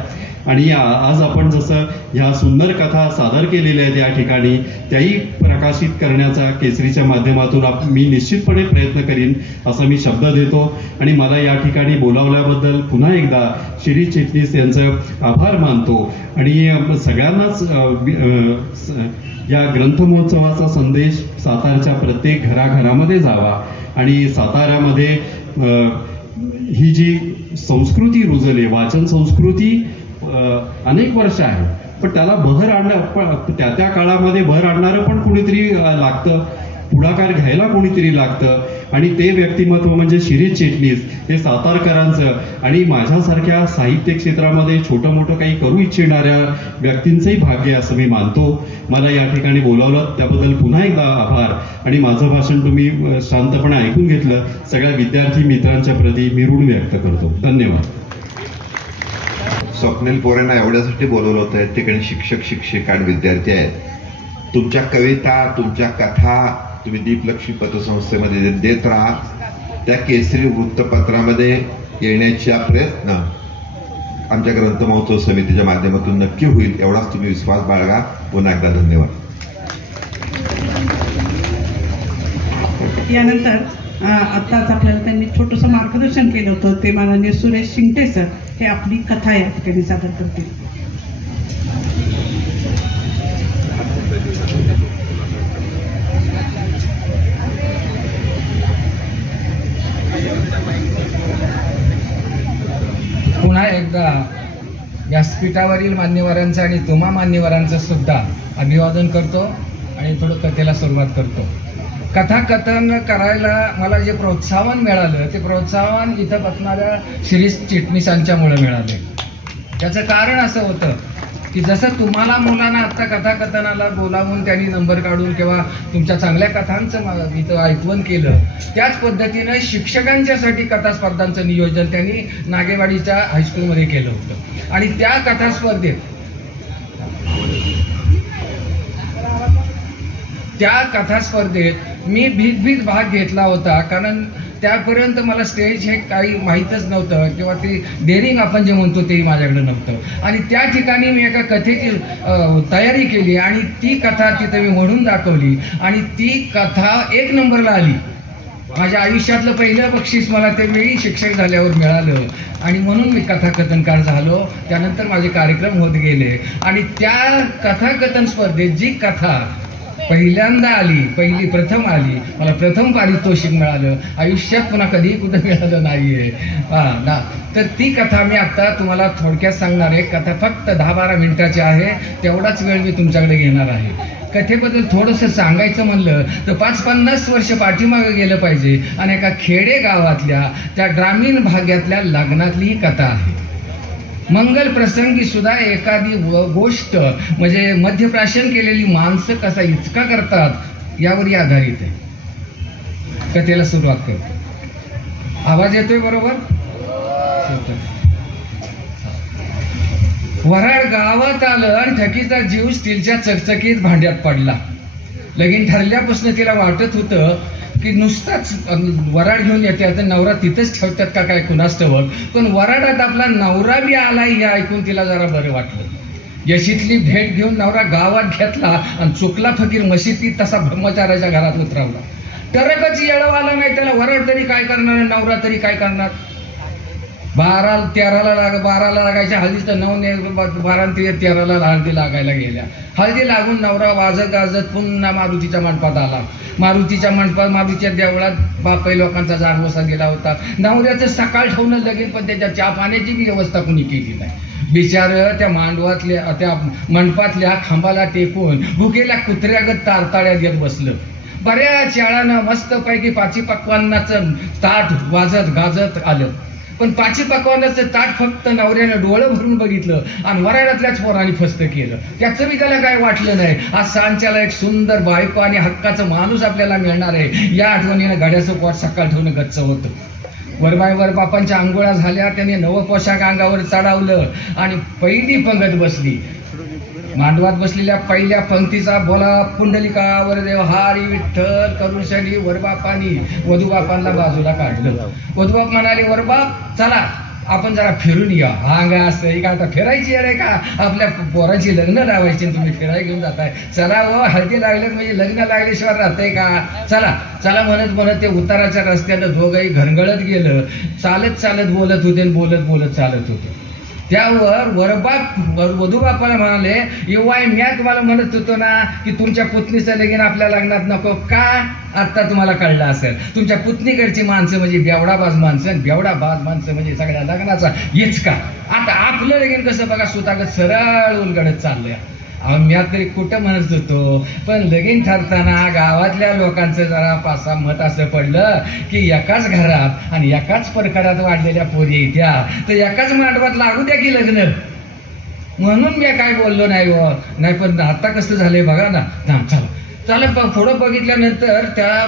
आणि आज आपण जसं ह्या सुंदर कथा सादर केलेल्या आहेत या ठिकाणी, त्याही प्रकाशित करण्याचा केसरीच्या माध्यमातून मी निश्चितपणे प्रयत्न करीन असं मी शब्द देतो. आणि मला या ठिकाणी बोलावल्याबद्दल पुन्हा एकदा शिरीष चिटणीस यांचं आभार मानतो. आणि सगळ्यांनाच या ग्रंथमहोत्सवाचा संदेश सातारच्या प्रत्येक घराघरामध्ये जावा आणि साताऱ्यामध्ये ही जी संस्कृती रुजली, वाचन संस्कृती अनेक वर्ष आहे, पण त्याला त्या काळामध्ये भर आणणारं पण कुणीतरी लागतं, पुढाकार घ्यायला कोणीतरी लागतं. आणि ते व्यक्तिमत्व म्हणजे शिरीष चिटणीस हे सातारकरांचं आणि माझ्यासारख्या साहित्य क्षेत्रामध्ये छोटं मोठं काही करू इच्छिणाऱ्या व्यक्तींचंही भाग्य असं मी मानतो. मला या ठिकाणी बोलावलं त्याबद्दल पुन्हा एकदा आभार. आणि माझं भाषण तुम्ही शांतपणे ऐकून घेतलं, सगळ्या विद्यार्थी मित्रांच्या प्रती मी ऋण व्यक्त करतो. धन्यवाद. स्वप्नील पोरेंना एवढ्यासाठी बोलवलं होतं. या ठिकाणी शिक्षक, शिक्षिका आणि विद्यार्थी आहेत. तुमच्या कविता, तुमच्या कथा तुम्ही दीपलक्ष्मी पतसंस्थेमध्ये देत राहा. त्या केसरी वृत्तपत्रामध्ये येण्याचा प्रयत्न आमच्या ग्रंथमहोत्सव समितीच्या माध्यमातून नक्की होईल, एवढाच तुम्ही विश्वास बाळगा. पुन्हा एकदा धन्यवाद. यानंतर आत्ताच आपल्याला त्यांनी छोटंसं मार्गदर्शन केलं होतं, ते माननीय सुरेश शिंगटे सर हे आपली कथा या ठिकाणी सादर करतील. पुन्हा एकदा व्यासपीठावरील मान्यवरांचं आणि तुम्हा मान्यवरांचं सुद्धा अभिवादन करतो आणि थोडं कथेला सुरुवात करतो. कथाकथन करायला मला जे प्रोत्साहन मिळालं ते प्रोत्साहन इथं बसणाऱ्या शिरीष चिटणीसांच्यामुळे मिळाले. त्याचं कारण असं होतं की जसं तुम्हाला मुलांना आत्ता कथाकथनाला बोलावून त्यांनी नंबर काढून किंवा तुमच्या चांगल्या कथांचं इथं ऐकवण केलं, त्याच पद्धतीनं शिक्षकांच्यासाठी कथा स्पर्धांचं नियोजन त्यांनी नागेवाडीच्या हायस्कूलमध्ये केलं होतं. आणि त्या कथा स्पर्धेत मी भीत भाग घेतला होता, कारण त्यापर्यंत मला स्टेज हे काही माहीतच नव्हतं किंवा ती डेअरिंग आपण जे म्हणतो तेही माझ्याकडे नव्हतं. आणि त्या ठिकाणी मी एका कथेची तयारी केली आणि ती कथा तिथं मी म्हणून दाखवली आणि ती कथा 1 नंबरला आली. माझ्या आयुष्यातलं पहिलं बक्षीस मला ते वेळी शिक्षक झाल्यावर मिळालं आणि म्हणून मी कथाकथनकार झालो. त्यानंतर माझे कार्यक्रम होत गेले आणि त्या कथाकथन स्पर्धेत जी कथा पहिल्यांदा आली, प्रथम आली, मला प्रथम पारितोषिक मिळालं. आयुष्यात पुन्हा कधीही कुठं मिळालं नाहीये. तर ती कथा मी आत्ता तुम्हाला थोडक्यात सांगणार आहे. कथा फक्त 10-12 मिनिटाची आहे, तेवढाच वेळ मी तुमच्याकडे घेणार आहे. कथेबद्दल थोडंसं सांगायचं म्हणलं तर 5-50 वर्ष पाठीमागं गेलं पाहिजे आणि एका खेडे गावातल्या त्या ग्रामीण भागातल्या लग्नातली ही कथा आहे. मंगल प्रसंगी सुद्धा एखादी गोष्ट म्हणजे मध्यप्राशन केलेली माणसं कसा इचका करतात यावर आधारित आहे. कथेला सुरुवात करतो. आवाज येतोय बरोबर? वराड गावात आलं आणि ठकीचा जीव स्टीलच्या चकचकीत भांड्यात पडला. लगीन ठरल्यापासून तिला वाटत होतं की नुसताच वराड घेऊन येते, आता नवरा तिथंच ठेवतात का काय कुणास ठाऊक, पण वराडात आपला नवरा बी आला हे ऐकून तिला जरा बरं वाटलं. यशीतली भेट घेऊन नवरा गावात घेतला आणि चुकला फकीर मशिदीत तसा ब्रह्मचार्याच्या घरात उतरवला. टरकच येळव आला नाही त्याला. वराड तरी काय करणार, नवरा तरी काय करणार. 12-13ला 12ला लागायच्या हळदी, तर 12-13ला हळदी लागायला गेल्या. हळदी लागून नवरा वाजत गाजत पुन्हा मारुतीच्या मंडपात आला. मारुतीच्या मंडपात, मारुतीच्या देवळात बापाई लोकांचा जानवसा गेला होता. नवऱ्याचं सकाळ ठेवणं लगेच, पण त्याच्या चहा पाण्याची बी व्यवस्था कुणी केली नाही. बिचार त्या मांडवातल्या त्या मंडपातल्या खांबाला टेकून भुकेल्या कुत्र्यागत तारताळ्या घेत बसलं. बऱ्याच शाळानं मस्तपैकी पाची पक्वान्नाचं ताट वाजत गाजत आलं. पण पाची पक्वान्नाचं ताट फक्त नवऱ्यानं डोळं भरून बघितलं आणि वराडातल्याच पोरांनी फस्त केलं. त्याचं बी त्याला काय वाटलं नाही. आज सांच्याला एक सुंदर बायको आणि हक्काचं माणूस आपल्याला मिळणार आहे, या आठवणीनं गाड्याचं पोट सकाळ ठेवणं गच्च होतं. वरबाईवर बापांच्या आंघोळा झाल्या, त्याने नवं पोशाख अंगावर चढावलं आणि पहिली पंगत बसली. मांडवात बसलेल्या पहिल्या पंक्तीचा बोला पुंडलिका वरदेव हारी विठ्ठल करून शनी वरबापानी वधूबापांना बाजूला काढलं. वधूबाप म्हणाले, वरबाप चला आपण जरा फिरून या. हांगा असं का आता फिरायची आहे का? आपल्या पोराची लग्न लावायची, तुम्ही फिरायला घेऊन जाताय. चला व हळदी लागले म्हणजे लग्न लागल्याशिवाय राहतंय का? चला चला म्हणत म्हणत ते उताराच्या रस्त्यानं दोघंही घरंगळत गेलं. चालत चालत बोलत होते आणि बोलत बोलत चालत होते. त्यावर वरबाप वधूबापाला म्हणाले, येवाय म्या तुम्हाला म्हणत होतो ना की तुमच्या पुतणीचं लगीन आपल्या लग्नात नको का? आता तुम्हाला कळलं असेल. तुमच्या पुतणीकडची माणसं म्हणजे बेवडाबाज माणसं आणि बेवडाबाज माणसं म्हणजे सगळ्या लग्नाचा हेच का? आता आपलं लगीन कसं बघा सुतागत सरळ उलगडत चाललंय. म्या तरी कुठं म्हणत होतो, पण लगीन ठरताना गावातल्या लोकांचं जरा 5-6 मत असं पडलं की एकाच घरात आणि एकाच परकरात वाढलेल्या पोरी येत्या तर एकाच मांडवात लागू द्या की लग्न, म्हणून मी काय बोललो नाही. नाही पण आता कसं झालंय बघा ना. चला पुढं बघितल्यानंतर त्या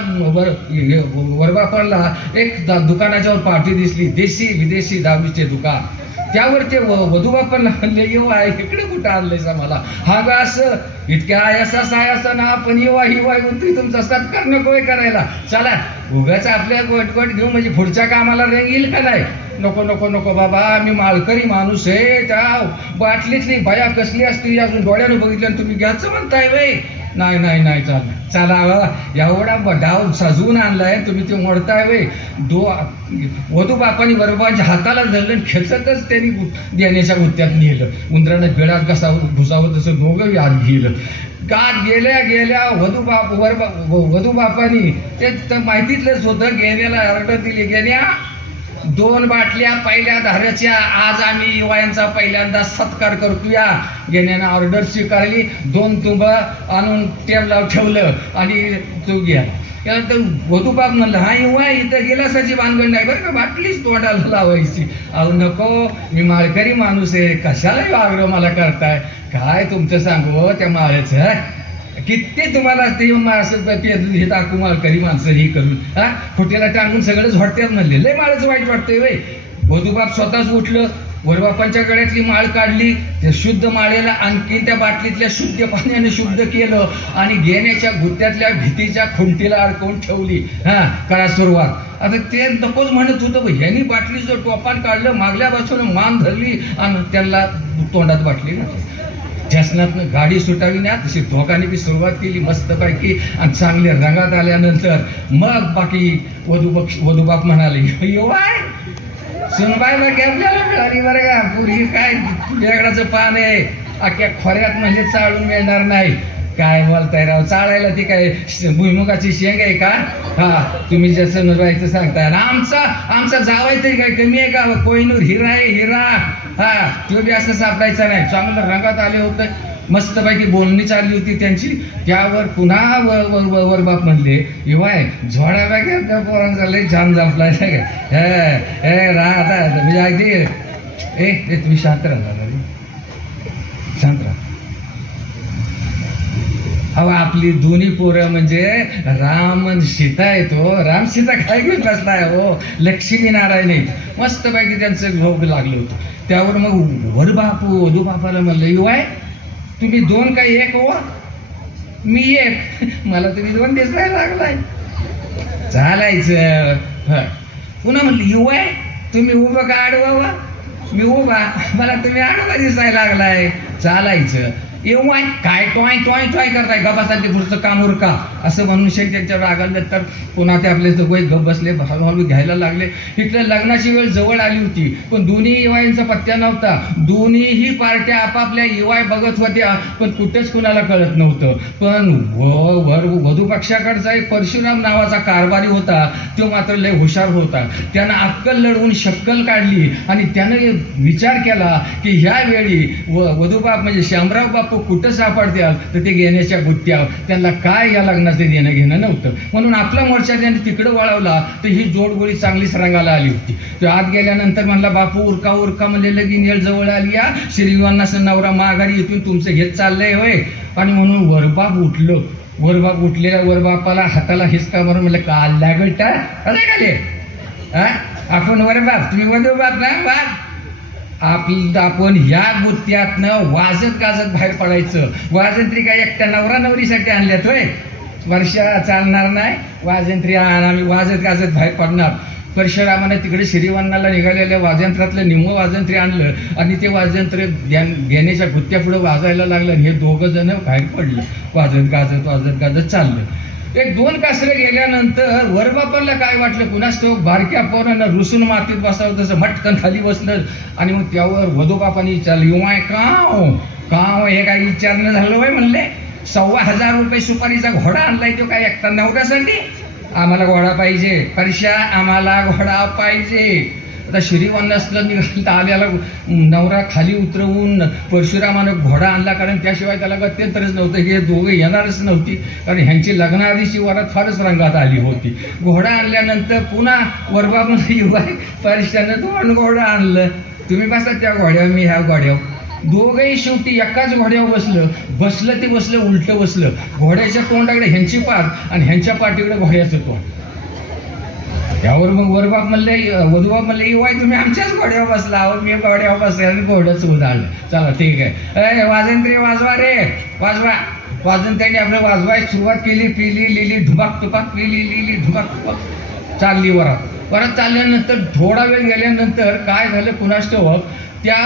वरबापाला एक दुकानाच्यावर पार्टी दिसली, देशी विदेशी दारूचे दुकान. त्यावर ते वधूबापांना म्हणले, येवा इकडे कुठं आणलंयसा मला? हा गा असं इतक्या आयासा सायासा ना आपण येवा हिवा येऊन तुमचा सत्कार नकोय करायला. चला उगाच आपल्या गोटगोट घेऊ म्हणजे पुढच्या कामाला रंग येईल का नाही? नको नको नको बाबा, मी माळकरी माणूस आहे. त्या बाटलीतली बाया कसली असते अजून डोळ्यानं बघितलं आणि तुम्ही घ्यायचं म्हणताय वय? नाही नाही नाही चला एवढा डाव सजवून आणलाय तुम्ही ते मोडताय वे. वधू बापानी वरबाच्या हाताला धरलं, खेचतच त्यांनी देण्याच्या गुत्त्यात नेलं. उंदरानं बेळात कसा घुसावं तसं दोघं आत गेलं. गात गेल्या गेल्या वधू बापानी ते माहितीतलंच होतं. गेण्याला ऑर्डर दिली, गेल्या 2 बाटल्या पहिल्या धाऱ्याच्या, आज आम्ही युवायांचा पहिल्यांदा सत्कार करतोया. गेण्यानं ऑर्डर स्वीकारली. 2 तुंब आणून टेबलावर ठेवलं आणि तू घ्या. त्यानंतर वधूबाप म्हणलं, हा युवा इथं गिलासाची भानगड नाही बरं का, बाटलीच तोंडाला लावायची. अहो नको, मी माळकरी माणूस आहे, कशाला आग्रह मला करताय? काय तुमचं सांगू त्या माळेचं किती तुम्हाला ते असं हे टाकू माळकरी माणसं ही करून खोट्याला टांगून सगळं झोडत्यात म्हणले. लय माळच वाईट वाटतंय वय. वधूबाप स्वतःच उठलं, वरबापांच्या गळ्यातली माळ काढली, त्या शुद्ध माळेला आणखी त्या बाटलीतल्या शुद्ध पाण्याने शुद्ध केलं आणि घेण्याच्या गुत्त्यातल्या भीतीच्या खुंटीला अडकवून ठेवली. करा सुरुवात. आता ते नकोच म्हणत होतं, ह्यांनी बाटलीचं टोपान काढलं, मागल्या बाजूनं मान धरली आणि त्यांना तोंडात बाटली घातली. शासनातनं गाडी सुटावी ना तशी दोघांनी बी सुरुवात केली मस्तपैकी. आणि चांगल्या रंगात आल्यानंतर मग बाकी वधूबाप म्हणाले, योवाय सुनबाई मग आपल्याला मिळाली बरं का, पूर्वी काय वेगळाचं पान आहे, अख्ख्या खोऱ्यात म्हणजे चाळून मिळणार नाही. काय बोलताय राव, चाळायला ती काय भुईमुगाची शेंग आहे का? तुम्ही जसं नवायचं सांगताय. आमचा जावाय तरी काय कमी आहे का? कोहिनूर हिरा आहे, हिरा. तो बी असं सापडायचा नाही. चांगलं रंगात आले होतं, मस्तपैकी बोलणी चालली होती त्यांची. त्यावर पुन्हा वरबाप म्हणले, इवाय झोडा बघा त्या पोरांचा लय छान जमलाय काय आता म्हणजे अगदी तुम्ही शांत राहा, शांत राहा. अहो आपली दोन्ही पोरं म्हणजे राम आणि सीता येतो. राम सीता काय घेऊन बसलाय हो, लक्ष्मी नारायण आहेत. मस्तपैकी त्यांचं झोप लागलं होतं. त्यावर मग वरबापू वधूबापाला म्हणलं, युवाय तुम्ही 2 का 1 हो? मी 1. मला तुम्ही 2 दिसायला लागलाय. चालायचं. पुन्हा म्हणलं, युवाय तुम्ही उभं का आडवा? मी उभा, मला तुम्ही आडवा दिसायला लागलाय. चालायचं. येवाय काय टॉय टॉय टॉय करताय गपासा ते पुढचं काम उरका असं म्हणून शेख त्यांच्या रागाला तर पुन्हा ते आपले दोघे गप बसले, हळूहळू घ्यायला लागले. इकडे लग्नाची वेळ जवळ आली होती, पण दोन्ही इवाईंचा पत्त्या नव्हता. दोन्हीही पार्ट्या आपापल्या इवाय बघत होत्या, पण कुठेच कुणाला कळत नव्हतं. पण वधू पक्षाकडचा एक परशुराम नावाचा कारभारी होता, तो मात्र लय हुशार होता. त्यानं अक्कल लढवून शक्कल काढली आणि त्यानं विचार केला की ह्या वेळी वधूबाप म्हणजे शामराव बापू कुठं सापडत्याल तर ते घेण्याच्या गुत्त्यावर, त्यांना काय या लग्नाचं देणं घेणं नव्हतं. म्हणून आपला मोर्चा त्याने तिकडं वळवला तर ही जोडगोळी चांगलीच रंगाला आली होती. तो आत गेल्यानंतर म्हणला, बापू उरका उरका म्हणजे लगीन येळ जवळ आली या, श्रीवांना नवरा माघारी येथून तुमचं हेच चाललंय होय. आणि म्हणून वरबाप उठलं. वरबाप उठलेल्या वरबापाला हाताला हिसका मारून म्हणलं, काल लागटा काय हा आपण वरबाप, तुम्ही वधूबाप ना बाप. आपण ह्या गुत्त्यातनं वाजत गाजत बाहेर पडायचं. वाजंत्री काय एकट्या नवरा नवरीसाठी आणल्यात होय, वर्षा चालणार नाही. वाजंत्री आम्ही वाजत गाजत बाहेर पडणार. परशुरामाने तिकडे श्रीवन्नाला निघालेल्या वाजंत्रातलं निम्म वाजंत्री आणलं आणि ते वाजंत्र घेण्याच्या गुत्त्या पुढे वाजायला लागलं आणि हे दोघं जण बाहेर पडलं. वाजत गाजत चाललं. एक दोन कासरे गेल्यानंतर वरबापाला काय वाटलं कुणास तो बारक्या पोरानं रुसून मातीत बसावं तसं मटकन खाली बसलं. आणि मग त्यावर वधूबापाने विचारलं, युवाय काव हे काय विचारणं झालं होय. म्हणले 1,500 रुपये सुपारीचा घोडा आणलाय, तो काय एकटा नवऱ्यासाठी. आम्हाला घोडा पाहिजे परशा, आम्हाला घोडा पाहिजे. आता श्रीवन्नासला निघाल आल्याला नवरा खाली उतरवून परशुरामानं घोडा आणला, कारण त्याशिवाय त्याला गत्यंतरच नव्हतं. हे दोघं येणारच नव्हती, कारण ह्यांची लग्नाआधीची वरात फारच रंगात आली होती. घोडा आणल्यानंतर पुन्हा वरबामध्ये युवाय परशानं 2 घोडं आणलं. तुम्ही बसा त्या घोड्यावर, मी ह्या घोड्यावर. दोघंही शेवटी एकाच घोड्यावर बसलं ते बसलं उलटं बसलं. घोड्याच्या तोंडाकडे ह्यांची पाठ आणि ह्यांच्या पाठीकडे घोड्याचं तोंड. त्यावर मग वरबाप म्हणले, वधूबाप म्हणले, वाय तुम्ही आमच्याच घोड्यावर बसला आहोत. मी घोड्यावर बसले आणि घोडंच उदाळलं. चला ठीक आहे, वाजंत्री वाजवा रे वाजवा. वाजंत्र्याने आपलं वाजवायला सुरुवात केली. पिली लिली ढुबाक तुपाक, पिली लिली ढुबाक तुपाक चालली वरात चालल्यानंतर थोडा वेळ गेल्यानंतर काय झालं कुणास ठाऊक, त्या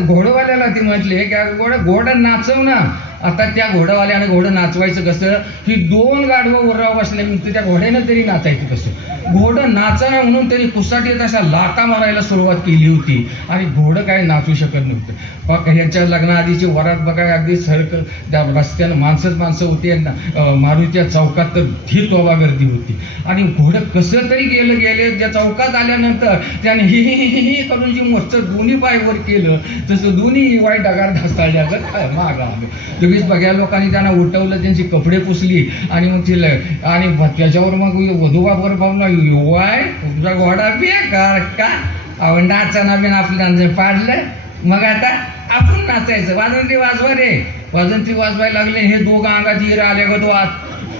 घोडवाल्याला ते म्हटले की घोडं नाचव ना. आता त्या घोडावाल्यानं घोडं नाचवायचं कसं, ही 2 गाढवं वरावर बसले, त्या घोड्यानं तरी नाचायचं कसं. घोडं नाचना म्हणून त्यांनी कुसाटीत अशा लाटा मारायला सुरुवात केली होती आणि घोडं काय नाचू शकत नव्हतं. ह्यांच्या लग्नाआधीची वरात बघा, अगदी सडक त्या रस्त्यानं माणसं होती. मारुतीच्या चौकात तर ही तोबा गर्दी होती आणि घोडं कसं तरी गेले. त्या चौकात आल्यानंतर त्याने ही करून जी मोठं दोन्ही पाय वर केलं, तसं दोन्ही वाईट डगार ढासळल्याचं काय मागं आलं. तुम्हीच बघ्या लोकांनी त्यांना उठवलं, त्यांची कपडे पुसली आणि मग तिला आणि त्याच्यावर मग वधूबावर पाहून वाय तुझा घोडा बेकार का आवड नाचाना बिन आपल्या पाडलं. मग आता आपण नाचायचं. वाजंत्री वाजवा रे. वाजंत्री वाजवायला लागले. हे दोघं अंगात हिर आले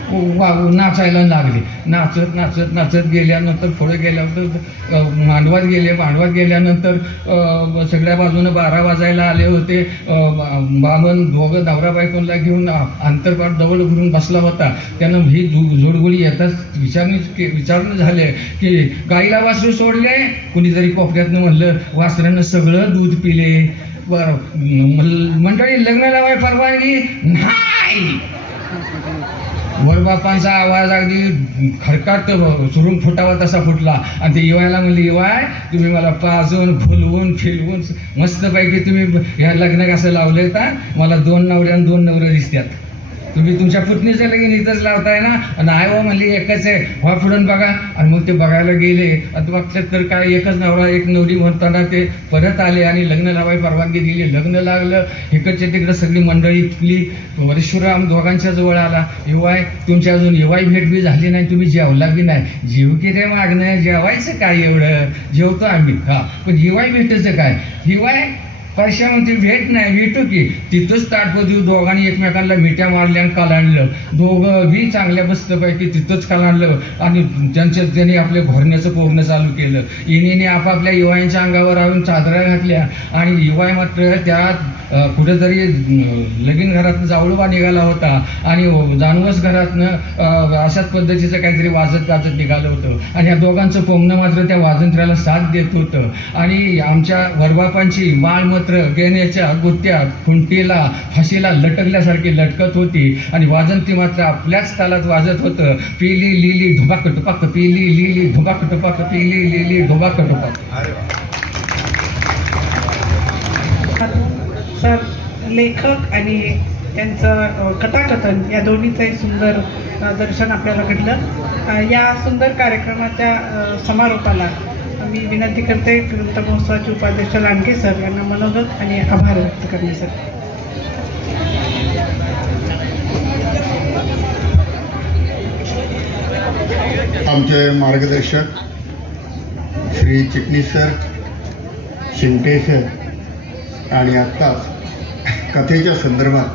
नाचायला लागले. नाचत गेल्यानंतर पुढे गेल्यानंतर मांडवात गेल्यानंतर सगळ्या बाजूनं 12 वाजायला आले होते. बामन दोघं नवरा बायकोला घेऊन अंतरपाट जवळ भरून बसला होता. त्यानं ही जोडगोळी येताच विचारणं झाले की गाईला वासरू सोडले. कुणीतरी कोपऱ्यातनं म्हणलं, वासरानं सगळं दूध पिले. बरं मंडळी लग्न लावाय परवानगी नाही. वरबापांचा आवाज अगदी खडकाट सुरून फुटावा तसा फुटला आणि ते येवायला म्हणले, येवाय तुम्ही मला पाजून फुलवून फिरवून मस्तपैकी तुम्ही ह्या लग्न कसं लावलंय का. मला 2 नवरे आणि 2 नवरे दिसतात. तुम्ही तुमच्या पुतणीचं लगीन इथंच लावताय ना. आणि आय म्हणली एकच आहे, व्हा पुढून बघा. आणि मग ते बघायला गेले आणि बघतात तर काय एकच नवरा एक नवरी म्हणताना ते परत आले आणि लग्न लावाय परवानगी दिली. लग्न लागलं. इकडच्या तिकडं सगळी मंडळी फुटली. परशुराम दोघांच्या जवळ आला. येवाय तुमची अजून येवाय भेट बी झाली नाही, तुम्ही जेवला बी नाही. जेव की रे मागणं, जेवायचं काय एवढं, जेवतो आम्ही हा, पण येवाय भेटायचं काय. येवाय परशा म्हणते भेट नाही, भेटू की. तिथंच ताटपदी दोघांनी एकमेकांना मिठ्या मारल्या आणि कालांडलं. दोघं बी चांगल्या बसतपैकी तिथंच कालांडलं आणि त्यांनी आपल्या घोरण्याचं पोहणं चालू केलं. इनीने आपापल्या युवायांच्या अंगावर आणून चादरा घातल्या आणि युवाय मात्र त्या कुठेतरी लगीन घरातनं जावळोबा निघाला होता आणि जानवस घरातनं अशाच पद्धतीचं काहीतरी वाजत गाजत निघालं होतं आणि या दोघांचं पोंगणं मात्र त्या वाजंत्र्याला साथ देत होतं आणि आमच्या वरबापांची माळमत्र गेण्याच्या गुत्त्या खुंटीला फाशीला लटकल्यासारखी लटकत होती आणि वाजंती मात्र आपल्याच तालात वाजत होतं. पिली लिली ढोबाक टोपाक, पिली लिली ढोबाक टोपाक, पिली लिली ढोबाक टोपाक. सर, लेखक आणि त्यांचं कथाकथन या दोन्हीचंही सुंदर दर्शन आपल्याला घडलं. या सुंदर कार्यक्रमाच्या समारोपाला मी विनंती करते ग्रंथ महोत्सवाचे उपाध्यक्ष लांडगे सर यांना मनोगत आणि आभार व्यक्त करण्यासाठी. आमचे मार्गदर्शक श्री चिटणीस सर, शिंदे सर आणि आत्ताच कथेच्या संदर्भात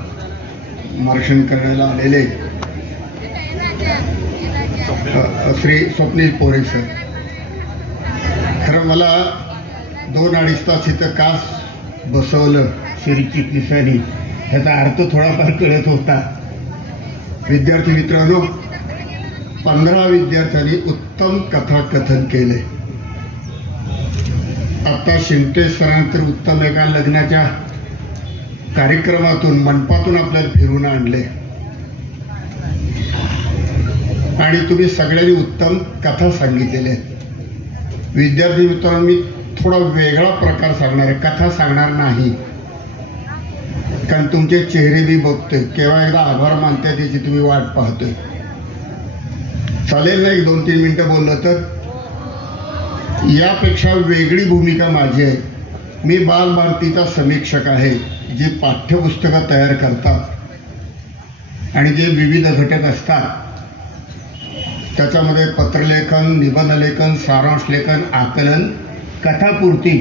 मार्गदर्शन करण्याला आलेले श्री स्वप्नील पोरे सर. खरं मला 2-2.5 तास इथं का बसवलं श्री चिटणीसांनी ह्याचा अर्थ थोडाफार कळत होता. विद्यार्थी मित्रांनो, 15 विद्यार्थ्यांनी उत्तम कथाकथन केले. आता शिंदे सरांतर उत्तम एका लग्नाच्या कार्यक्रमातून मंडपातून आपल्याला फिरून आणले आणि तुम्ही सगळ्यांनी उत्तम कथा सांगितलेल्या आहेत. विद्यार्थी मित्रांनो, मी थोडा वेगळा प्रकार सांगणार आहे, कथा सांगणार नाही, कारण तुमचे चेहरे मी बघतोय, केव्हा एकदा आभार मानते त्याची तुम्ही वाट पाहतोय. चालेल ना 1-2-3 मिनटं बोललं तर? यापेक्षा वेगळी भूमिका माझी आहे. मी बालभारतीचा समीक्षक आहे, जे पाठ्यपुस्तकं तयार करतात आणि जे विविध घटक असतात त्याच्यामध्ये पत्रलेखन, निबंधलेखन, सारांश लेखन, आकलन, कथापूर्ती,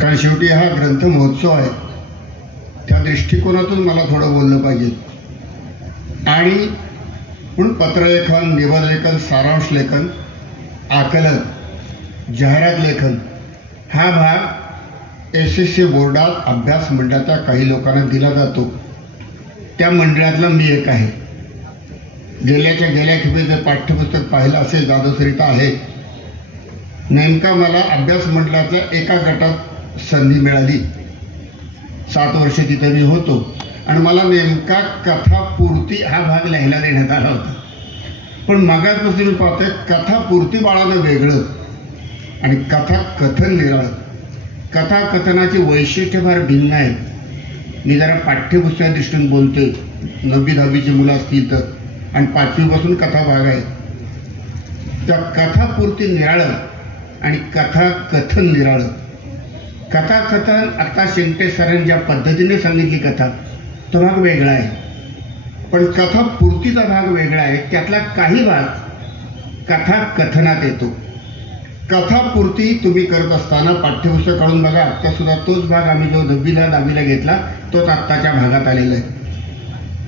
कारण शेवटी हा ग्रंथ महोत्सव आहे, त्या दृष्टिकोनातून मला थोडं बोललं पाहिजे. आणि म्हणून पत्रलेखन, निबंधलेखन, सारांश लेखन, आकलन, जाहिरात लेखन हा भाग SSC बोर्डात अभ्यास मंडळाच्या काही लोकांना दिला जातो. त्या मंडळातला मी एक आहे. गेल्या खेपेचं पाठ्यपुस्तक पाहिलं असेल, जादूसरिता आहे. नेमका मला अभ्यास मंडळाच्या एका गटात संधी मिळाली. 7 वर्ष तिथे मी होतो आणि मला नेमका कथापूर्ती हा भाग लिहायला देण्यात आला होता. पण मागासपासून मी पाहतोय कथापूर्ती बाळानं वेगळं आणि कथाकथन निराळं. कथाकथनाची वैशिष्ट्य फार भिन्न आहे. मी जरा पाठ्यपुस्तका दृष्टीने बोलतोय, 9वी-10वीची मुलं असतील तर, आणि 5वीपासून कथा भाग आहे. त्या कथापूर्ती निराळं आणि कथाकथन निराळं. कथाकथन आता शिंदे सरांनी ज्या पद्धतीने सांगितली कथा, तो भाग वेगळा आहे, पण कथापूर्तीचा भाग वेगळा आहे. त्यातला काही भाग कथाकथनात येतो. कथापूर्ती तुम्ही करत असताना पाठ्यपुस्तक काढून बघा, आत्तासुद्धा तोच भाग आम्ही जो 9वी-10वीला घेतला तोच आत्ताच्या भागात आलेला आहे.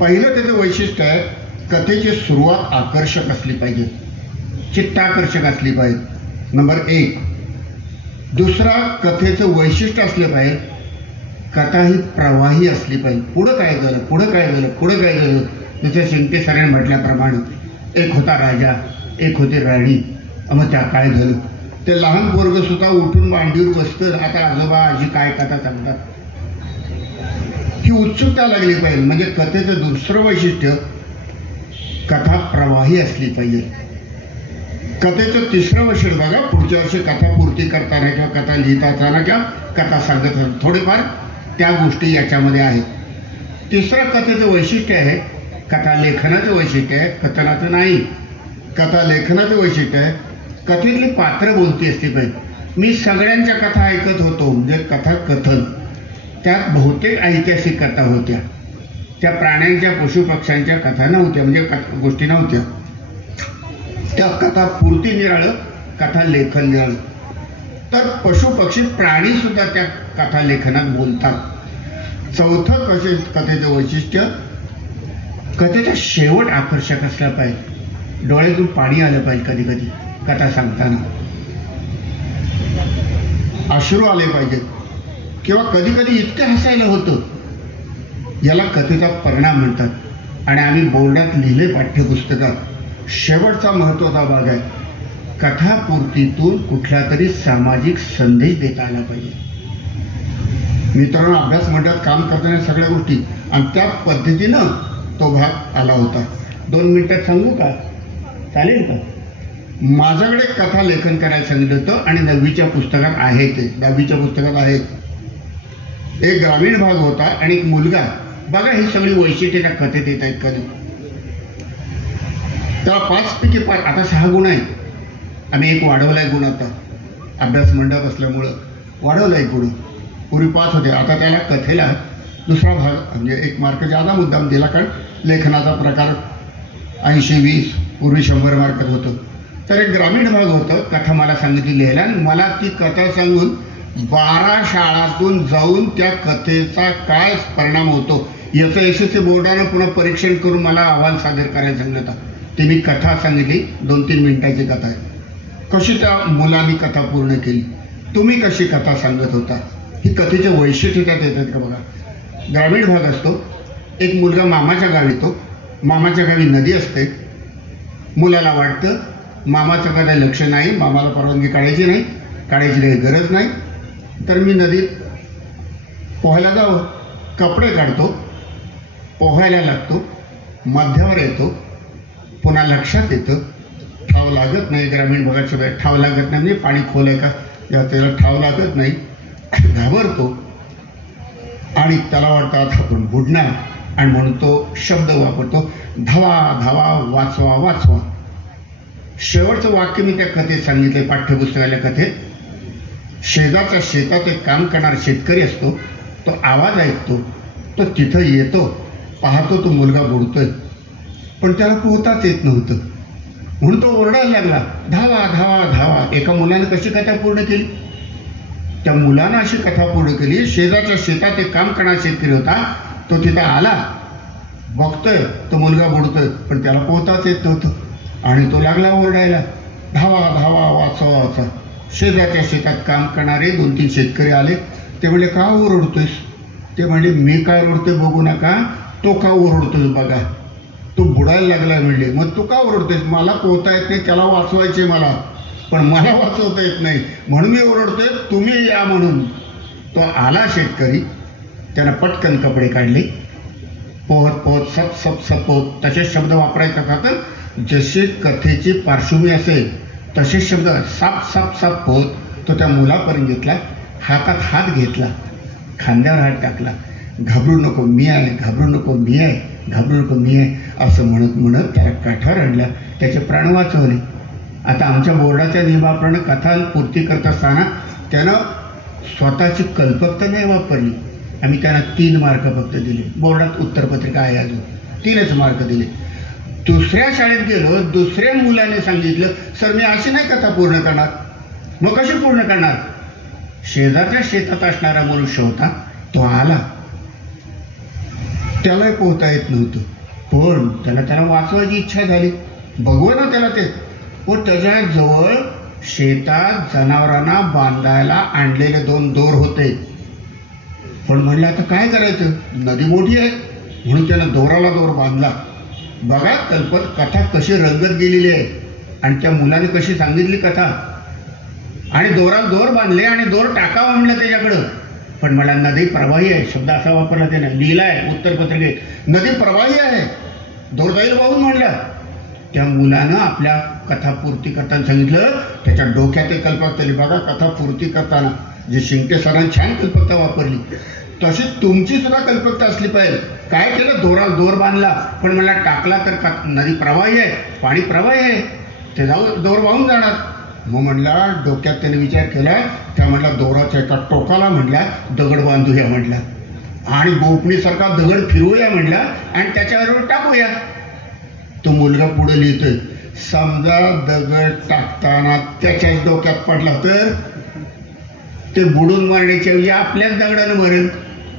पहिलं त्याचं वैशिष्ट्य आहे, कथेची सुरुवात आकर्षक असली पाहिजे, चित्ताकर्षक असली पाहिजे, नंबर 1. दुसरा, कथेचं वैशिष्ट्य असलं पाहिजे, कथा ही प्रवाही असली पाहिजे. पुढं काय झालं, पुढं काय झालं, पुढं काय झालं, जसं शिंदे सरांनी म्हटल्याप्रमाणे एक होता राजा, एक होती राणी, मग त्या काय झालं. ते लहान पोरगं सुद्धा उठून मांडीवर बसतं, आता आजोबा आजी काय कथा सांगतात, ही उत्सुकता लागली पाहिजे. म्हणजे कथेचं दुसरं वैशिष्ट्य, कथा प्रवाही असली पाहिजे. कथेचं तिसरं वैशिष्ट्य बघा, पुढच्या वर्षी कथापूर्ती करताना किंवा कथा लिहिता असताना किंवा कथा सांगत असताना थोडेफार त्या गोष्टी याच्यामध्ये आहेत. तिसरं कथेचं वैशिष्ट्य आहे, कथा लेखनाचं वैशिष्ट्य आहे, कथनाचं नाही. कथा लेखनाचं वैशिष्ट्य आहे, कथेतली पात्र बोलती असली पाहिजे. मी सगळ्यांच्या कथा ऐकत होतो, म्हणजे कथा कथन, त्यात बहुतेक ऐतिहासिक कथा होत्या, त्या प्राण्यांच्या पशुपक्ष्यांच्या कथा नव्हत्या, म्हणजे गोष्टी नव्हत्या. त्या कथा पूर्ती निराळं, कथा लेखन निराळं. तर पशुपक्षी प्राणी सुद्धा त्या कथा लेखनात बोलतात. चौथं कथेचं वैशिष्ट्य, कथेचा शेवट आकर्षक असला पाहिजे, डोळ्यातून पाणी आलं पाहिजे, कधी कधी कथा सांगताना अश्रू आले पाहिजेत. किंवा कधी कधी इतकं हसायला होतं. याला कथेचा परिणाम म्हणतात आणि आम्ही बोर्डात लिहिले पाठ्यपुस्तकात शेवटचा महत्त्वाचा भाग आहे. कथापूर्तीतून कुठला तरी सामाजिक संदेश देता आला पाहिजे. मित्रांनो, अभ्यास मंडळात काम करताना सगळ्या गोष्टी आणि त्या पद्धतीनं तो भाग आला होता. 2 मिनिटात सांगू का? चालेल का? माझ्याकडे कथा लेखन करायला सांगितलं होतं आणि 9वीच्या पुस्तकात आहे. ते 10वीच्या पुस्तकात आहे. एक ग्रामीण भाग होता आणि एक मुलगा. बघा ही सगळी वैशिष्ट्ये त्या कथेत येत आहेत. कधी त्याला 5 पैकी 5, आता 6 गुण आहेत. आम्ही एक वाढवलाय गुण, आता अभ्यास मंडप असल्यामुळं वाढवलाय गुण. पूर्वी 5 होते, आता त्याला कथेला दुसरा भाग म्हणजे 1 मार्क जादा मुद्दाम दिला, कारण लेखनाचा प्रकार 80-20 पूर्वी 100 मार्कात होतं. तर एक ग्रामीण भाग होतं. कथा मला सांगितली लिहायला आणि मला ती कथा सांगून 12 शाळातून जाऊन त्या कथेचा काय परिणाम होतो याचं SSC बोर्डानं पुन्हा परीक्षण करून मला अहवाल सादर करायला सांगितलं होतं. ते मी कथा सांगितली. 2-3 मिनिटाची कथा आहे. कशी त्या मुलांनी कथा पूर्ण केली, तुम्ही कशी कथा सांगत होता, ही कथेचे वैशिष्ट्य त्यात येतात का बघा. ग्रामीण भाग असतो. एक मुलगा मामाच्या गावी येतो. मामाच्या गावी नदी असते. मुलाला वाटतं मामाचं काय लक्ष नाही, मामाला परवानगी काढायची नाही, काढायची काही गरज नाही, तर मी नदीत पोहायला जावं. कपडे काढतो, पोहायला लागतो, मध्यावर येतो, पुन्हा लक्षात येतं ठाव लागत नाही. ग्रामीण भागाच्या बाहेर ठाव लागत नाही म्हणजे पाणी खोल आहे का या त्याला ठाव लागत नाही. घाबरतो आणि त्याला वाटतं आता आपण बुडणार आणि म्हणून तो शब्द वापरतो, धावा धावा, वाचवा वाचवा. शेवटचं वाक्य मी त्या कथेत सांगितले, पाठ्यपुस्तकाच्या कथेत. शेजारच्या शेतात एक काम करणारा शेतकरी असतो. तो आवाज ऐकतो, तो तिथं येतो, पाहतो तो मुलगा बुडतोय, पण त्याला पोहताच येत नव्हतं. म्हणून तो ओरडायला लागला, धावा धावा धावा. एका मुलाने कशी कथा पूर्ण केली? त्या मुलानं अशी कथा पूर्ण केली. शेजारच्या शेतात एक काम करणारा शेतकरी होता. तो तिथं आला, बघतोय तो मुलगा बुडतोय, पण त्याला पोहताच येत नव्हतं आणि तो लागला ओरडायला, धावा धावा, वाचवा वाचा. शेजारच्या शेतात काम करणारे 2-3 शेतकरी आले. ते म्हणले, का ओरडतोयस? ते म्हणले, मी काय ओरडतोय बघू नका, तो का ओरडतोय बघा. तो बुडायला लागलाय म्हणले. मग तू का ओरडतोयस? मला पोहता येत नाही, त्याला वाचवायचे मला, पण मला वाचवता येत नाही म्हणून मी ओरडतोय, तुम्ही या म्हणून. तो आला शेतकरी, त्यानं पटकन कपडे काढले, पोहत पोहत सप सप सप पोहत. तसेच शब्द वापरायचे असतात. जशी कथेची पार्श्वभूमी असेल तसेच शब्द साप साप साप पोहत तो त्या मुलापर्यंत घेतला. हातात हात घेतला, खांद्यावर हात टाकला. घाबरू नको मी आहे, घाबरू नको मी आहे, घाबरू नको मी आहे असं म्हणत म्हणत त्याला काठावर आणला. त्याचे प्राण वाचवले. आता आमच्या बोर्डाच्या नियमाप्रमाणे कथा पूर्ती करत असताना त्यानं स्वतःची कल्पकता नाही वापरली. आम्ही त्यांना 3 मार्क फक्त दिले. बोर्डात उत्तरपत्रिका आहे अजून, 3च मार्क दिले. दुसऱ्या शाळेत गेलो, दुसऱ्या मुलाने सांगितलं, सर मी अशी नाही कथा पूर्ण करणार. मग कशी पूर्ण करणार? शेजारच्या शेतात असणारा मनुष्य होता. तो आला, त्यालाही पोहता येत नव्हतं, पण त्याला वाचवायची इच्छा झाली. बघू ना त्याला ते. पण त्याच्याजवळ शेतात जनावरांना बांधायला आणलेले 2 दोर होते. पण म्हणलं आता काय करायचं, नदी मोठी आहे म्हणून त्यानं दोराला दोर बांधला. बघा कथा कशी रंगत गेलेली आहे आणि त्या मुलाने कशी सांगितली कथा. आणि दोराला दोर बांधले आणि दोर टाकावा म्हणलं त्याच्याकडं. पण मला नदी प्रवाही आहे शब्द असा वापरला त्यानं, लिहिला आहे उत्तरपत्रिकेत, नदी प्रवाही आहे, दोर जाईल वाहून म्हणलं. त्या मुलानं आपल्या कथा पूर्ती करताना सांगितलं, त्याच्या डोक्यात एक कल्पकता आली. बघा कथा पूर्ती करताना जे शिंके सरांनी छान कल्पकता वापरली तशी तुमची सुद्धा कल्पकता असली पाहिजे. काय केलं, दोराला दोर बांधला, पण मला टाकला तर नदी प्रवाही आहे, पाणी प्रवाही आहे, ते दोर वाहून जाणार. मग म्हणला, डोक्यात त्याने विचार केला. त्या म्हणला दोराच्या एका टोकाला म्हणल्या दगड बांधूया म्हणला आणि गोपणीसारखा दगड फिरवूया म्हणला आणि त्याच्यावर टाकूया. तो मुलगा पुढे लिहितोय, समजा दगड टाकताना त्याच्याच डोक्यात पडला तर ते बुडून मारण्याच्या ऐवजी आपल्याच दगडानं मरेल.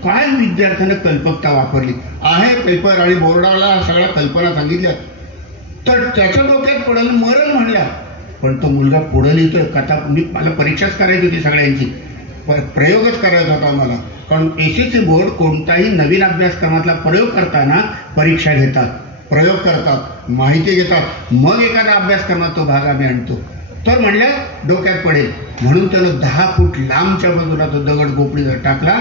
काय विद्यार्थ्यानं कल्पकता वापरली आहे. पेपर आणि बोर्डाला सगळ्या कल्पना सांगितल्या तर त्याच्या डोक्यात पडेल मरेल म्हणला. पण तो मुलगा पुढे लिहितोय कथा. मला परीक्षाच करायची होती सगळ्यांची. प्रयोगच करायचा होता मला. कारण ACC बोर्ड कोणताही नवीन अभ्यासक्रमातला प्रयोग करताना परीक्षा घेतात, प्रयोग करतात, माहिती घेतात, मग एखादा अभ्यासक्रमात तो भाग आम्ही आणतो. तर म्हणलं डोक्यात पडेल म्हणून त्यानं 10 फूट लांबच्या बाजूला तो दगड गोपडीवर टाकला.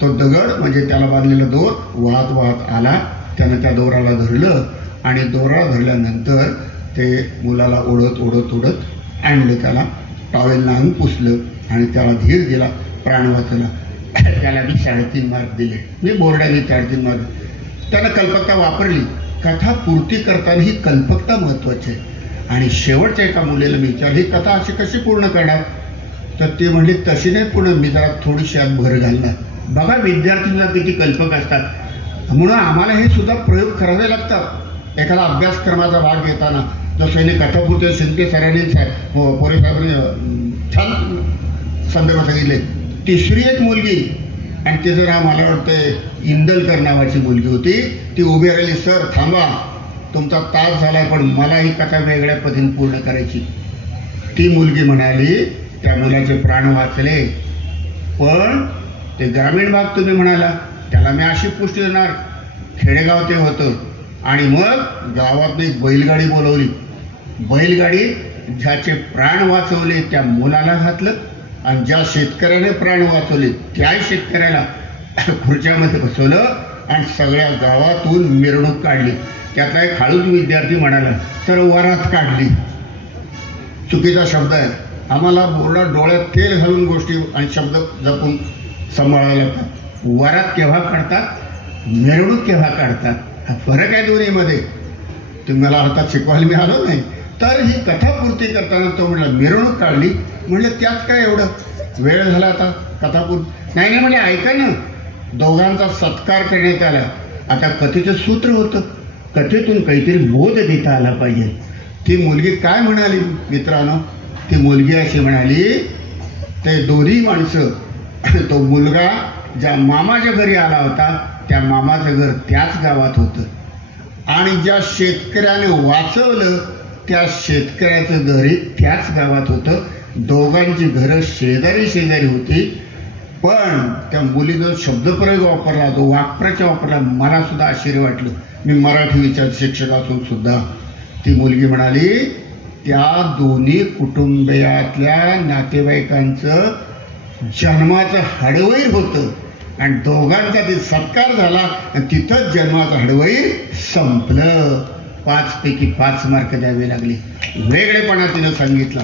तो दगड म्हणजे त्याला बांधलेला दोर वाहत वाहत आला. त्यानं त्या दोराला धरलं आणि दोरा धरल्यानंतर ते मुलाला ओढत ओढत ओढत आणलं. त्याला टॉवेल आणून पुसलं आणि त्याला धीर दिला, प्राण वाचला. त्याला मी 3.5 मार्क दिले. मी बोर्डाने 3.5 मार्क. त्यानं कल्पकता वापरली. कथा पूर्ती करताना ही कल्पकता महत्त्वाची आहे. आणि शेवटच्या एका मुलीला मी विचारलं, ही कथा अशी कशी पूर्ण करणार? तर ती म्हणली, तशी नाही पूर्ण, मी जरा थोडीशी आत भर घालणार. बघा विद्यार्थींना किती कल्पक असतात. म्हणून आम्हाला हे सुद्धा प्रयोग करावे लागतात एखादा अभ्यासक्रमाचा भाग घेताना. जसं याने कथापूर्ती शिंदे सरांनी पोरे साहेबांनी छान संदर्भ सांगितले. तिसरी एक मुलगी आणि तिचं नाव मला वाटतं इंदलकर नावाची मुलगी होती. ती उभी राहिली, सर थांबा, तुमचा तास झालाय पण मला ही कथा वेगळ्या पद्धतीने पूर्ण करायची. ती मुलगी म्हणाली, त्या मुलाचे प्राण वाचले, पण ते ग्रामीण भाग तुम्ही म्हणाला त्याला मी अशी पुष्टी देणार, खेडेगाव ते होतं. आणि मग गावात एक बैलगाडी बोलवली. बैलगाडी ज्याचे प्राण वाचवले त्या मुलाला घातलं आणि ज्या शेतकऱ्याने प्राण वाचवले त्या शेतकऱ्याला खुर्च्यामध्ये बसवलं आणि सगळ्या गावातून मिरवणूक काढली. त्यातला एक हळूच विद्यार्थी म्हणाला, सर वरात काढली. चुकीचा शब्द आहे. आम्हाला बोर्डात डोळ्यात तेल घालून गोष्टी आणि शब्द जपून सांभाळायला लागतात. वरात केव्हा काढतात, मिरवणूक केव्हा काढतात, हा फरक आहे दोन्हीमध्ये. तुम्हाला अर्थात शिकवायला मी आलो नाही. तर ही कथा पूर्ती करताना तो म्हटला मिरवणूक काढली. म्हणलं त्यात काय एवढं, वेळ झाला आता कथापूर्ती. नाही म्हणजे ऐका ना, दोघांचा सत्कार करण्यात आला. आता कथेचं सूत्र होतं, कथेतून काहीतरी बोध देता आला पाहिजे. ती मुलगी काय म्हणाली मित्रांनो, ती मुलगी अशी म्हणाली, ते दोन्ही माणसं, तो मुलगा ज्या मामाच्या घरी आला होता त्या मामाचं घर त्याच गावात होतं आणि ज्या शेतकऱ्याने वाचवलं त्या शेतकऱ्याचं घरी त्याच गावात होतं. दोघांची घरं शेजारी शेजारी होती. पण त्या मुलीनं शब्दप्रयोग वापरला, तो वाक्प्रचार वापरला, मला सुद्धा आश्चर्य वाटलं. मी मराठी विषयात शिक्षक असून सुद्धा. ती मुलगी म्हणाली, त्या दोन्ही कुटुंबियातल्या नातेवाईकांचं जन्माचं हडवैर होतं आणि दोघांचा ते सत्कार झाला आणि तिथंच जन्माचं हडवैर संपलं. 5 पैकी 5 मार्क द्यावे लागले. वेगळेपणा तिनं सांगितला.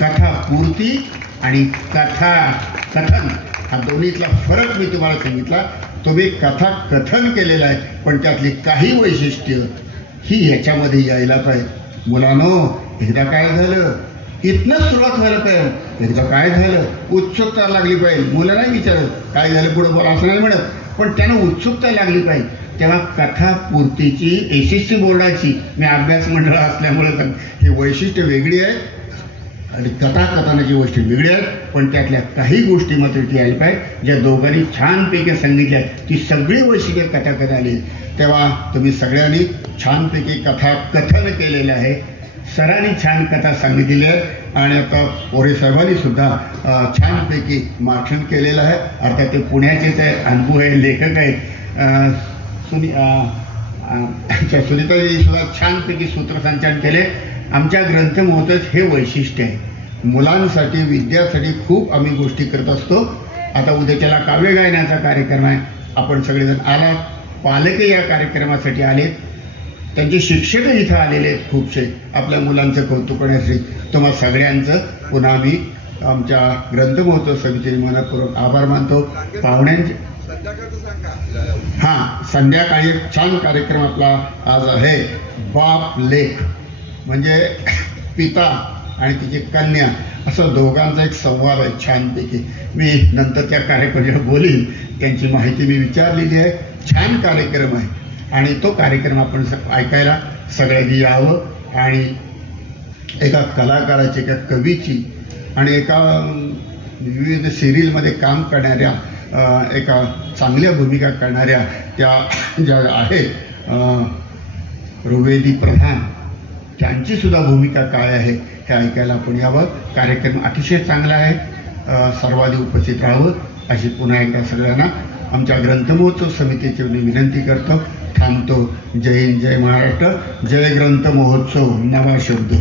कथा पूर्ती आणि कथा कथन हा दोन्हीतला फरक मी तुम्हाला सांगितला. तुम्ही कथा कथन केलेलं आहे पण त्यातली काही वैशिष्ट्य ही याच्यामध्ये यायला पाहिजे. मुलांनो, एकदा काय झालं, इथनंच सुरुवात व्हायला पाहिजे. एकदा काय झालं, उत्सुकता लागली पाहिजे. मुलं नाही विचारत काय झालं पुढं बोला असं नाही म्हणत, पण त्यानं उत्सुकता लागली पाहिजे. तेव्हा कथा पूर्तीची ACC बोर्डाची, मी अभ्यास मंडळ असल्यामुळे ही वैशिष्ट्य वेगळी आहे आणि कथाकथनाची गोष्टी वेगळी आहेत. पण त्यातल्या काही गोष्टी मात्र ती यायला पाहिजे ज्या दोघांनी छानपैकी सांगितल्या आहेत. ती सगळी वैशिष्ट्य कथाकथा आली. तेव्हा तुम्ही सगळ्यांनी छानपैकी कथाकथन केलेलं आहे. सरांनी छान कथा सांगितलेली आहे आणि आता पोरे साहेबांनी सुद्धा छानपैकी मार्क्षण केलेलं आहे. अर्थात ते पुण्याचेच आहे, अनुभव आहे, लेखक आहेत. सुनीताजी सुद्धा छानपैकी सूत्रसंचालन केले. आमच्या ग्रंथ महोत्सवात हे वैशिष्ट्य आहे. मुलांसाठी विद्यार्थ्यांसाठी खूप आम्ही गोष्टी करत असतो. आता उद्याच्याला काव्य गायनाचा कार्यक्रम आहे. आपण सगळेजण आलात, पालकही या कार्यक्रमासाठी आलेत, त्यांचे शिक्षकही इथं आलेले आहेत खूपसे. आपल्या मुलांचं कौतुक करण्यासाठी तुम्हा सगळ्यांचं पुन्हा आम्ही आमच्या ग्रंथ महोत्सव समितीने मनपूर्वक आभार मानतो. पाहुण्यांचे संध्याकाळी एक छान कार्यक्रम आपला आज आहे. बाप लेख म्हणजे पिता आणि तिची कन्या असं दोघांचा एक संवाद आहे छानपैकी. मी नंतर त्या कार्यक्रमाला बोलीन, त्यांची माहिती मी विचारलेली आहे. छान कार्यक्रम आहे आणि तो कार्यक्रम आपण ऐकायला सगळ्यांनी यावं. आणि एका कलाकाराची, एका कवीची आणि एका विविध सिरियलमध्ये काम करणाऱ्या, एका चांगल्या भूमिका करणाऱ्या त्या ज्या आहेत रुवेदी प्रधान, त्यांची सुद्धा भूमिका काय आहे हे ऐकायला आपण यावं. कार्यक्रम अतिशय चांगला आहे. सर्वांनी उपस्थित राहावं अशी पुन्हा एकदा सगळ्यांना आमच्या ग्रंथमहोत्सव समितीची मी विनंती करतो. थांबतो. जय हिंद, जय महाराष्ट्र, जय ग्रंथ महोत्सव. नवा शब्द.